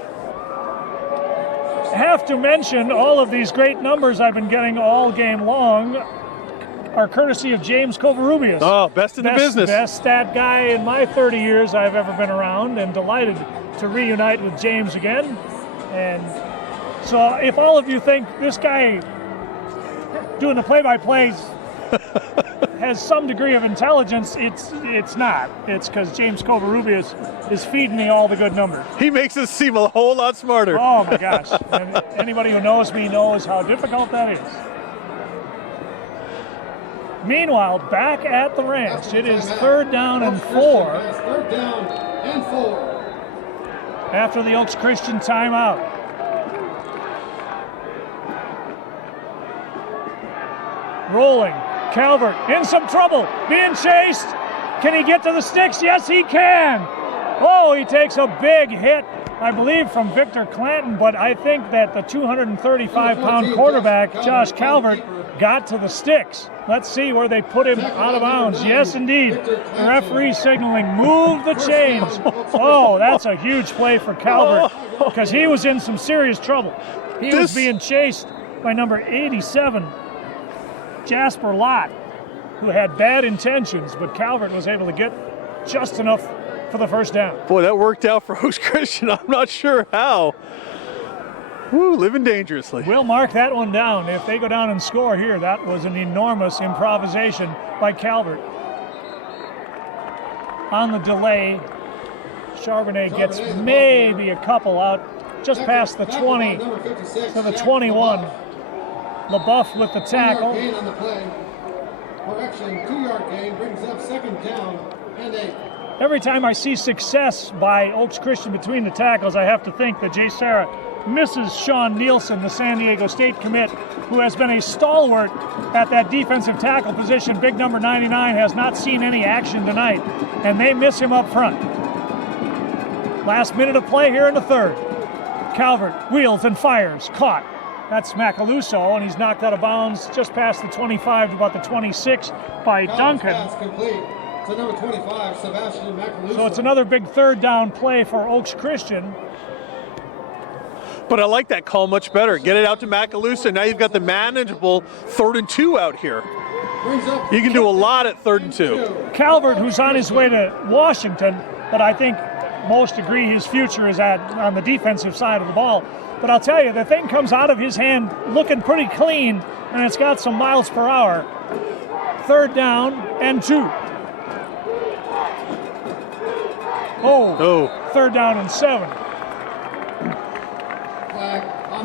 I have to mention all of these great numbers I've been getting all game long are courtesy of James Covarrubias. Oh, best in the business. Best stat guy in my 30 years I've ever been around, and delighted to reunite with James again. And so if all of you think this guy doing the play-by-plays has some degree of intelligence, it's not. It's because James Covarrubias is feeding me all the good numbers. He makes us seem a whole lot smarter. Oh my gosh. And anybody who knows me knows how difficult that is. Meanwhile, back at the ranch, it is 3rd down and 4. 3rd down and 4. After the Oaks Christian timeout. Rolling. Calvert in some trouble. Being chased. Can he get to the sticks? Yes, he can. Oh, he takes a big hit, I believe, from Victor Clanton, but I think that the 235-pound quarterback, Josh Calvert, got to the sticks. Let's see where they put him out of bounds. Yes, indeed. The referee signaling, move the chains. Oh, that's a huge play for Calvert, because he was in some serious trouble. He was being chased by number 87, Jasper Lott, who had bad intentions, but Calvert was able to get just enough for the 1st down. Boy, that worked out for Oaks Christian. I'm not sure how. Woo, living dangerously. We'll mark that one down. If they go down and score here, that was an enormous improvisation by Calvert. On the delay, Charbonnet gets maybe a couple out just past the 20 to the 21. LaBeouf with the tackle. Gain on the play. Correction, 2-yard gain brings up 2nd down and 8. Every time I see success by Oaks Christian between the tackles, I have to think that JSerra misses Sean Nielsen, the San Diego State commit, who has been a stalwart at that defensive tackle position. Big number 99 has not seen any action tonight, and they miss him up front. Last minute of play here in the 3rd. Calvert wheels and fires, caught. That's Macaluso, and he's knocked out of bounds just past the 25 to about the 26 by Duncan. Pass complete to number 25, Sebastian Macaluso. So it's another big 3rd down play for Oaks Christian. But I like that call much better. Get it out to Macaluso. Now you've got the manageable 3rd and 2 out here. You can do a lot at 3rd and 2. Calvert, who's on his way to Washington, but I think most agree his future is on the defensive side of the ball. But I'll tell you, the thing comes out of his hand looking pretty clean, and it's got some miles per hour. 3rd down and 2. Oh. 3rd down and 7.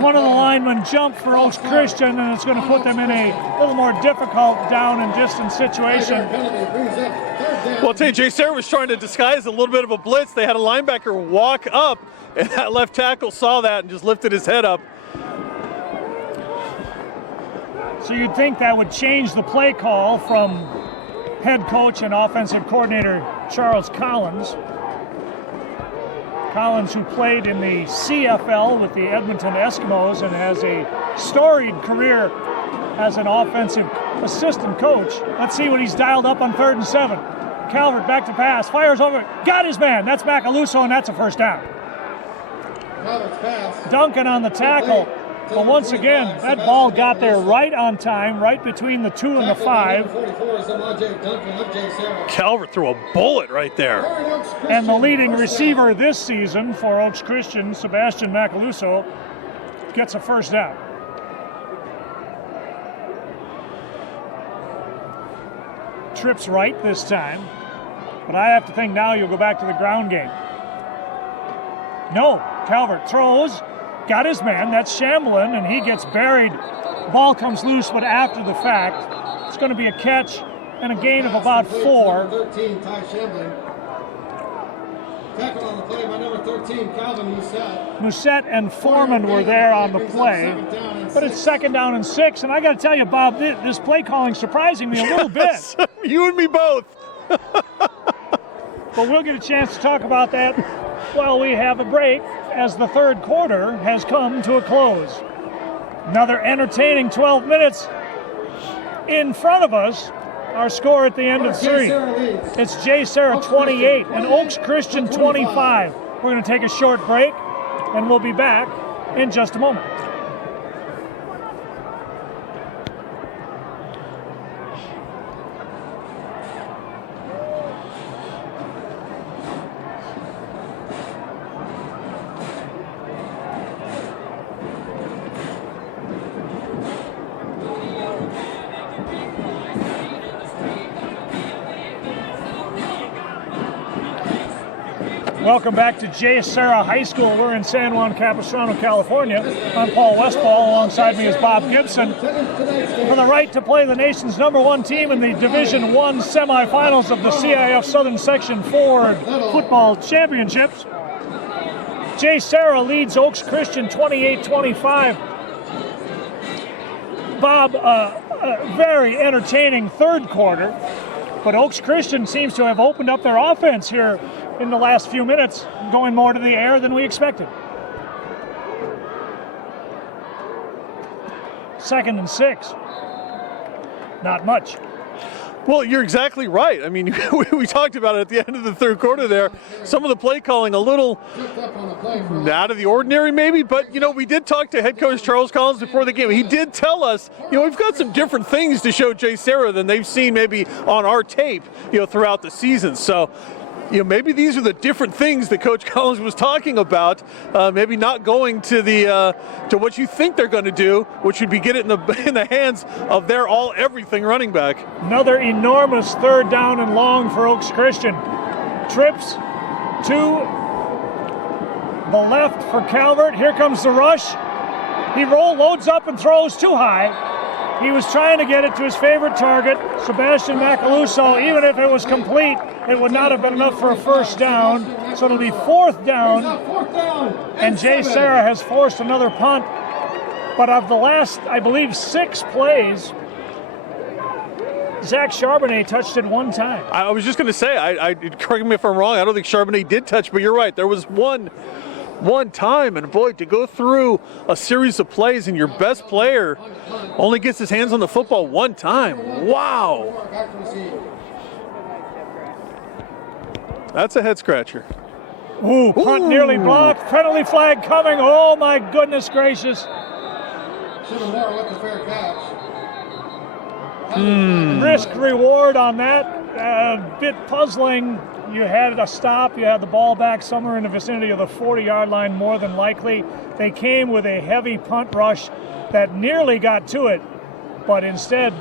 One of the linemen jumped for Oaks Christian, and it's going to put them in a little more difficult down and distance situation. Well, I'll tell you, JSerra was trying to disguise a little bit of a blitz. They had a linebacker walk up, and that left tackle saw that and just lifted his head up. So you'd think that would change the play call from head coach and offensive coordinator Charles Collins. Collins, who played in the CFL with the Edmonton Eskimos and has a storied career as an offensive assistant coach. Let's see what he's dialed up on 3rd and 7. Calvert back to pass, fires over, got his man. That's Macaluso, and that's a first down. Calvert's pass. Duncan on the tackle. But once again, that ball got there right on time, right between the 2 and the 5. 44 is Duncan of JSerra. Calvert threw a bullet right there. And the leading receiver this season for Oaks Christian, Sebastian Macaluso, gets a first down. Trips right this time, but I have to think now you'll go back to the ground game. No, Calvert throws, got his man, that's Shamblin, and he gets buried. Ball comes loose, but after the fact, it's going to be a catch and a gain of about 4. 13, Ty Shamblin. Tackle on the play by number 13, Calvin Musette. Musette and Foreman were there on the play, but it's 2nd down and 6, and I got to tell you, Bob, this play calling surprising me a little bit. You and me both. But we'll get a chance to talk about that while we have a break, as the 3rd quarter has come to a close. Another entertaining 12 minutes in front of us. Our score at the end of 3. It's JSerra 28 and Oaks Christian 25. We're going to take a short break, and we'll be back in just a moment. Welcome back to JSerra High School. We're in San Juan Capistrano, California. I'm Paul Westfall. Alongside me is Bob Gibson. For the right to play the nation's #1 team in the Division I semifinals of the CIF Southern Section 4 football championships, JSerra leads Oaks Christian 28-25. Bob, a very entertaining 3rd quarter, but Oaks Christian seems to have opened up their offense here in the last few minutes, going more to the air than we expected. 2nd and 6. Not much. Well, you're exactly right. I mean, we talked about it at the end of the 3rd quarter there. Some of the play calling a little out of the ordinary maybe, but, we did talk to head coach Charles Collins before the game. He did tell us, we've got some different things to show JSerra than they've seen maybe on our tape, throughout the season. So, maybe these are the different things that Coach Collins was talking about. Maybe not going to the to what you think they're going to do, which would be get it in the hands of their everything running back. Another enormous 3rd down and long for Oaks Christian. Trips to the left for Calvert. Here comes the rush. He loads up and throws too high. He was trying to get it to his favorite target, Sebastian Macaluso. Even if it was complete, it would not have been enough for a first down. So it'll be 4th down, and JSerra has forced another punt. But of the last, I believe, 6 plays, Zach Charbonnet touched it 1 time. I was just going to say, I correct me if I'm wrong, I don't think Charbonnet did touch, but you're right. There was one time, and boy, to go through a series of plays and your best player only gets his hands on the football 1 time. Wow. That's a head scratcher. Ooh, punt nearly blocked. Penalty flag coming. Oh my goodness gracious. Should have more with the fair catch. Risk reward on that. A bit puzzling. You had a stop. You had the ball back somewhere in the vicinity of the 40-yard line, more than likely. They came with a heavy punt rush that nearly got to it, but instead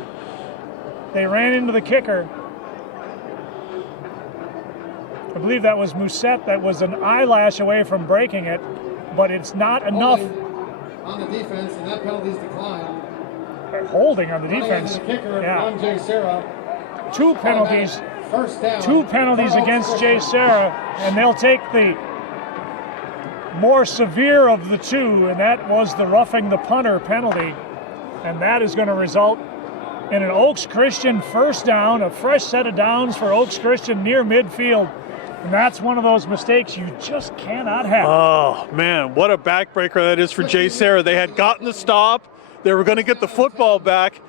they ran into the kicker. I believe that was Musette that was an eyelash away from breaking it, but it's not enough. On the defense, and that penalty's declined. Holding on the defense. On JSerra. 2 penalties. First down. 2 penalties against JSerra, and they'll take the more severe of the 2, and that was the roughing the punter penalty. And that is going to result in an Oaks Christian first down, a fresh set of downs for Oaks Christian near midfield. And that's one of those mistakes you just cannot have. Oh, man, what a backbreaker that is for JSerra. They had gotten the stop. They were going to get the football back.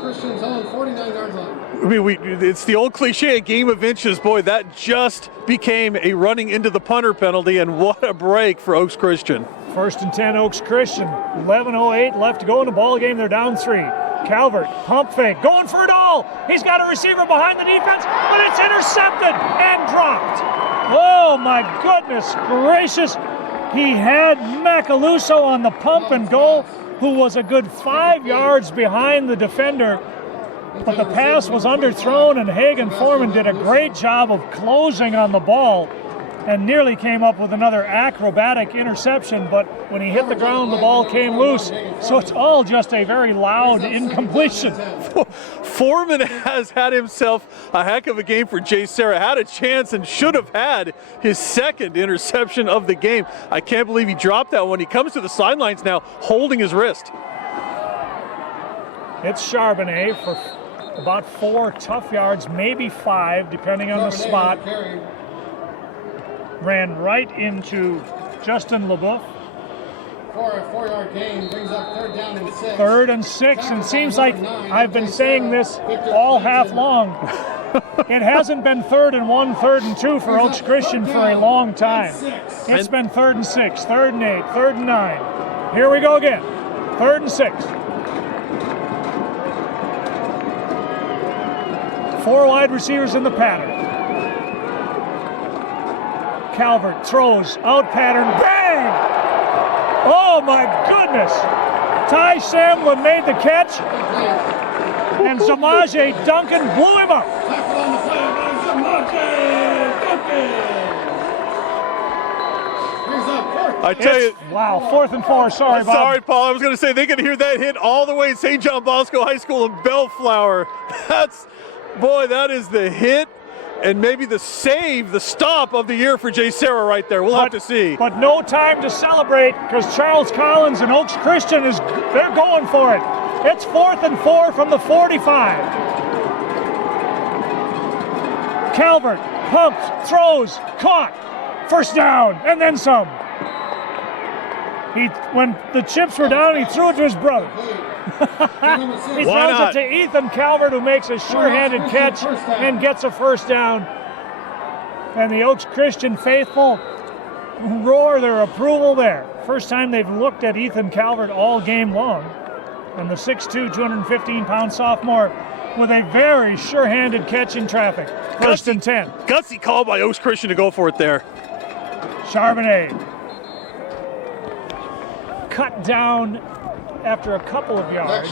Christian's on 49-yard line. I mean, it's the old cliche, a game of inches. Boy, that just became a running into the punter penalty, and what a break for Oaks Christian. 1st and 10, Oaks Christian. 11:08 left to go in the ball game. They're down 3. Calvert, pump fake, going for it all. He's got a receiver behind the defense, but it's intercepted and dropped. Oh, my goodness gracious. He had Macaluso on the pump and go, who was a good 5 yards behind the defender. But the pass was underthrown, and Hagan Foreman did a great job of closing on the ball and nearly came up with another acrobatic interception, but when he hit the ground, the ball came loose. So it's all just a very loud incompletion. Foreman has had himself a heck of a game for JSerra. Had a chance and should have had his second interception of the game. I can't believe he dropped that one. He comes to the sidelines now holding his wrist. It's Charbonnet for about 4 tough yards, maybe 5, depending on the spot. Ran right into Justin LeBoeuf. 4-yard gain brings up 3rd down and 6. 3rd and 6, and it seems like I've been saying this all half long. It hasn't been 3rd and 1, 3rd and 2 for Oaks Christian for a long time. It's been 3rd and 6, 3rd and 8, 3rd and 9. Here we go again. 3rd and 6. 4 wide receivers in the pattern. Calvert throws, out pattern, bang! Oh my goodness! Ty Shamlin made the catch, and Zamaje Duncan blew him up. I tell you. Wow, 4th and 4, sorry, Bob. Sorry, Paul. I was going to say they can hear that hit all the way in St. John Bosco High School in Bellflower. Boy, that is the hit and maybe the save, the stop of the year for JSerra right there. We'll have to see. But no time to celebrate because Charles Collins and Oaks Christian they're going for it. It's 4th and 4 from the 45. Calvert pumped, throws, caught, 1st down, and then some. When the chips were down, he threw it to his brother. He throws it to Ethan Calvert, who makes a sure-handed catch and gets a 1st down. And the Oaks Christian faithful roar their approval there. First time they've looked at Ethan Calvert all game long. And the 6'2", 215-pound sophomore with a very sure-handed catch in traffic. 1st and 10. Gutsy call by Oaks Christian to go for it there. Charbonnet cut down after a couple of yards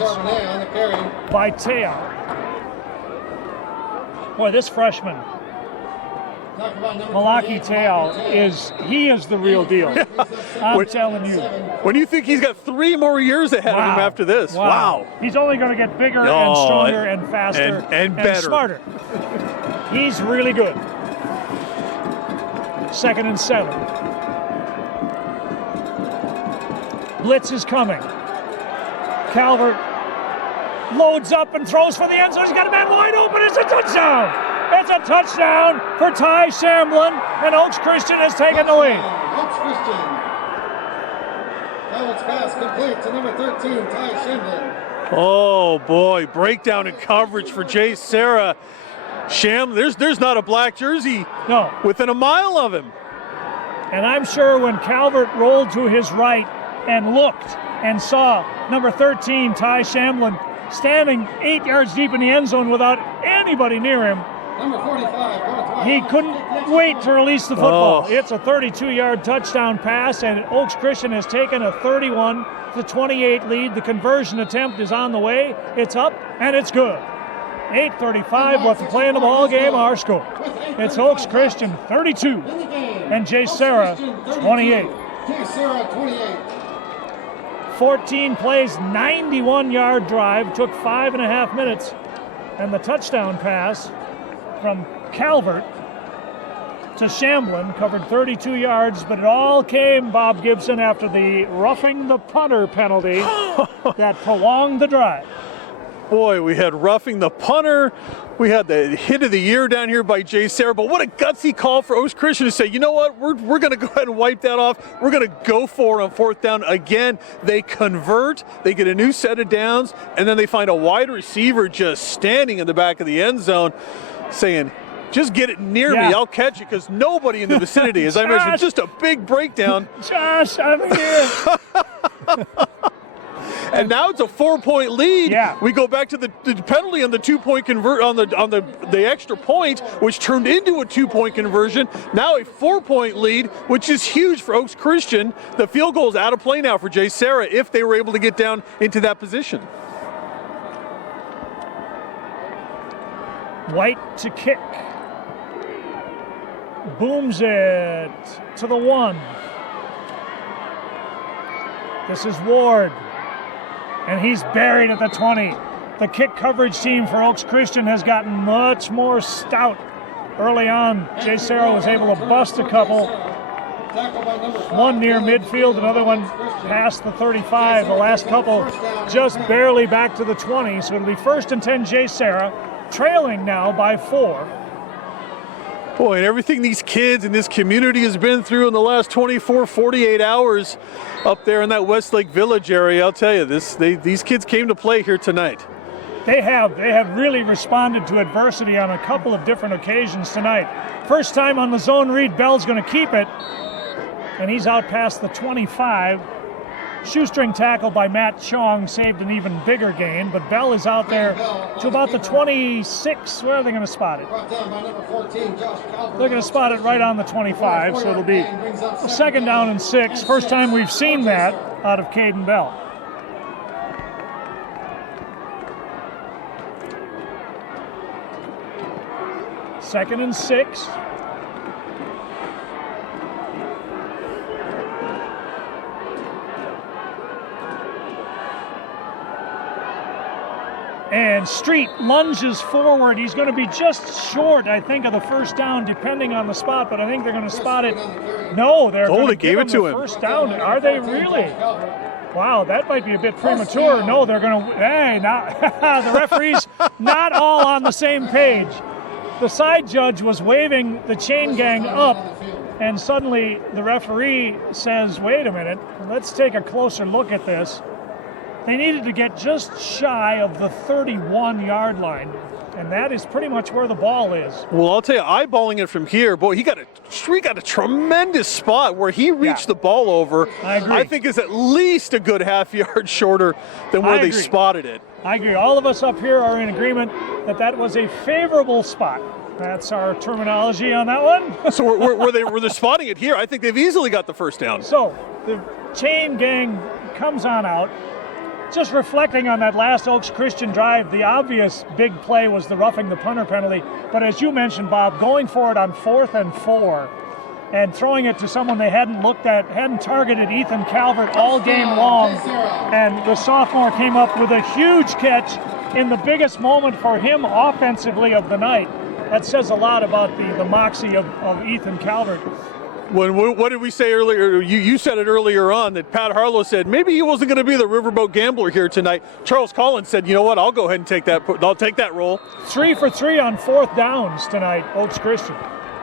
by Teo. Boy, this freshman, Malaki Teo, is the real deal. I'm telling you. When you think he's got 3 more years ahead of him after this. Wow. He's only going to get bigger and stronger and faster and better. Smarter. He's really good. 2nd and 7. Blitz is coming. Calvert loads up and throws for the end zone. He's got a man wide open. It's a touchdown. It's a touchdown for Ty Shamlin, and Oaks Christian has taken the lead. Oaks Christian. Calvert's pass complete to number 13, Ty Shamlin. Oh boy, breakdown in coverage for JSerra. There's not a black jersey within a mile of him. And I'm sure when Calvert rolled to his right and looked and saw number 13, Ty Shamlin, standing 8 yards deep in the end zone without anybody near him, Number 45, he couldn't wait to release the football. It's a 32-yard touchdown pass, and Oaks Christian has taken a 31-28 lead. The conversion attempt is on the way. It's up, and it's good. 8:35 left to play in the ball game. Our score. It's Oaks Christian 32 and JSerra 28. JSerra 28. 14 plays, 91-yard drive, took 5.5 minutes, and the touchdown pass from Calvert to Shamlin covered 32 yards, but it all came, Bob Gibson, after the roughing the punter penalty that prolonged the drive. Boy, we had roughing the punter. We had the hit of the year down here by JSerra, but what a gutsy call for Oaks Christian to say, you know what, we're going to go ahead and wipe that off. We're going to go for it on fourth down. Again, they convert, they get a new set of downs, and then they find a wide receiver just standing in the back of the end zone saying, just get it near me, I'll catch it, because nobody in the vicinity. As I mentioned, just a big breakdown. Josh, I'm here. And now it's a 4-point lead. Yeah. We go back to the penalty on the 2-point convert on the extra point, which turned into a 2-point conversion. Now a 4-point lead, which is huge for Oaks Christian. The field goal is out of play now for JSerra if they were able to get down into that position. White to kick. Booms it to the 1. This is Ward. And he's buried at the 20. The kick coverage team for Oaks Christian has gotten much more stout. Early on, JSerra was able to bust a couple. One near midfield, another one past the 35. The last couple just barely back to the 20. So it'll be 1st and 10 JSerra, trailing now by 4. Boy, and everything these kids in this community has been through in the last 24, 48 hours up there in that Westlake Village area, I'll tell you, these kids came to play here tonight. They have really responded to adversity on a couple of different occasions tonight. First time on the zone read, Bell's going to keep it, and he's out past the 25. Shoestring tackle by Matt Chong saved an even bigger gain, but Bell is out there to about the 26. Where are they going to spot it? They're going to spot it right on the 25, so it'll be a 2nd down and 6. First time we've seen that out of Caden Bell. Second and 6. And Street lunges forward. He's going to be just short, I think, of the first down, depending on the spot, but I think they're going to spot it. No, they're going to give him the first down. Are they really? Wow, that might be a bit premature. No, they're going to, hey, not, the referee's not all on the same page. The side judge was waving the chain gang up, and suddenly the referee says, wait a minute, let's take a closer look at this. They needed to get just shy of the 31-yard line, and that is pretty much where the ball is. Well, I'll tell you, eyeballing it from here, boy, he got a tremendous spot where he reached the ball over. I agree. I think is at least a good half-yard shorter than where they spotted it. I agree. All of us up here are in agreement that was a favorable spot. That's our terminology on that one. So were they spotting it here? I think they've easily got the first down. So the chain gang comes on out. Just reflecting on that last Oaks Christian drive, the obvious big play was the roughing the punter penalty. But as you mentioned, Bob, going for it on 4th and 4 and throwing it to someone they hadn't looked at, hadn't targeted Ethan Calvert all game long. And the sophomore came up with a huge catch in the biggest moment for him offensively of the night. That says a lot about the moxie of Ethan Calvert. What did we say earlier? You said it earlier on that Pat Harlow said maybe he wasn't going to be the riverboat gambler here tonight. Charles Collins said, you know what, I'll go ahead and take that. I'll take that role. 3 for 3 on 4th downs tonight, Oaks Christian.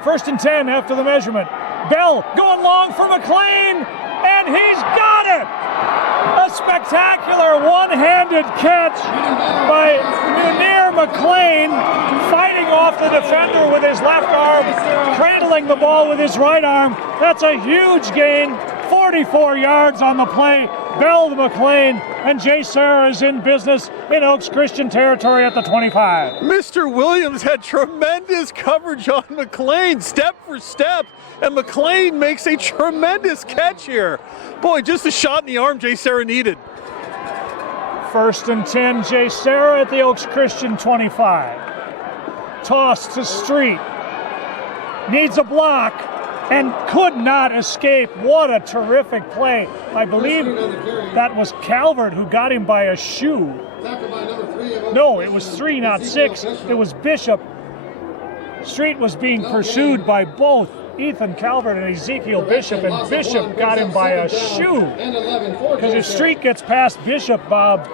1st and 10 after the measurement. Bell going long for McLean, and he's got it! A spectacular one-handed catch by Munir McLean, fighting off the defender with his left arm, cradling the ball with his right arm. That's a huge gain, 44 yards on the play. Bell to McLean, and JSerra is in business in Oaks Christian territory at the 25. Mr. Williams had tremendous coverage on McLean, step for step, and McLean makes a tremendous catch here. Boy, just a shot in the arm JSerra needed. 1st and 10, JSerra at the Oaks Christian 25. Toss to Street. Needs a block and could not escape. What a terrific play. I believe that was Calvert who got him by a shoe. No, it was 3, not 6. It was Bishop. Street was being pursued by both Ethan Calvert and Ezekiel Bishop, and Bishop got him by a shoe. Because if Street gets past Bishop, Bob,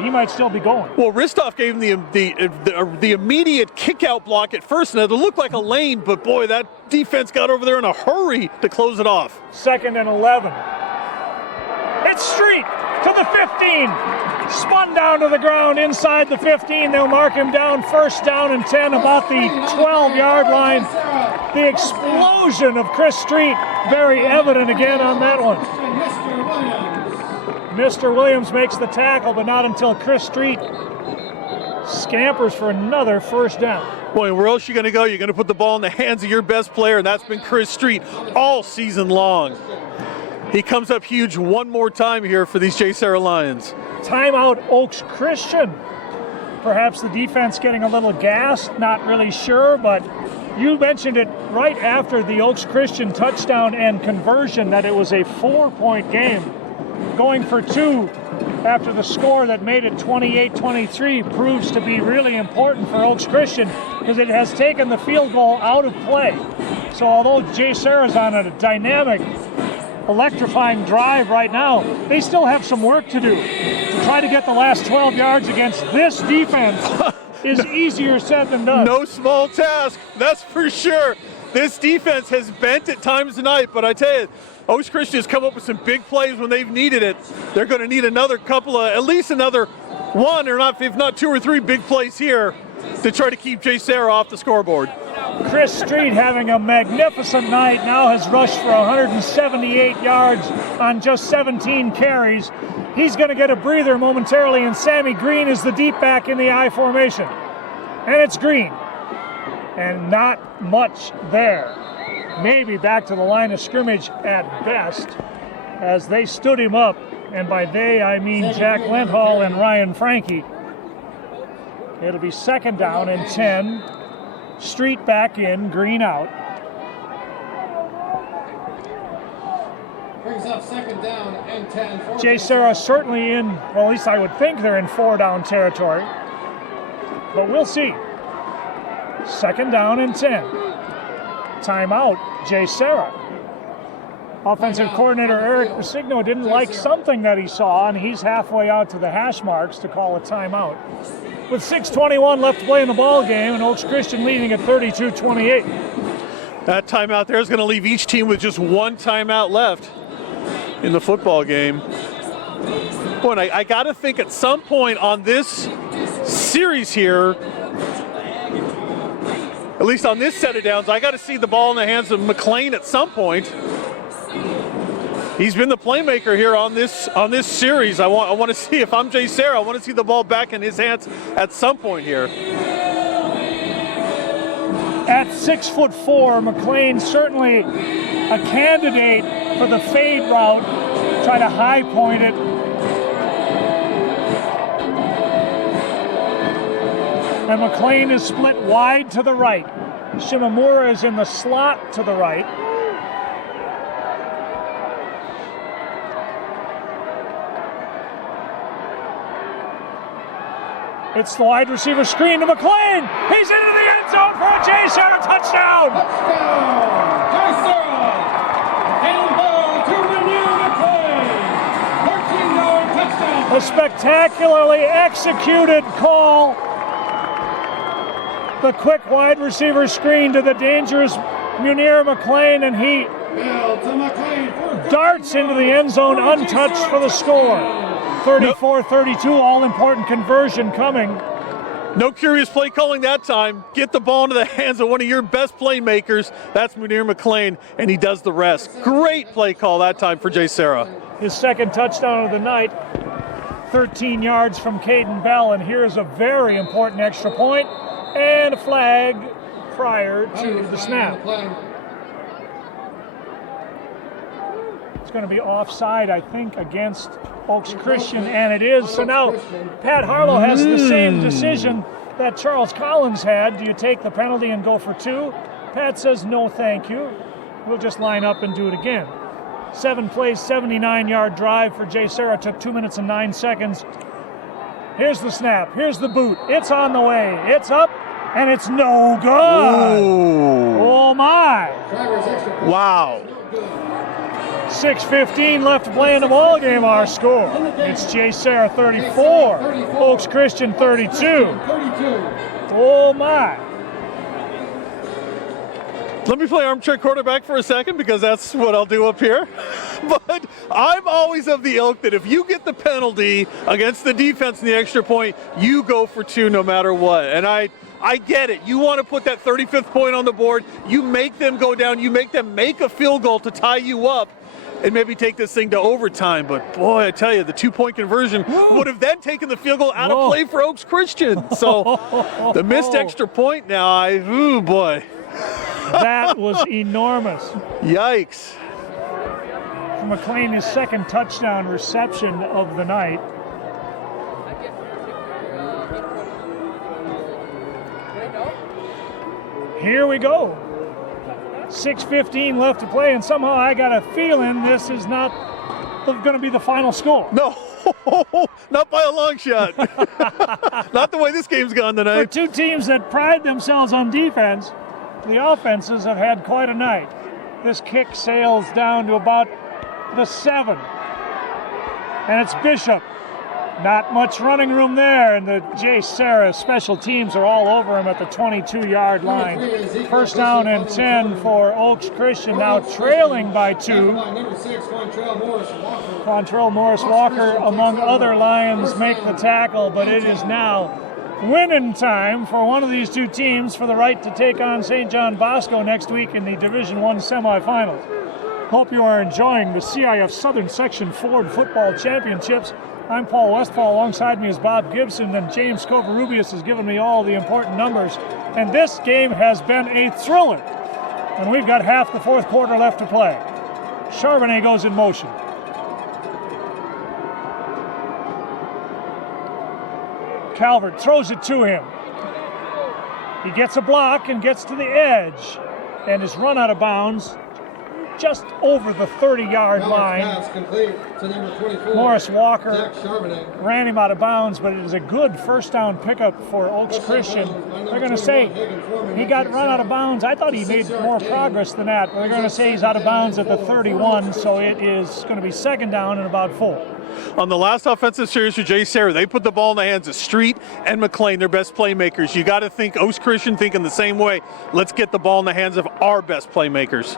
he might still be going. Well, Ristoff gave him the immediate kick-out block at first, and it looked like a lane, but boy, that defense got over there in a hurry to close it off. 2nd and 11. It's Street to the 15. Spun down to the ground inside the 15. They'll mark him down. 1st down and 10, about the 12-yard line. The explosion of Chris Street, very evident again on that one. Mr. Williams makes the tackle, but not until Chris Street scampers for another 1st down. Boy, where else are you going to go? You're going to put the ball in the hands of your best player, and that's been Chris Street all season long. He comes up huge one more time here for these JSerra Lions. Timeout, Oaks Christian. Perhaps the defense getting a little gassed, not really sure, but you mentioned it right after the Oaks Christian touchdown and conversion that it was a 4-point game. Going for 2 after the score that made it 28-23 proves to be really important for Oaks Christian because it has taken the field goal out of play. So although JSerra's on a dynamic, electrifying drive right now, they still have some work to do. To try to get the last 12 yards against this defense is easier said than done. No small task, that's for sure. This defense has bent at times tonight, but I tell you, Oaks Christian has come up with some big plays when they've needed it. They're going to need another couple of, at least another one, or not, if not 2 or 3 big plays here to try to keep JSerra off the scoreboard. Chris Street having a magnificent night, now has rushed for 178 yards on just 17 carries. He's going to get a breather momentarily, and Sammy Green is the deep back in the I formation. And it's Green. And not much there. Maybe back to the line of scrimmage at best, as they stood him up, and by they I mean Jack Lenthall and Ryan Frankie. It'll be 2nd down and 10. Street back in, Green out. Brings up 2nd down and 10. JSerra certainly in, well, at least I would think they're in 4-down territory. But we'll see. 2nd down and 10. Timeout, JSerra. Offensive coordinator Eric Signo didn't like something that he saw, and he's halfway out to the hash marks to call a timeout. With 6:21 left to play in the ball game, and Oaks Christian leading at 32-28. That timeout there is going to leave each team with just 1 timeout left in the football game. Boy, and I got to think at some point on this series here, at least on this set of downs, I got to see the ball in the hands of McLean at some point. He's been the playmaker here on this series. I want to see, if I'm JSerra, I want to see the ball back in his hands at some point here. At 6'4", McLean certainly a candidate for the fade route. Try to high point it. And McLean is split wide to the right. Shimamura is in the slot to the right. It's the wide receiver screen to McLean. He's into the end zone for a JSerra touchdown. JSerra. And ball to Renew McLean. 14-yard touchdown. A spectacularly executed call. The quick wide receiver screen to the dangerous Munir McLean, and he darts into the end zone untouched for the score. 34-32, all-important conversion coming. No curious play calling that time. Get the ball into the hands of one of your best playmakers. That's Munir McLean, and he does the rest. Great play call that time for JSerra. His 2nd touchdown of the night, 13 yards from Caden Bell, and here's a very important extra point and a flag prior to the snap. It's going to be offside, I think, against Oaks Christian, and it is. So now Pat Harlow has the same decision that Charles Collins had. Do you take the penalty and go for 2? Pat says no, thank you. We'll just line up and do it again. 7 plays, 79-yard drive for JSerra. Took 2 minutes and 9 seconds. Here's the snap. Here's the boot. It's on the way. It's up, And it's no good. Ooh. Oh, my. Travers extra point. Wow. 6:15 left to play in the ball game. Our score. It's JSerra 34, Oaks Christian 32. 32. Oh my! Let me play armchair quarterback for a second because that's what I'll do up here. But I'm always of the ilk that if you get the penalty against the defense in the extra point, you go for 2 no matter what. And I get it. You want to put that 35th point on the board. You make them go down. You make them make a field goal to tie you up and maybe take this thing to overtime. But boy, I tell you, the 2-point conversion would have then taken the field goal out of play for Oaks Christian. So the missed extra point now, ooh boy. That was enormous. Yikes. For McLean, his second touchdown reception of the night. Here we go. 6:15 left to play, and somehow I got a feeling this is not going to be the final score. No, not by a long shot. Not the way this game's gone For tonight. two teams that pride themselves on defense, the offenses have had quite a night. This kick sails down to about the 7. And it's Bishop. Not much running room there, and the JSerra special teams are all over him at the 22-yard line. First down and 10 for Oaks Christian, now trailing by 2. Number 6, Quantrell Morris Walker. Quantrell Morris Walker, among other Lions, make the tackle, but it is now winning time for one of these two teams for the right to take on St. John Bosco next week in the Division I semifinals. Hope you are enjoying the CIF Southern Section Ford Football Championships. I'm Paul Westfall. Alongside me is Bob Gibson, and James Covarrubias has given me all the important numbers. And this game has been a thriller. And we've got half the fourth quarter left to play. Charbonnet goes in motion. Calvert throws it to him. He gets a block and gets to the edge and is run out of bounds just over the 30-yard line. Pass complete to number 24. Morris Walker Zach Charbonnet. ran him out of bounds, but it is a good first down pickup for Oaks Christian. They're going to say he got run out of bounds. I thought he made more progress than that, but they're going to say he's out of bounds at the 31, so it is going to be second down and about 4. On the last offensive series for JSerra, they put the ball in the hands of Street and McLean, their best playmakers. You got to think Oaks Christian thinking the same way. Let's get the ball in the hands of our best playmakers.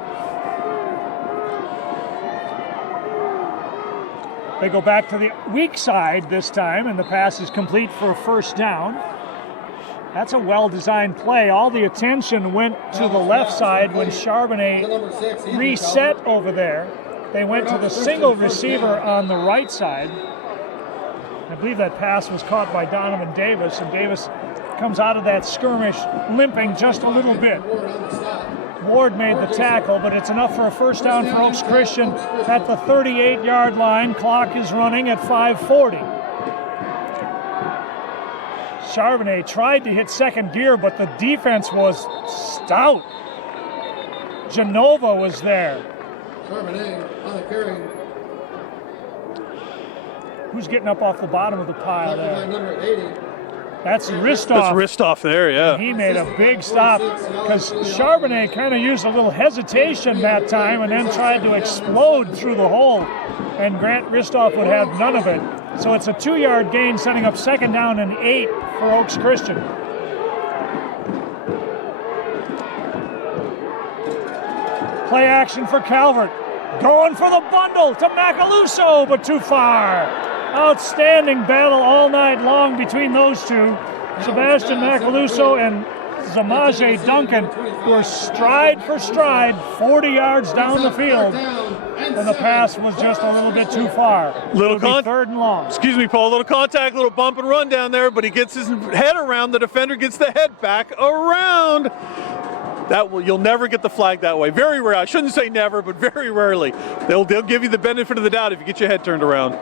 They go back to the weak side this time, and the pass is complete for a first down. That's a well-designed play. All the attention went to the left side when Charbonnet reset over there. They went to the single receiver on the right side. I believe that pass was caught by Donovan Davis, and Davis comes out of that skirmish limping just a little bit. Ward made the tackle, but it's enough for a first down for Oaks Christian at the 38-yard line. Clock is running at 5:40. Charbonnet tried to hit second gear, but the defense was stout. Genova was there. Charbonnet on the carry. Who's getting up off the bottom of the pile there? Number 80. That's Ristoff. That's Ristoff there, yeah. He made a big stop because Charbonnet kind of used a little hesitation that time and then tried to explode through the hole, and Grant Ristoff would have none of it. So it's a 2-yard gain, setting up second down and 8 for Oaks Christian. Play action for Calvert. Going for the bundle to Macaluso, but too far. Outstanding battle all night long between those two. Sebastian Macaluso and Zamaje Duncan were stride for stride, 40 yards down the field. And the pass was just a little bit too far. It'll be third and long. Excuse me, Paul. A little contact, little bump and run down there, but he gets his head around. The defender gets the head back around. You'll never get the flag that way. Very rare. I shouldn't say never, but very rarely. They'll give you the benefit of the doubt if you get your head turned around.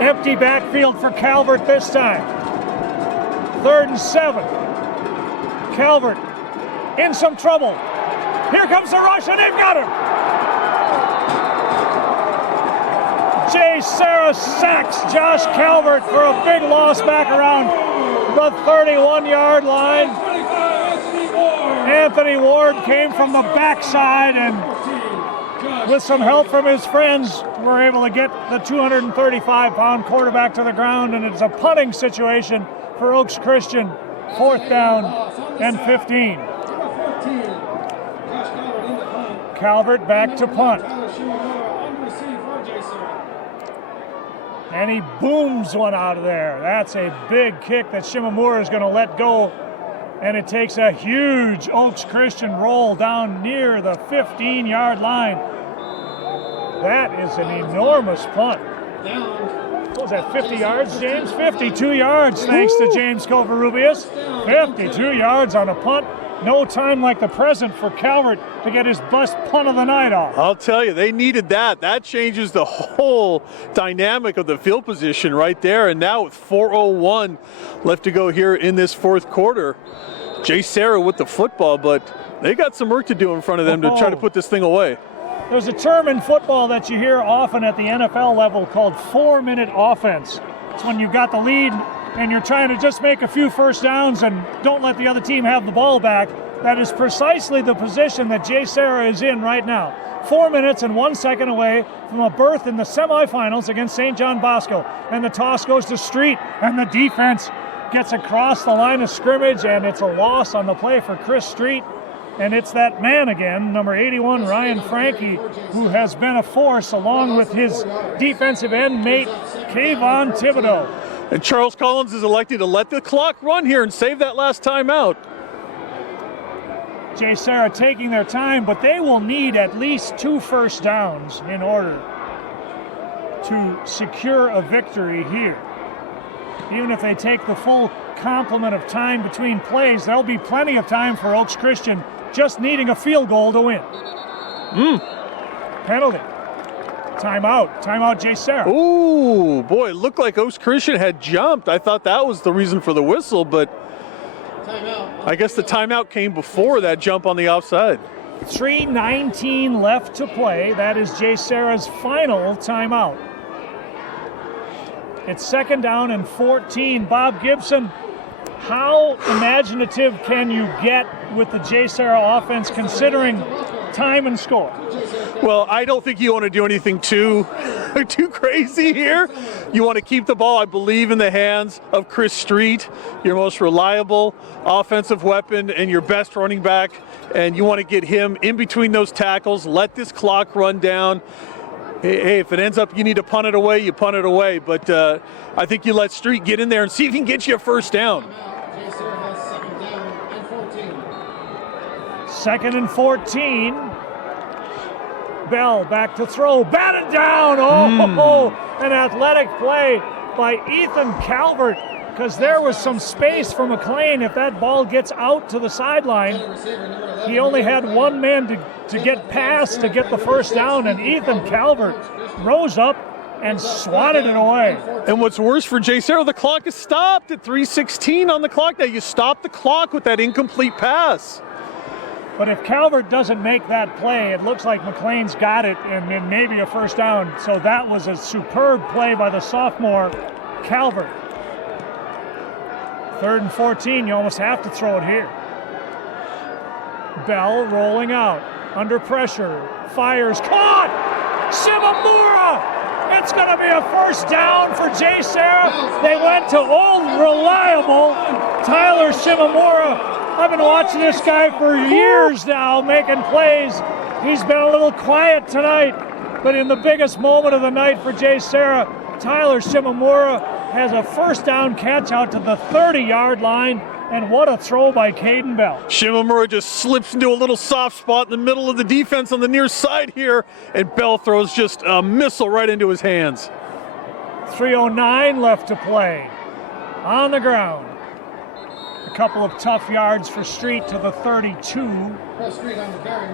Empty backfield for Calvert this time. 3rd and 7. Calvert in some trouble. Here comes the rush, and they've got him. JSerra sacks Josh Calvert for a big loss back around the 31-yard line. Anthony Ward came from the backside and with some help from his friends, were able to get the 235-pound quarterback to the ground, and it's a punting situation for Oaks Christian, 4th down and 15. Calvert back to punt. And he booms one out of there. That's a big kick that Shimamura is going to let go. And it takes a huge Oaks Christian roll down near the 15-yard line. That is an enormous punt. What was that, 50 yards, James? 52 yards, thanks to James Covarrubias. 52 yards on a punt. No time like the present for Calvert to get his best punt of the night off. I'll tell you, they needed that. That changes the whole dynamic of the field position right there. And now with 4:01 left to go here in this fourth quarter, JSerra with the football, but they got some work to do in front of them to try to put this thing away. There's a term in football that you hear often at the NFL level called 4-minute offense. It's when you've got the lead and you're trying to just make a few first downs and don't let the other team have the ball back. That is precisely the position that JSerra is in right now. 4 minutes and 1 second away from a berth in the semifinals against St. John Bosco. And the toss goes to Street, and the defense gets across the line of scrimmage, and it's a loss on the play for Chris Street. And it's that man again, number 81, Ryan Frankie, who has been a force along with his defensive end mate, Kayvon Thibodeau. And Charles Collins is elected to let the clock run here and save that last timeout. JSerra taking their time, but they will need at least 2 first downs in order to secure a victory here. Even if they take the full complement of time between plays, there'll be plenty of time for Oaks Christian just needing a field goal to win. Penalty. Timeout JSerra. Ooh, boy, it looked like Oaks Christian had jumped. I thought that was the reason for the whistle, but I guess the timeout came before that jump on the offside. 3:19 left to play. That is JSerra's final timeout. It's 2nd down and 14. Bob Gibson, how imaginative can you get with the JSerra offense considering time and score? Well, I don't think you want to do anything too crazy here. You want to keep the ball, I believe, in the hands of Chris Street, your most reliable offensive weapon and your best running back, and you want to get him in between those tackles, let this clock run down. Hey, if it ends up you need to punt it away, you punt it away. But I think you let Street get in there and see if he can get you a first down. JSerra has 2nd down and 14. 2nd and 14. Bell back to throw. Batted down. Oh, an athletic play by Ethan Calvert, because there was some space for McLean. If that ball gets out to the sideline, he only had one man to get past to get the first down, and Ethan Calvert rose up and swatted it away. And what's worse for JSerra, the clock is stopped at 3:16 on the clock. Now you stop the clock with that incomplete pass. But if Calvert doesn't make that play, it looks like McLean's got it and maybe a first down. So that was a superb play by the sophomore Calvert. 3rd and 14, you almost have to throw it here. Bell rolling out, under pressure, fires, caught! Shimamura! It's going to be a first down for JSerra. They went to old reliable Tyler Shimamura. I've been watching this guy for years now, making plays. He's been a little quiet tonight, but in the biggest moment of the night for JSerra, Tyler Shimamura has a first down catch out to the 30-yard line, and what a throw by Caden Bell. Shimamura just slips into a little soft spot in the middle of the defense on the near side here, and Bell throws just a missile right into his hands. 3:09 left to play. On the ground. A couple of tough yards for Street to the 32. Press Street on the carry.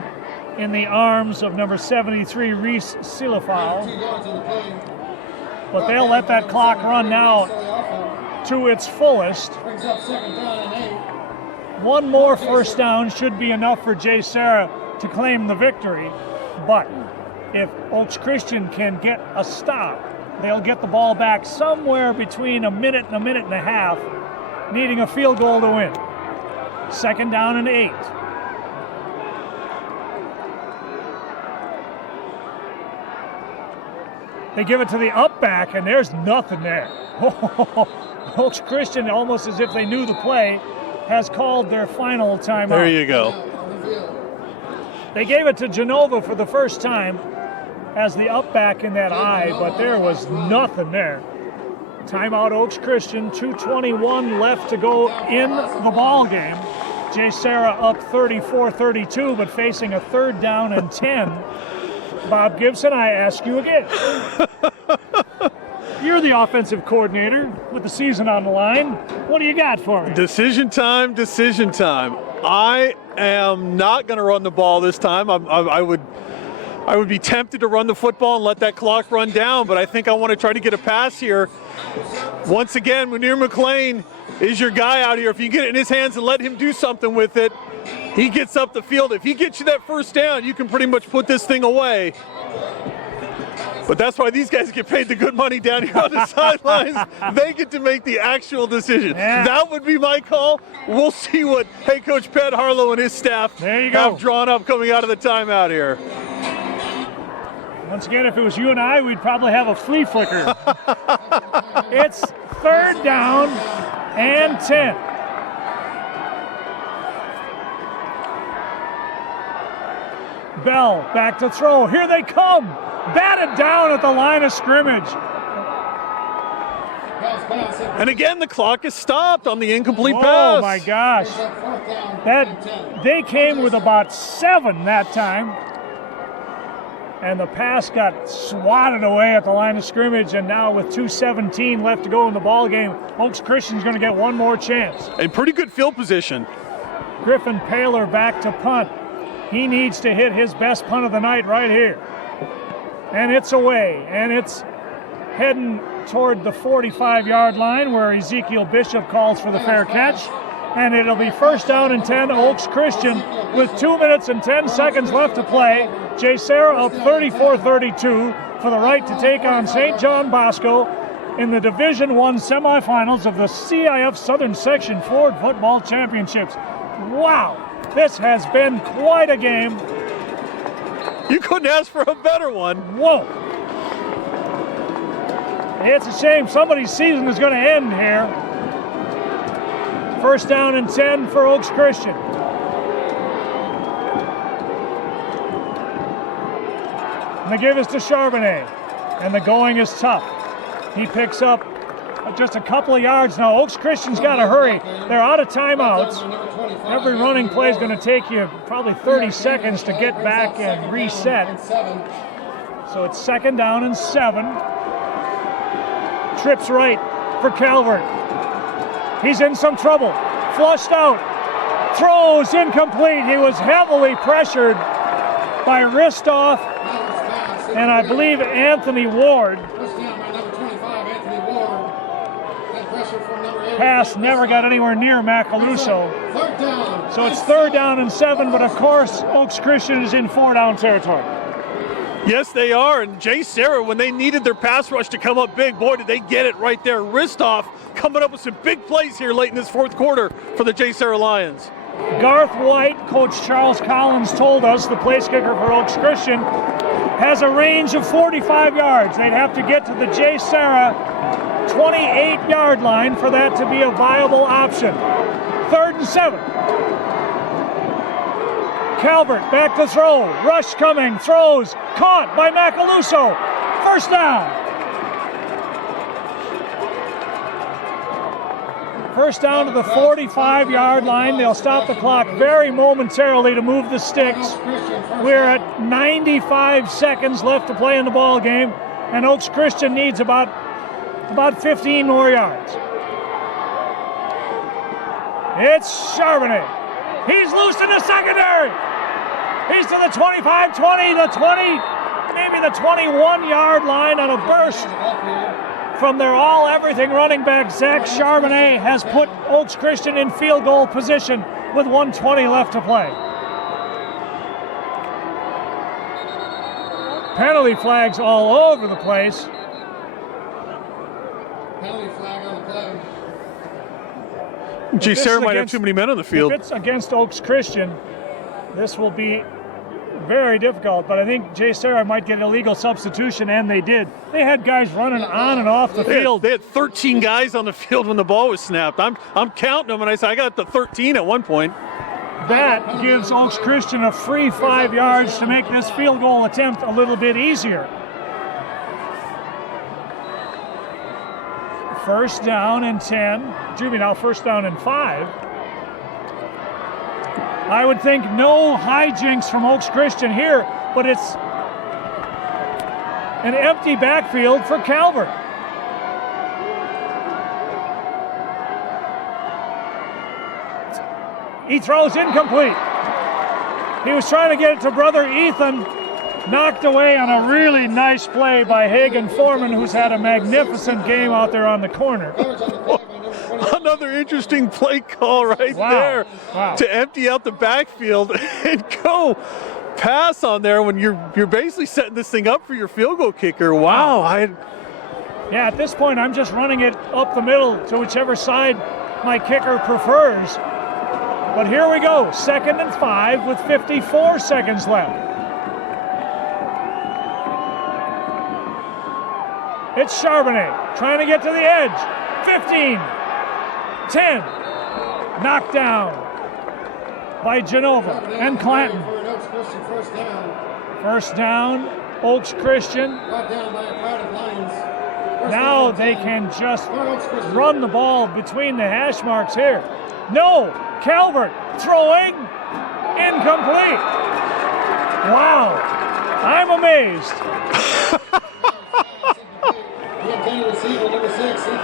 In the arms of number 73, Reese Silafau. 2 yards on the play. But they'll let that clock run now to its fullest. Brings up 2nd down and 8. One more first down should be enough for JSerra to claim the victory. But if Oaks Christian can get a stop, they'll get the ball back somewhere between a minute and a half, needing a field goal to win. 2nd down and 8. They give it to the up back, and there's nothing there. Oaks Christian, almost as if they knew the play, has called their final timeout. There you go. They gave it to Genova for the first time as the up back in that eye, but there was nothing there. Timeout Oaks Christian, 2:21 left to go in the ball game. JSerra up 34-32, but facing a 3rd down and 10. Bob Gibson, I ask you again. You're the offensive coordinator with the season on the line. What do you got for me? Decision time, decision time. I am not going to run the ball this time. I would be tempted to run the football and let that clock run down, but I think I want to try to get a pass here. Once again, Munir McLean is your guy out here. If you get it in his hands and let him do something with it, he gets up the field. If he gets you that first down, you can pretty much put this thing away. But that's why these guys get paid the good money down here on the sidelines. They get to make the actual decision. Yeah. That would be my call. We'll see what head coach Pat Harlow and his staff have drawn up coming out of the timeout here. Once again, if it was you and I, we'd probably have a flea flicker. It's 3rd down and 10. Bell back to throw. Here they come. Batted down at the line of scrimmage. And again, the clock is stopped on the incomplete pass. Oh my gosh. They came with about 7 that time. And the pass got swatted away at the line of scrimmage, and now with 2:17 left to go in the ball game, Oaks Christian's going to get one more chance. A pretty good field position. Griffin Paler back to punt. He needs to hit his best punt of the night right here. And it's away, and it's heading toward the 45-yard line where Ezekiel Bishop calls for the fair catch. And it'll be 1st down and 10, Oaks Christian, with 2 minutes and 10 seconds left to play. JSerra up 34-32 for the right to take on St. John Bosco in the Division I semifinals of the CIF Southern Section Ford Football Championships. Wow, this has been quite a game. You couldn't ask for a better one. Whoa. It's a shame somebody's season is going to end here. 1st down and 10 for Oaks Christian. And the give is to Charbonnet. And the going is tough. He picks up just a couple of yards now. Oaks Christian's got to hurry. They're out of timeouts. Every running play is going to take you probably 30 seconds to get back and reset. So it's 2nd down and 7. Trips right for Calvert. He's in some trouble. Flushed out. Throws incomplete. He was heavily pressured by Ristoff and I believe Anthony Ward. Pass never got anywhere near Macaluso. So it's 3rd down and 7, but of course Oaks Christian is in 4-down territory. Yes, they are. And JSerra, when they needed their pass rush to come up big, boy, did they get it right there. Ristoff coming up with some big plays here late in this 4th quarter for the JSerra Lions. Garth White, Coach Charles Collins told us, the place kicker for Oaks Christian, has a range of 45 yards. They'd have to get to the JSerra 28-yard line for that to be a viable option. 3rd and 7. Calvert back to throw. Rush coming. Throws. Caught by Macaluso. 1st down. 1st down to the 45-yard line. They'll stop the clock very momentarily to move the sticks. We're at 95 seconds left to play in the ball game, and Oaks Christian needs about 15 more yards. It's Charbonnet. He's loose in the secondary. He's to the 25, 20, the 20, maybe the 21-yard line on a burst from their all-everything running back. Zach Charbonnet has put Oaks Christian in field goal position with 1:20 left to play. Penalty flags all over the place. Penalty flag on the play. JSerra might have too many men on the field. If it's against Oaks Christian, this will be very difficult, but I think JSerra might get an illegal substitution, and they did. They had guys running on and off the field. They had 13 guys on the field when the ball was snapped. I'm counting them, and I said I got to 13 at one point. That gives Oaks Christian a free 5 yards to make this field goal attempt a little bit easier. First down and 10. Now first down and 5. I would think no hijinks from Oaks Christian here, but it's an empty backfield for Calvert. He throws incomplete. He was trying to get it to brother Ethan, knocked away on a really nice play by Hagen Foreman, who's had a magnificent game out there on the corner. Another interesting play call there to empty out the backfield and go pass on there when you're basically setting this thing up for your field goal kicker. Wow. Yeah, at this point, I'm just running it up the middle to whichever side my kicker prefers. But here we go, 2nd and 5 with 54 seconds left. It's Charbonnet trying to get to the edge. 15, 10, knocked down by Genova and Clanton. First down, Oaks Christian. Now they can just run the ball between the hash marks here. No, Calvert throwing, incomplete. Wow, I'm amazed.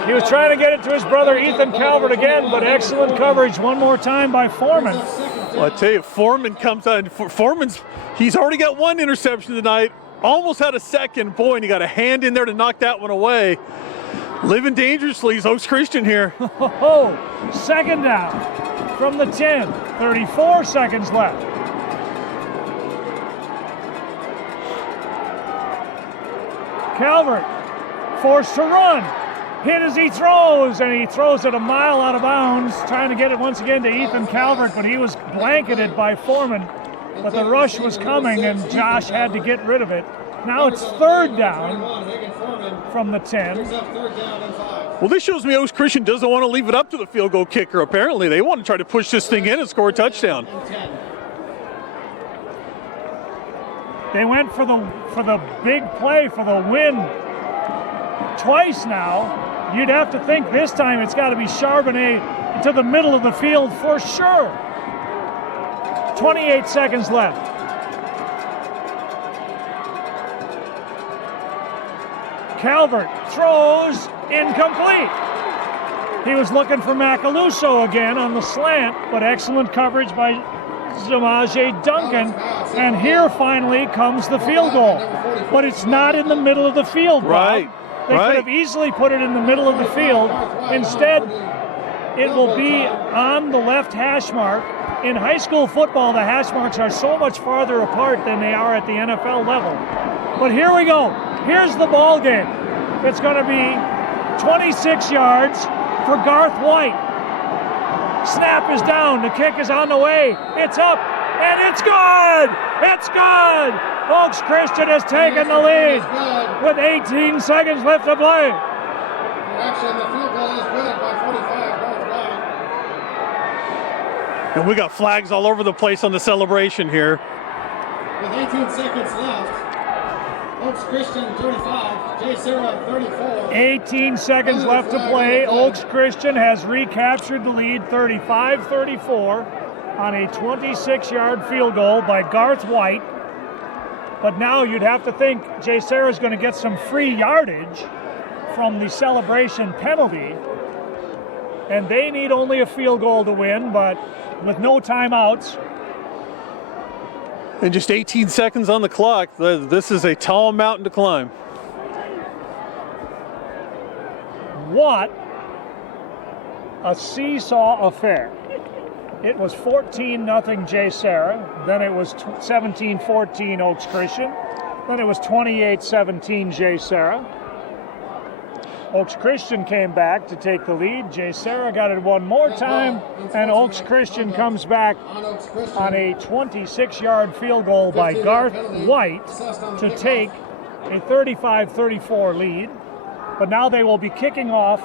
He was trying to get it to his brother Ethan Calvert again, but excellent coverage one more time by Foreman. Well, I tell you, Foreman comes on. He's already got one interception tonight. Almost had a second. Boy, and he got a hand in there to knock that one away. Living dangerously is Oaks Christian here. Second down from the 10. 34 seconds left. Calvert forced to run. Hit as he throws, and he throws it a mile out of bounds, trying to get it once again to Ethan Calvert, but he was blanketed by Foreman. But the rush was coming, and Josh had to get rid of it. Now it's third down from the 10. Well, this shows me Oaks Christian doesn't want to leave it up to the field goal kicker, apparently. They want to try to push this thing in and score a touchdown. They went for the big play, for the win twice now. You'd have to think this time it's got to be Charbonnet to the middle of the field for sure. 28 seconds left. Calvert throws, incomplete. He was looking for Macaluso again on the slant, but excellent coverage by Zamaje Duncan. And here finally comes the field goal. But it's not in the middle of the field, Rob. They could have easily put it in the middle of the field. Instead, it will be on the left hash mark. In high school football, the hash marks are so much farther apart than they are at the NFL level. But here we go. Here's the ball game. It's going to be 26 yards for Garth White. Snap is down. The kick is on the way. It's up, and it's good. It's good. Oaks Christian has taken the lead with 18 seconds left to play. Actually, the field goal is good by 45. Garth White. And we got flags all over the place on the celebration here. With 18 seconds left, Oaks Christian 35, JSerra 34. 18 seconds left to play. Oaks Christian has recaptured the lead 35-34 on a 26-yard field goal by Garth White. But now you'd have to think JSerra is going to get some free yardage from the celebration penalty. And they need only a field goal to win, but with no timeouts. And just 18 seconds on the clock. This is a tall mountain to climb. What a seesaw affair. It was 14-0 JSerra, then it was 17-14 Oaks Christian, then it was 28-17 JSerra. Oaks Christian came back to take the lead. JSerra got it one more time, and Oaks Christian comes back on a 26-yard field goal by Garth White to take a 35-34 lead. But now they will be kicking off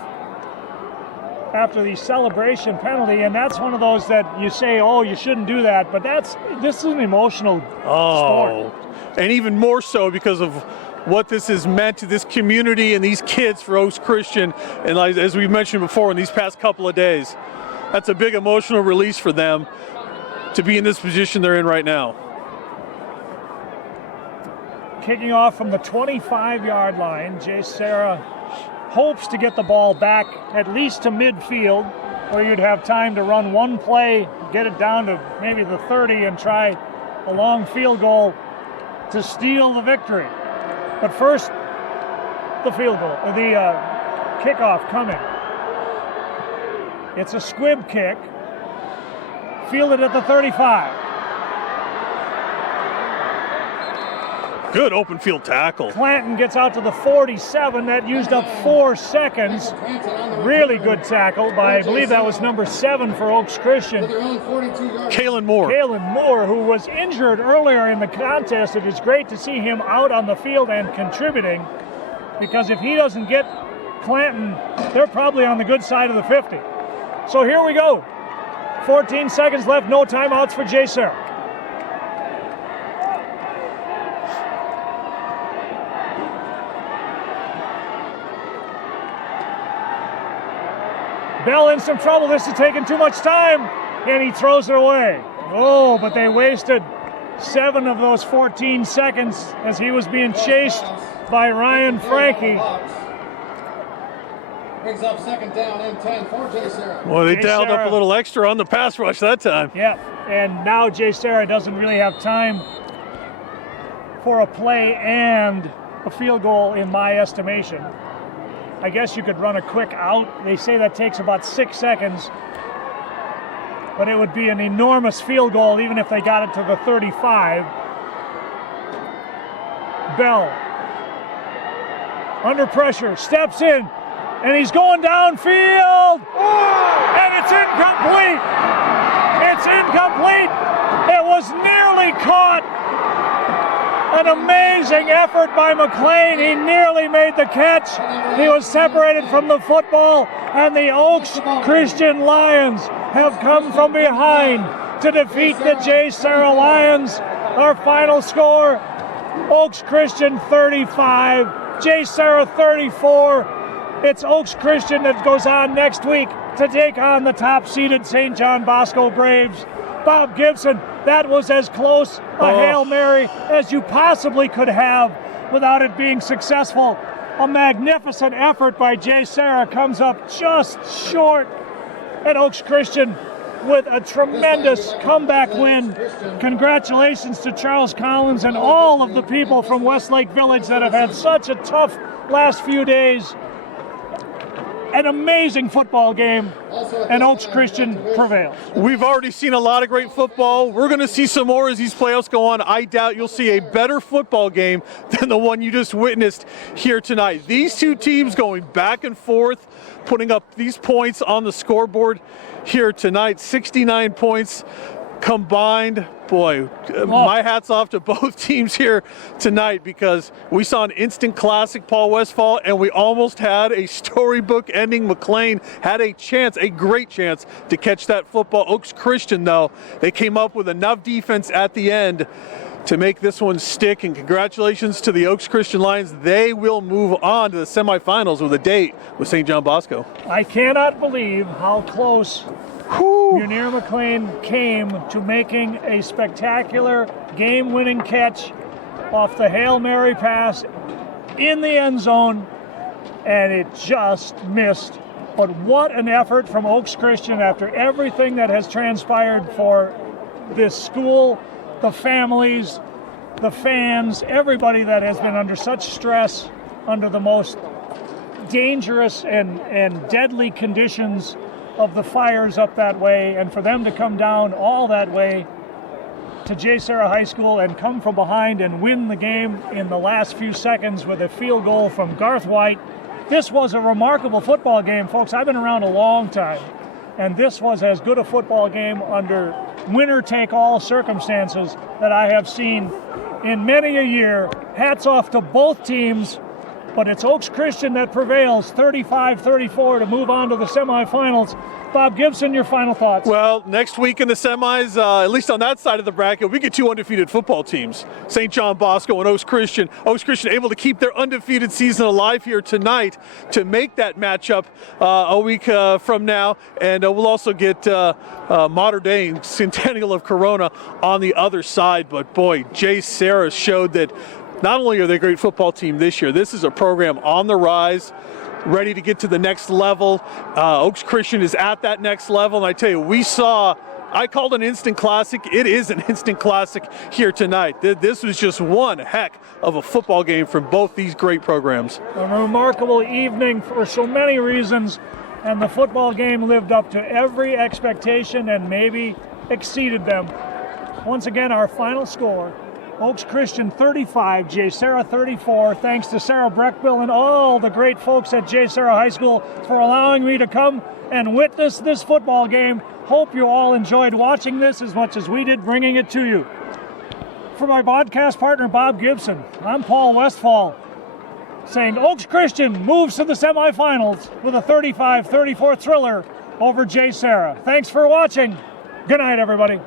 after the celebration penalty, and that's one of those that you say, oh, you shouldn't do that, but this is an emotional sport. And even more so because of what this has meant to this community and these kids for Oaks Christian, and as we mentioned before, in these past couple of days. That's a big emotional release for them to be in this position they're in right now. Kicking off from the 25-yard line, JSerra hopes to get the ball back at least to midfield, where you'd have time to run one play, get it down to maybe the 30, and try a long field goal to steal the victory. But first, the field goal, the kickoff coming. It's a squib kick, fielded at the 35. Good open field tackle. Clanton gets out to the 47. That used up 4 seconds. Really good tackle by, I believe that was number 7 for Oaks Christian. Kalen Moore. Kalen Moore, who was injured earlier in the contest. It is great to see him out on the field and contributing, because if he doesn't get Clanton, they're probably on the good side of the 50. So here we go. 14 seconds left, no timeouts for JSerra. Bell in some trouble. This is taking too much time, and he throws it away. Oh, but they wasted 7 of those 14 seconds as he was being chased by Ryan Frankie. Brings up second down and 10 for JSerra. Well, they dialed up a little extra on the pass rush that time. Yeah, and now JSerra doesn't really have time for a play and a field goal in my estimation. I guess you could run a quick out. They say that takes about 6 seconds, but it would be an enormous field goal even if they got it to the 35. Bell, under pressure, steps in, and he's going downfield, and it's incomplete. It's incomplete. It was nearly caught. An amazing effort by McLean. He nearly made the catch. He was separated from the football, and the Oaks Christian Lions have come from behind to defeat the JSerra Lions. Our final score, Oaks Christian 35, JSerra 34. It's Oaks Christian that goes on next week to take on the top-seeded St. John Bosco Braves. Bob Gibson, that was as close a Hail Mary as you possibly could have without it being successful. A magnificent effort by JSerra comes up just short, and Oaks Christian with a tremendous comeback win. Congratulations to Charles Collins and all of the people from Westlake Village that have had such a tough last few days. An amazing football game, and Oaks Christian prevails. We've already seen a lot of great football. We're going to see some more as these playoffs go on. I doubt you'll see a better football game than the one you just witnessed here tonight. These two teams going back and forth, putting up these points on the scoreboard here tonight. 69 points combined. Boy, my hat's off to both teams here tonight, because we saw an instant classic, Paul Westphal, and we almost had a storybook ending. McLean had a chance, a great chance, to catch that football. Oaks Christian, though, they came up with enough defense at the end to make this one stick, and congratulations to the Oaks Christian Lions. They will move on to the semifinals with a date with St. John Bosco. I cannot believe how close Munir McLean came to making a spectacular game-winning catch off the Hail Mary pass in the end zone, and it just missed. But what an effort from Oaks Christian after everything that has transpired for this school, the families, the fans, everybody that has been under such stress, under the most dangerous and deadly conditions of the fires up that way, and for them to come down all that way to JSerra High School and come from behind and win the game in the last few seconds with a field goal from Garth White This was a remarkable football game, folks. I've been around a long time, and this was as good a football game under winner-take-all circumstances that I have seen in many a year. Hats off to both teams, but it's Oaks Christian that prevails, 35-34 to move on to the semifinals. Bob Gibson, your final thoughts. Well, next week in the semis, at least on that side of the bracket, we get two undefeated football teams, St. John Bosco and Oaks Christian. Oaks Christian able to keep their undefeated season alive here tonight to make that matchup a week from now. And we'll also get Mater Dei and Centennial of Corona on the other side. But boy, JSerra showed that not only are they a great football team this year, this is a program on the rise, ready to get to the next level. Oaks Christian is at that next level, and I tell you, I called an instant classic. It is an instant classic here tonight. This was just one heck of a football game from both these great programs. A remarkable evening for so many reasons, and the football game lived up to every expectation and maybe exceeded them. Once again, our final score: Oaks Christian 35, JSerra 34. Thanks to Sarah Breckbill and all the great folks at JSerra High School for allowing me to come and witness this football game. Hope you all enjoyed watching this as much as we did bringing it to you. For my podcast partner Bob Gibson, I'm Paul Westfall, saying Oaks Christian moves to the semifinals with a 35-34 thriller over JSerra. Thanks for watching. Good night, everybody.